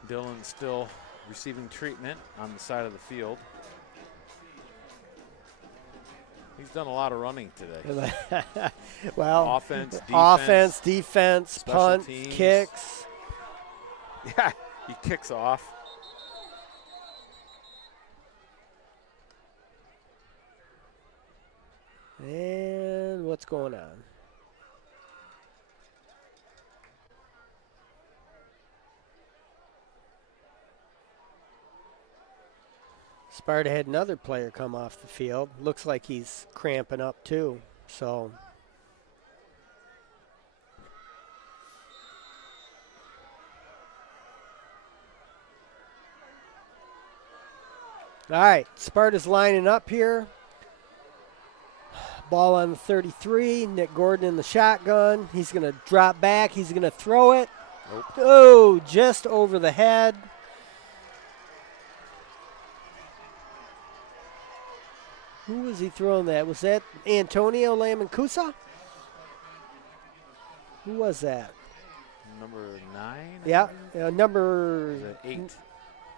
Dylan still receiving treatment on the side of the field. He's done a lot of running today. Well, offense, defense, punt, teams. kicks. Yeah, He kicks off. And what's going on? Sparta had another player come off the field. Looks like he's cramping up too. So all right, Sparta's lining up here. Ball on the 33. Nick Gordon in the shotgun. He's going to drop back. He's going to throw it. Nope. Oh, just over the head. Who was he throwing that? Was that Antonio Lamancusa? Who was that? Number 9? Yeah, number 8.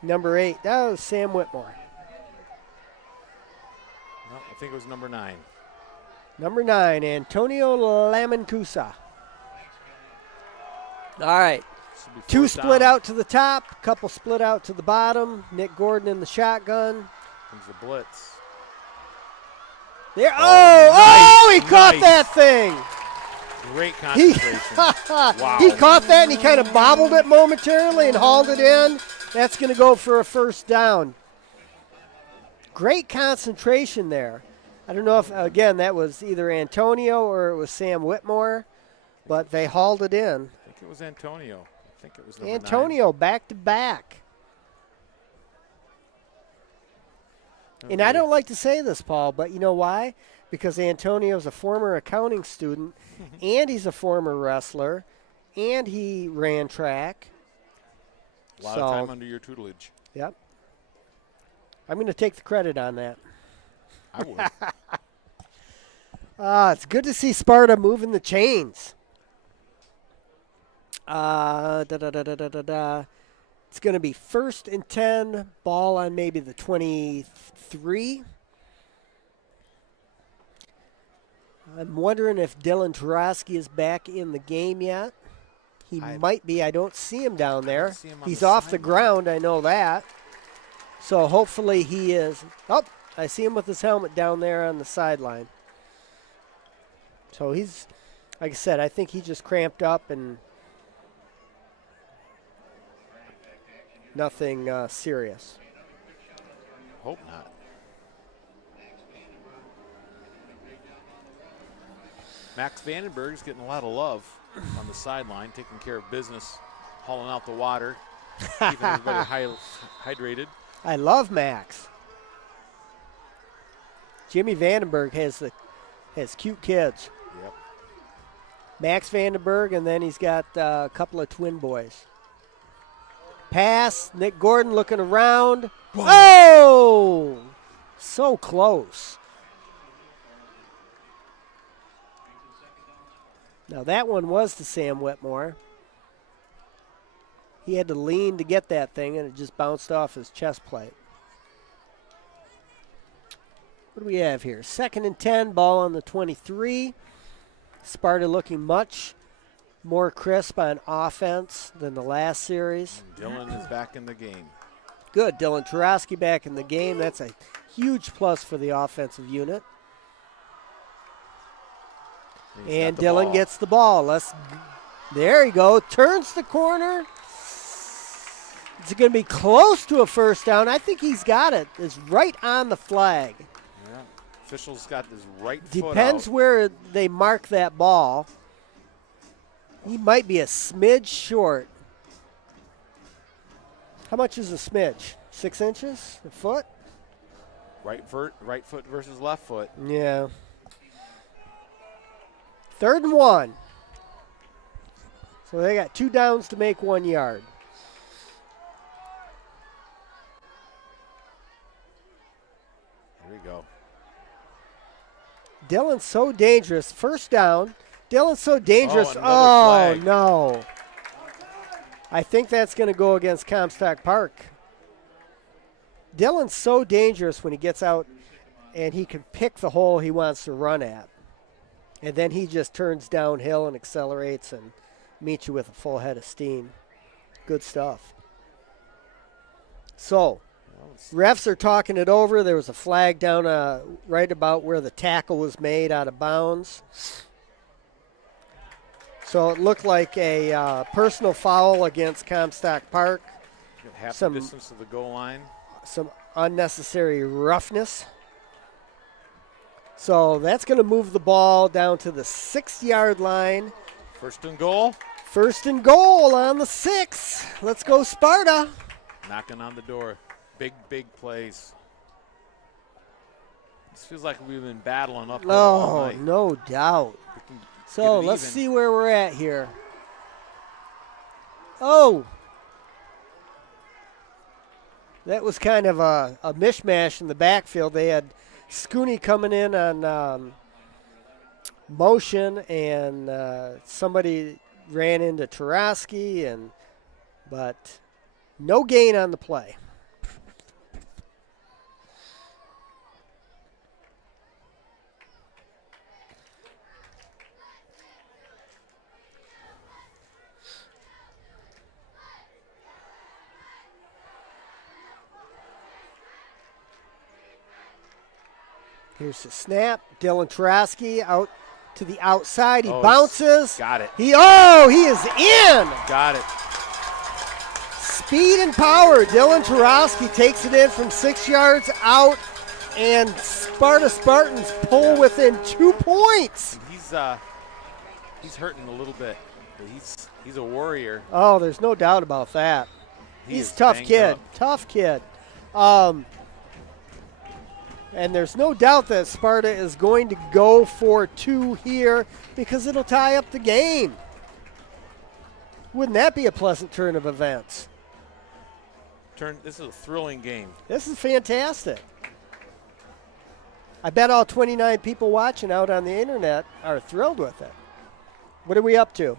Number 8. That was Sam Whitmore. No, I think it was number 9. Number 9, Antonio Lamancusa. All right. 2 split out to the top, couple split out to the bottom. Nick Gordon in the shotgun. Comes the blitz. There. Nice, He caught that thing. Great concentration. Wow. He caught that and he kind of bobbled it momentarily and hauled it in. That's going to go for a first down. Great concentration there. I don't know if, again, that was either Antonio or it was Sam Whitmore, but they hauled it in. I think it was Antonio. I think it was number Antonio 9. back to back. And I don't like to say this, Paul, but you know why? Because Antonio's a former accounting student, and he's a former wrestler, and he ran track. A lot of time under your tutelage. Yep. I'm going to take the credit on that. I would. It's good to see Sparta moving the chains. It's going to be 1st and 10, ball on maybe the 23. I'm wondering if Dylan Tarosky is back in the game yet. He might be. I don't see him down there. He's off the ground. I know that. So hopefully he is. Oh, I see him with his helmet down there on the sideline. So he's, like I said, I think he just cramped up and nothing serious. Hope not. Max Vandenberg's getting a lot of love on the sideline, taking care of business, hauling out the water, keeping everybody hydrated. I love Max. Jimmy Vandenberg has cute kids. Yep. Max Vandenberg, and then he's got a couple of twin boys. Pass, Nick Gordon looking around. Whoa. Oh! So close. Now that one was to Sam Whitmore. He had to lean to get that thing, and it just bounced off his chest plate. What do we have here? 2nd and 10, ball on the 23. Sparta looking much more crisp on offense than the last series. And Dylan is back in the game. Good. Dylan Tarosky back in the game. That's a huge plus for the offensive unit. And Dylan gets the ball. There you go. Turns the corner. It's going to be close to a first down. I think he's got it. It's right on the flag. Yeah. Official's got his right foot out. Depends where they mark that ball. He might be a smidge short. How much is a smidge? 6 inches? A foot? Right foot versus left foot. Yeah. 3rd and 1. So they got 2 downs to make 1 yard. Here we go. Dylan's so dangerous. First down. Dylan's so dangerous. Flag. No. I think that's going to go against Comstock Park. Dylan's so dangerous when he gets out and he can pick the hole he wants to run at. And then he just turns downhill and accelerates and meets you with a full head of steam. Good stuff. So, refs are talking it over. There was a flag down right about where the tackle was made out of bounds. So it looked like a personal foul against Comstock Park. Half the distance to the goal line. Some unnecessary roughness. So that's going to move the ball down to the 6-yard line. First and goal. First and goal on the 6. Let's go Sparta. Knocking on the door. Big plays. This feels like we've been battling up. Oh, no doubt. So let's see where we're at here. Oh. That was kind of a mishmash in the backfield. They had Scooney coming in on motion, and somebody ran into Tarosky, but no gain on the play. Here's the snap. Dylan Tarosky out to the outside. He bounces. Got it. He is in. Got it. Speed and power. Dylan Tarosky takes it in from 6 yards out, and Spartans pull within 2 points. He's hurting a little bit. But he's a warrior. Oh, there's no doubt about that. He's a tough kid. Up. Tough kid. And there's no doubt that Sparta is going to go for 2 here because it'll tie up the game. Wouldn't that be a pleasant turn of events? This is a thrilling game. This is fantastic. I bet all 29 people watching out on the internet are thrilled with it. What are we up to?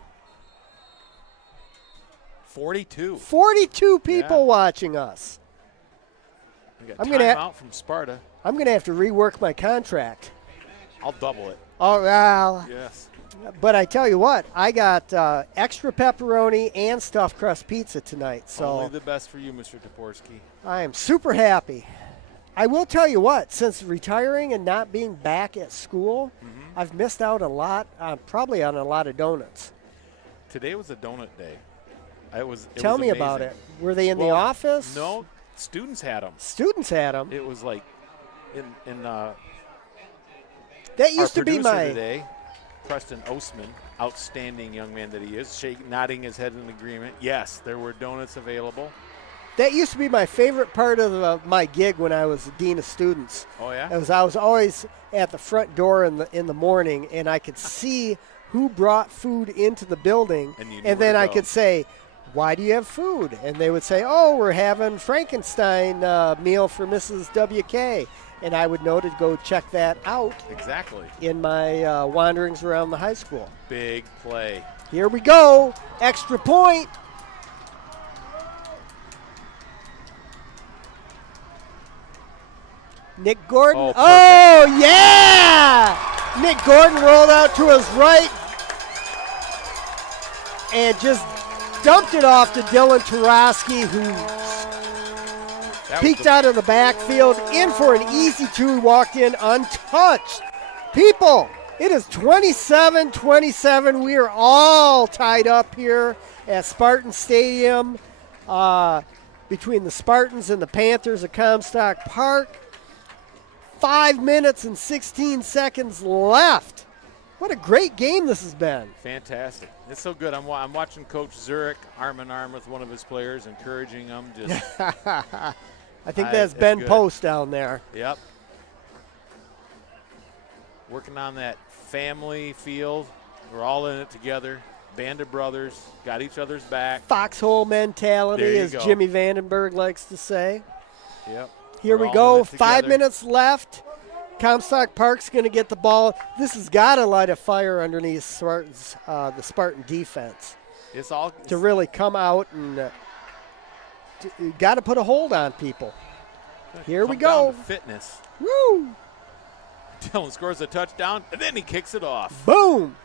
42. 42 people watching us. We got timeout from Sparta. I'm going to have to rework my contract. I'll double it. Oh, well. Yes. But I tell you what, I got extra pepperoni and stuffed crust pizza tonight. So only the best for you, Mr. Toporski. I am super happy. I will tell you what, since retiring and not being back at school, I've missed out a lot, probably on a lot of donuts. Today was a donut day. Tell me about it. Were they in the office? No, students had them. Students had them. It was like in that used to be my today, Preston Osman, outstanding young man that he is, nodding his head in agreement. Yes, there were donuts available. That used to be my favorite part of my gig when I was the dean of students. Oh yeah. I was always at the front door in the morning, and I could see who brought food into the building, and then I could say, "Why do you have food?" And they would say, "Oh, we're having Frankenstein meal for Mrs. WK." And I would know to go check that out. Exactly. In my wanderings around the high school. Big play. Here we go. Extra point. Nick Gordon. Oh, yeah! Nick Gordon rolled out to his right and just dumped it off to Dylan Tarosky, who peeked out of the backfield, in for an easy 2. He walked in untouched. People, it is 27-27. We are all tied up here at Spartan Stadium between the Spartans and the Panthers at Comstock Park. 5 minutes and 16 seconds left. What a great game this has been. Fantastic. It's so good. I'm watching Coach Zurich arm in arm with one of his players, encouraging him. I think that's Ben Post down there. Yep. Working on that family field. We're all in it together. Band of brothers. Got each other's back. Foxhole mentality, as Jimmy Vandenberg likes to say. Yep. Here we go. 5 minutes left. Comstock Park's going to get the ball. This has got to light a fire underneath Spartans, the Spartan defense. To really come out and got to put a hold on people. Here we go. Fitness. Woo! Dylan scores a touchdown, and then he kicks it off. Boom!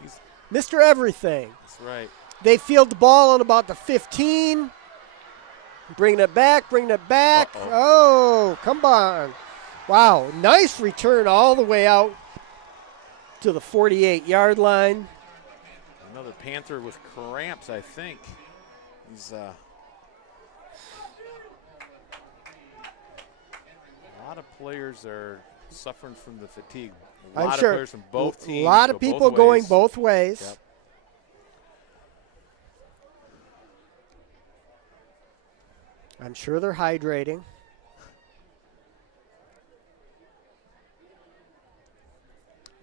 Mr. Everything. That's right. They field the ball on about the 15. Bringing it back, Uh-oh. Oh, come on. Wow, nice return all the way out to the 48-yard line. Another Panther with cramps, I think. He's a lot of players are suffering from the fatigue. A lot I'm of sure. players from both teams. A lot of go people both going ways. both ways. Yep. I'm sure they're hydrating.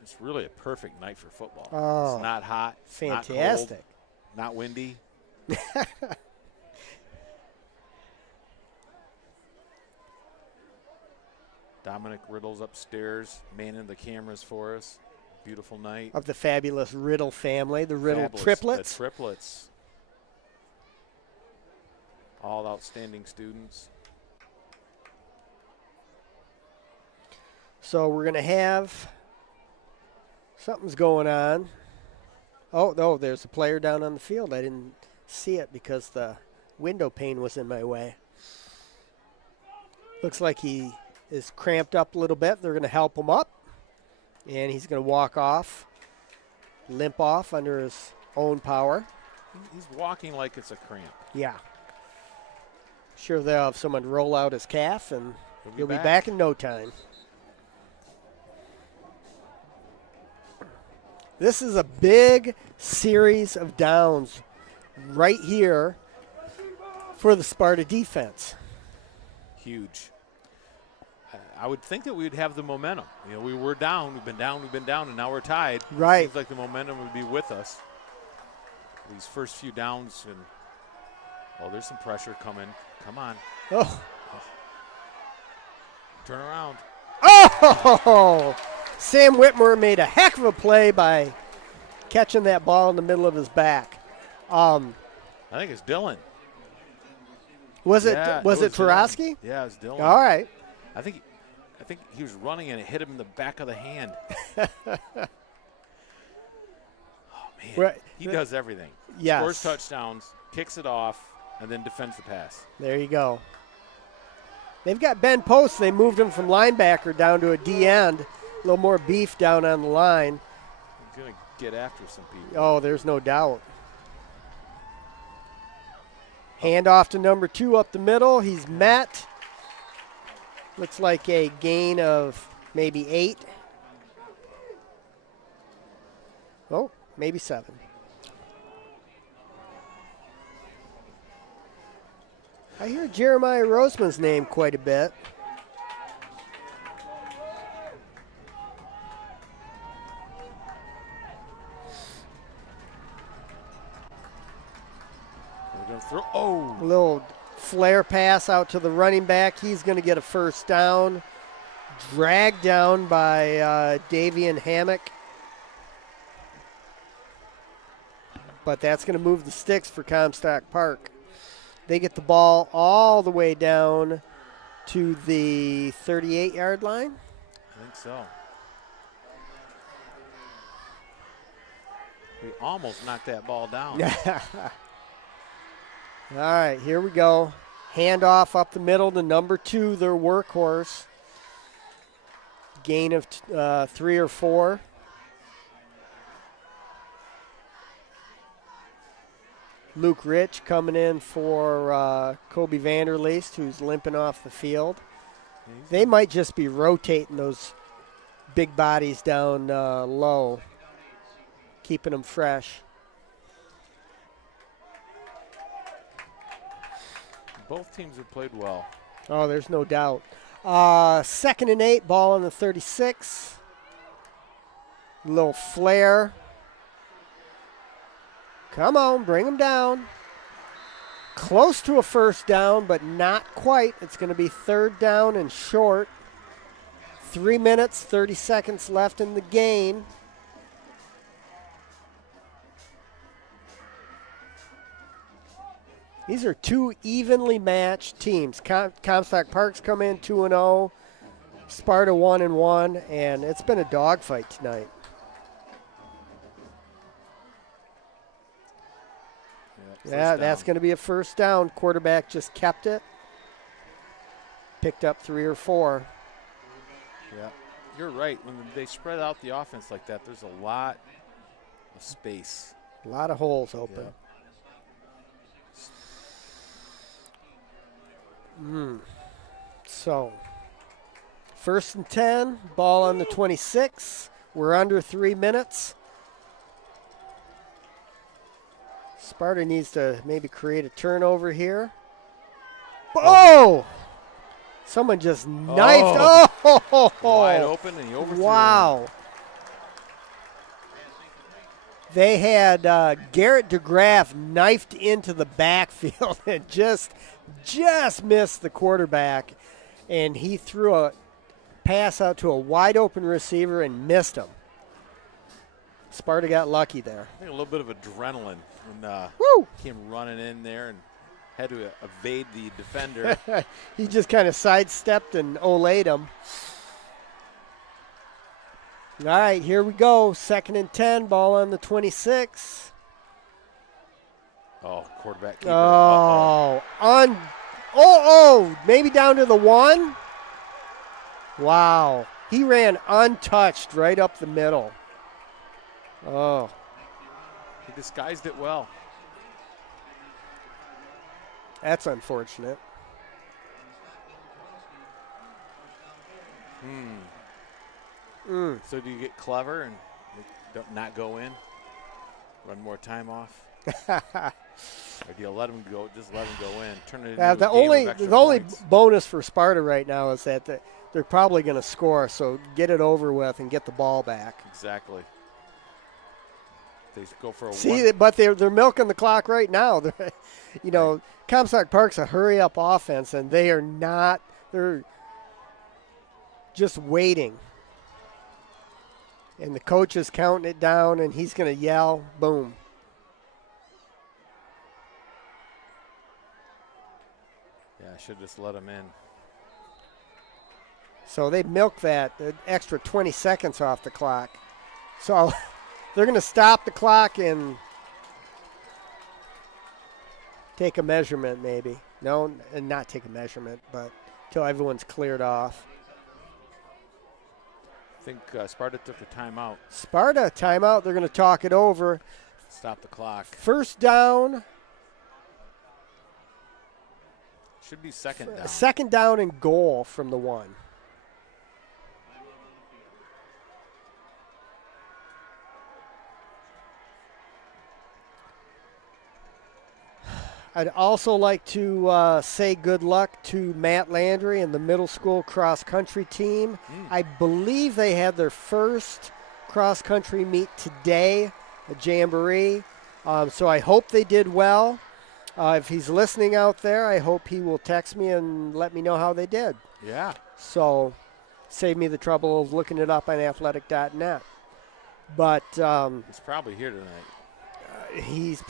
It's really a perfect night for football. Oh, it's not hot. fantastic. Not cold, not windy. Dominic Riddle's upstairs, manning the cameras for us. Beautiful night. Of the fabulous Riddle family, the Riddle Fabulous. triplets. The triplets. All outstanding students. So we're going to have something's going on. Oh, no, there's a player down on the field. I didn't see it because the window pane was in my way. Looks like he is cramped up a little bit. They're going to help him up, and he's going to walk off, limp off under his own power. He's walking like it's a cramp. Yeah. Sure, they'll have someone roll out his calf, and he'll be back. back in no time. This is a big series of downs right here for the Sparta defense. Huge. I would think that we would have the momentum. You know, we were down, we've been down, and now we're tied. Right. Seems like the momentum would be with us. These first few downs, and there's some pressure coming. Come on. Oh. Turn around. Oh! Sam Whitmore made a heck of a play by catching that ball in the middle of his back. I think it's Dylan. Was it Dylan. Tarosky? Yeah, it was Dylan. All right. I think he was running and it hit him in the back of the hand. Man, Right. he does everything. Yes. Scores touchdowns, kicks it off, and then defends the pass. There you go. They've got Ben Post. They moved him from linebacker down to a D end. A little more beef down on the line. He's going to get after some people. Oh, there's no doubt. Hand off to number 2 up the middle. He's met. Looks like a gain of maybe 8. Oh, maybe 7. I hear Jeremiah Roseman's name quite a bit. We're going to throw. Oh! A little flare pass out to the running back. He's going to get a first down. Dragged down by Davian Hammock. But that's going to move the sticks for Comstock Park. They get the ball all the way down to the 38-yard line. I think so. We almost knocked that ball down. All right, here we go. Handoff up the middle to number 2, their workhorse. Gain of 3 or 4. Luke Rich coming in for Kobe Vanderleest, who's limping off the field. They might just be rotating those big bodies down low, keeping them fresh. Both teams have played well. Oh, there's no doubt. 2nd and 8, ball on the 36. Little flare. Come on, bring them down. Close to a first down, but not quite. It's going to be 3rd down and short. 3 minutes, 30 seconds left in the game. These are 2 evenly matched teams. Comstock Park's come in 2-0. Sparta 1-1, and it's been a dogfight tonight. Yeah, that's going to be a first down. Quarterback just kept it. Picked up 3 or 4. Yeah, you're right. When they spread out the offense like that, there's a lot of space. A lot of holes open. So, 1st and 10, ball on the 26. We're under 3 minutes. Sparta needs to maybe create a turnover here. Oh! Someone just knifed. Oh! Wide open, and he overthrew. Wow. They had Garrett DeGraff knifed into the backfield and just missed the quarterback. And he threw a pass out to a wide open receiver and missed him. Sparta got lucky there. I think a little bit of adrenaline when came running in there and had to evade the defender. He just kind of sidestepped and olayed him. All right, here we go. 2nd and 10, ball on the 26. Oh, quarterback keeper. Maybe down to the 1. Wow. He ran untouched right up the middle. Oh. He disguised it well. That's unfortunate. So do you get clever and not go in? Run more time off? Or do you let him go? Just let him go in. Turn it into The only bonus for Sparta right now is that they're probably going to score. So get it over with and get the ball back. Exactly. They go for but they're milking the clock right now. Comstock Park's a hurry-up offense, and they are not. They're just waiting. And the coach is counting it down, and he's going to yell, boom. Yeah, I should just let him in. So they milked that extra 20 seconds off the clock. So they're going to stop the clock and take a measurement maybe. No, and not take a measurement, but until everyone's cleared off. I think Sparta took a timeout. Sparta, timeout. They're going to talk it over. Stop the clock. First down. Should be second down. Second down and goal from the 1. I'd also like to say good luck to Matt Landry and the middle school cross-country team. I believe they had their first cross-country meet today, a jamboree. So I hope they did well. If he's listening out there, I hope he will text me and let me know how they did. Yeah. So save me the trouble of looking it up on athletic.net. But he's probably here tonight. He's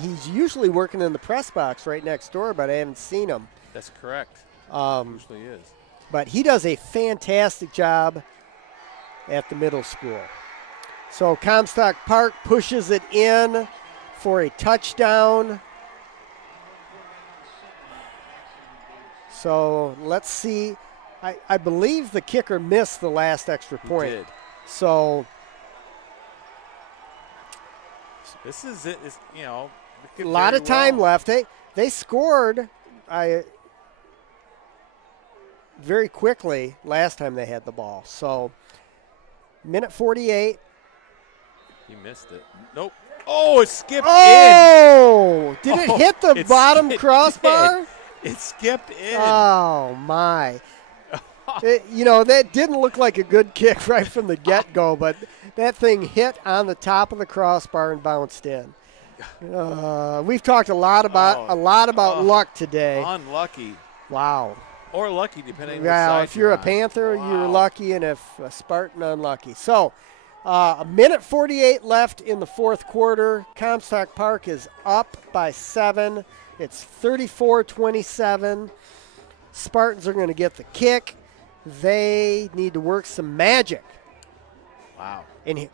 he's usually working in the press box right next door, but I haven't seen him. That's correct. Usually is. But he does a fantastic job at the middle school. So Comstock Park pushes it in for a touchdown. So let's see. I believe the kicker missed the last extra point. He did. So this is it. It's, a lot of time left. They scored very quickly last time they had the ball. So minute 48. He missed it. Nope. Oh, it skipped in. Oh, did it hit the bottom crossbar? It skipped in. Oh, my. That didn't look like a good kick right from the get-go, but that thing hit on the top of the crossbar and bounced in. We've talked a lot about luck today. Unlucky. Wow. Or lucky, depending on what side if you're a on. Panther, you're lucky, and if a Spartan, unlucky. So, a minute 48 left in the fourth quarter. Comstock Park is up by 7. It's 34-27. Spartans are going to get the kick. They need to work some magic. Wow. And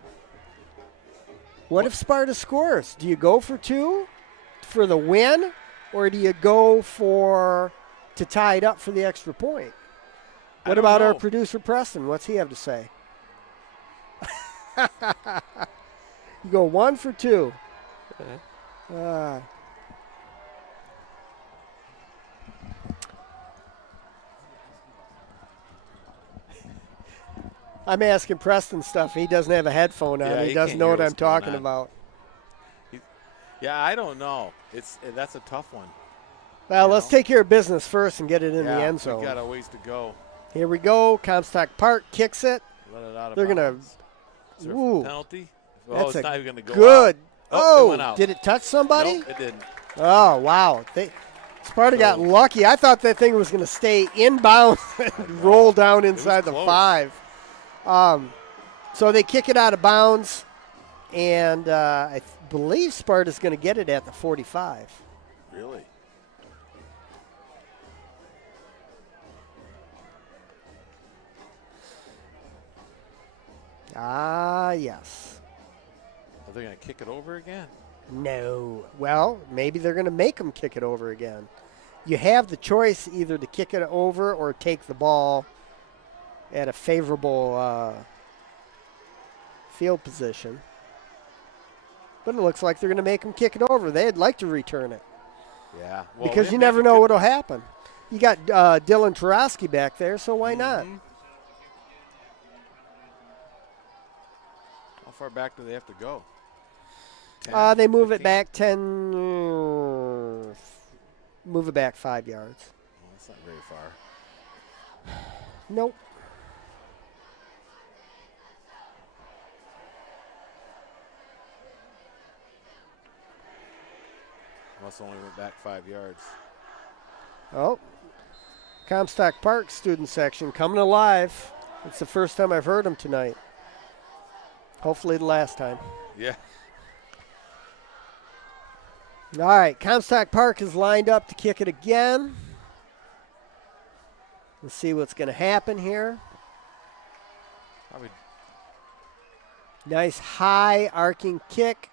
what if Sparta scores? Do you go for 2? for the win, or do you go to tie it up for the extra point? What about our producer Preston? What's he have to say? You go 1 for 2. I'm asking Preston stuff. He doesn't have a headphone on. Yeah, he doesn't know what I'm talking about. Yeah, I don't know. That's a tough one. Well, let's take care of business first and get it in the end zone. We got a ways to go. Here we go. Comstock Park kicks it. Let it out of They're going bounds. to. Is there a penalty? That's it's not even going to go good. out. It went out. Did it touch somebody? Nope, it didn't. Oh, wow. Sparta got lucky. I thought that thing was going to stay inbound and roll down inside the 5. So they kick it out of bounds, and I believe Sparta's going to get it at the 45. Really? Yes. Are they going to kick it over again? No. Well, maybe they're going to make them kick it over again. You have the choice either to kick it over or take the ball at a favorable field position. But it looks like they're going to make them kick it over. They'd like to return it. Yeah. Well, because you never know what will happen. You got Dylan Tarowski back there, so why not? How far back do they have to go? 10, they move 15? it back 10, move it back 5 yards. Well, that's not very far. Nope. Must only went back 5 yards. Oh, Comstock Park student section coming alive. It's the first time I've heard them tonight. Hopefully the last time. Yeah. All right, Comstock Park is lined up to kick it again. Let's see what's going to happen here. Probably. Nice high arcing kick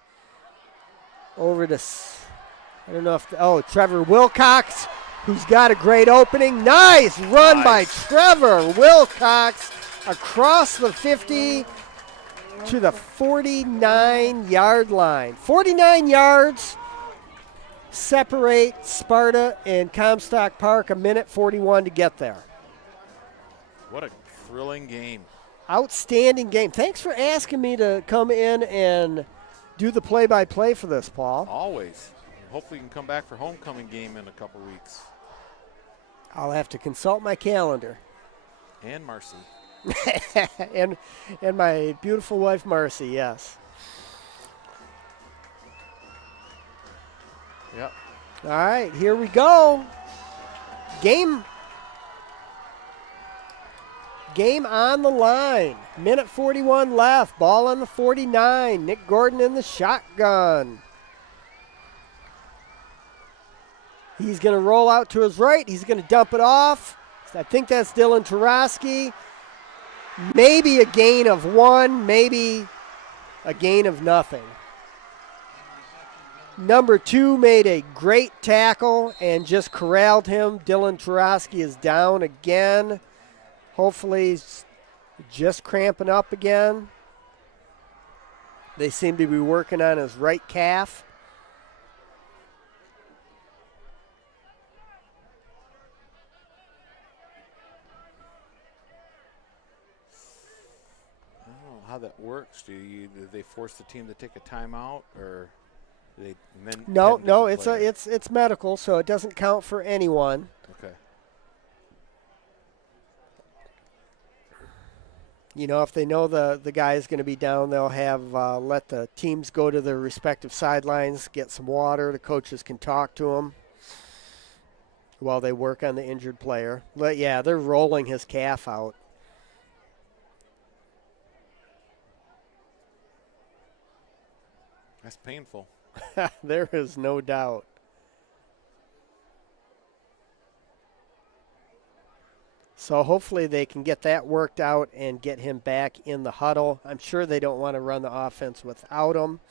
over to, I don't know if, Trevor Wilcox, who's got a great opening. Nice run by Trevor Wilcox across the 50 to the 49-yard line. 49 yards separate Sparta and Comstock Park, 1:41 to get there. What a thrilling game. Outstanding game. Thanks for asking me to come in and do the play-by-play for this, Paul. Always. Hopefully you can come back for homecoming game in a couple weeks. I'll have to consult my calendar. And Marcy. and my beautiful wife, Marcy, yes. Yep. All right, here we go. Game on the line. 1:41 left. Ball on the 49. Nick Gordon in the shotgun. He's going to roll out to his right. He's going to dump it off. I think that's Dylan Tarowski. Maybe a gain of 1, maybe a gain of nothing. Number 2 made a great tackle and just corralled him. Dylan Tarowski is down again. Hopefully he's just cramping up again. They seem to be working on his right calf. I don't know how that works. Do they force the team to take a timeout, or do they No, it's medical, so it doesn't count for anyone. Okay. You know, if they know the guy is going to be down, they'll have let the teams go to their respective sidelines, get some water. The coaches can talk to them while they work on the injured player. But, yeah, they're rolling his calf out. That's painful. There is no doubt. So hopefully they can get that worked out and get him back in the huddle. I'm sure they don't want to run the offense without him.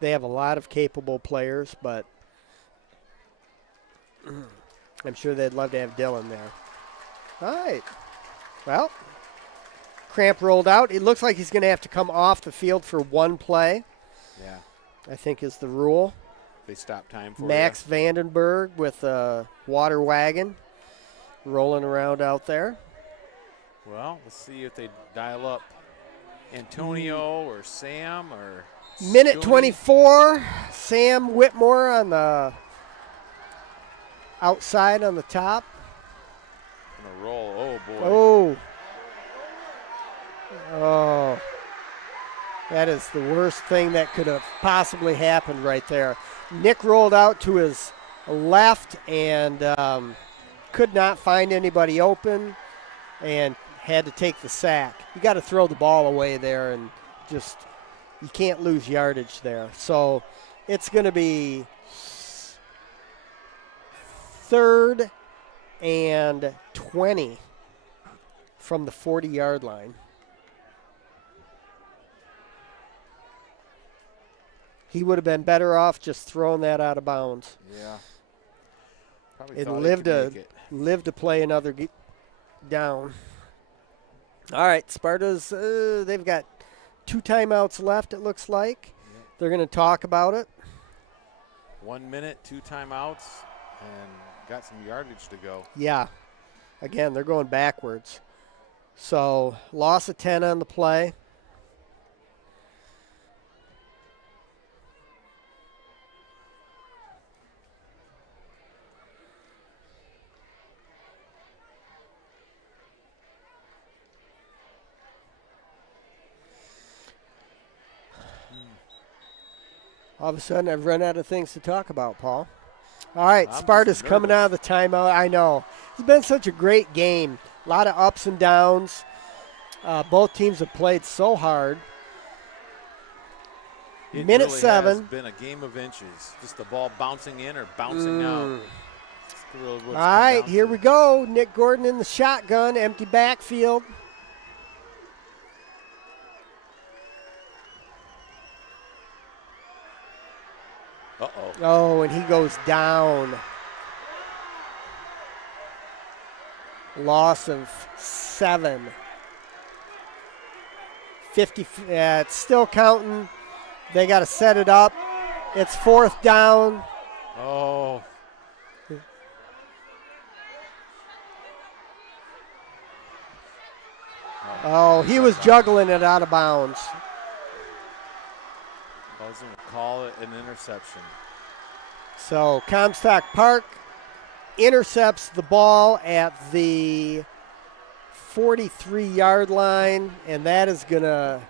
They have a lot of capable players, but I'm sure they'd love to have Dylan there. All right. Well, cramp rolled out. It looks like he's going to have to come off the field for one play. Yeah. I think is the rule. They stop time for Max Vandenberg with a water wagon rolling around out there. Well, let's see if they dial up Antonio or Sam or Minute Scooney. 24. Sam Whitmore on the outside on the top. Gonna roll. Oh, boy. Oh. Oh. That is the worst thing that could have possibly happened right there. Nick rolled out to his left and could not find anybody open and had to take the sack. You got to throw the ball away there and just, you can't lose yardage there. So it's going to be 3rd and 20 from the 40-yard line. He would have been better off just throwing that out of bounds. Yeah. Probably And thought he live could make it. to play another down. All right, Sparta's, they've got 2 timeouts left, it looks like. Yep. They're going to talk about it. 1 minute, 2 timeouts, and got some yardage to go. Yeah. Again, they're going backwards. So, loss of 10 on the play. All of a sudden, I've run out of things to talk about, Paul. All right, I'm Sparta's just coming out of the timeout. I know. It's been such a great game. A lot of ups and downs. Both teams have played so hard. It Minute really 7. has been a game of inches. Just the ball bouncing in or bouncing out. That's really what it's All come right, down here to. we go. Nick Gordon in the shotgun, empty backfield. Uh-oh. Oh, and he goes down. Loss of 7. 50. It's still counting. They got to set it up. It's 4th down. Oh. Oh, he was juggling it out of bounds. Doesn't call it an interception. So Comstock Park intercepts the ball at the 43-yard line, and that is going to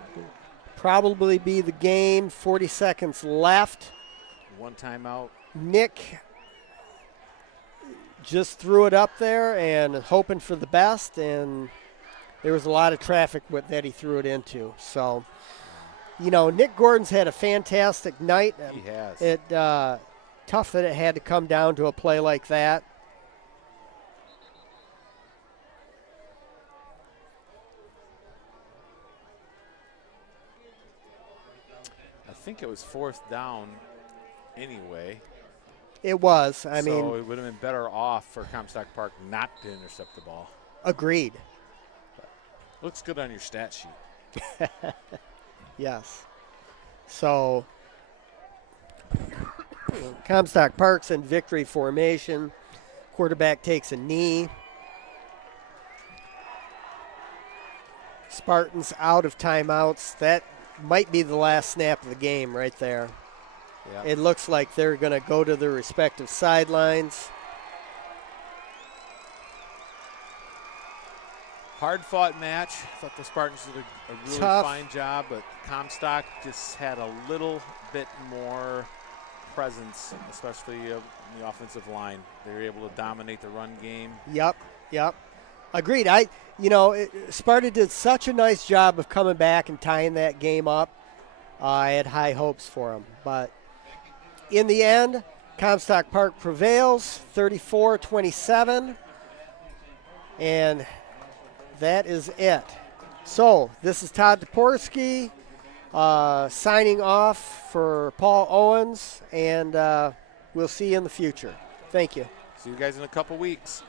probably be the game. 40 seconds left. 1 timeout. Nick just threw it up there and hoping for the best, and there was a lot of traffic that he threw it into. So, you know, Nick Gordon's had a fantastic night. He has. Tough that it had to come down to a play like that. I think it was 4th down anyway. It was. I so mean, it would have been better off for Comstock Park not to intercept the ball. Agreed. Looks good on your stat sheet. Yes. So Comstock Park's in victory formation. Quarterback takes a knee. Spartans out of timeouts. That might be the last snap of the game right there. Yeah. It looks like they're going to go to their respective sidelines. Hard-fought match. I thought the Spartans did a really Tough. fine job, but Comstock just had a little bit more presence, especially in the offensive line. They were able to dominate the run game. Yep. Agreed. Sparta did such a nice job of coming back and tying that game up. I had high hopes for them. But in the end, Comstock Park prevails 34-27. And that is it. So this is Todd Toporski signing off for Paul Owens, and we'll see you in the future. Thank you. See you guys in a couple weeks.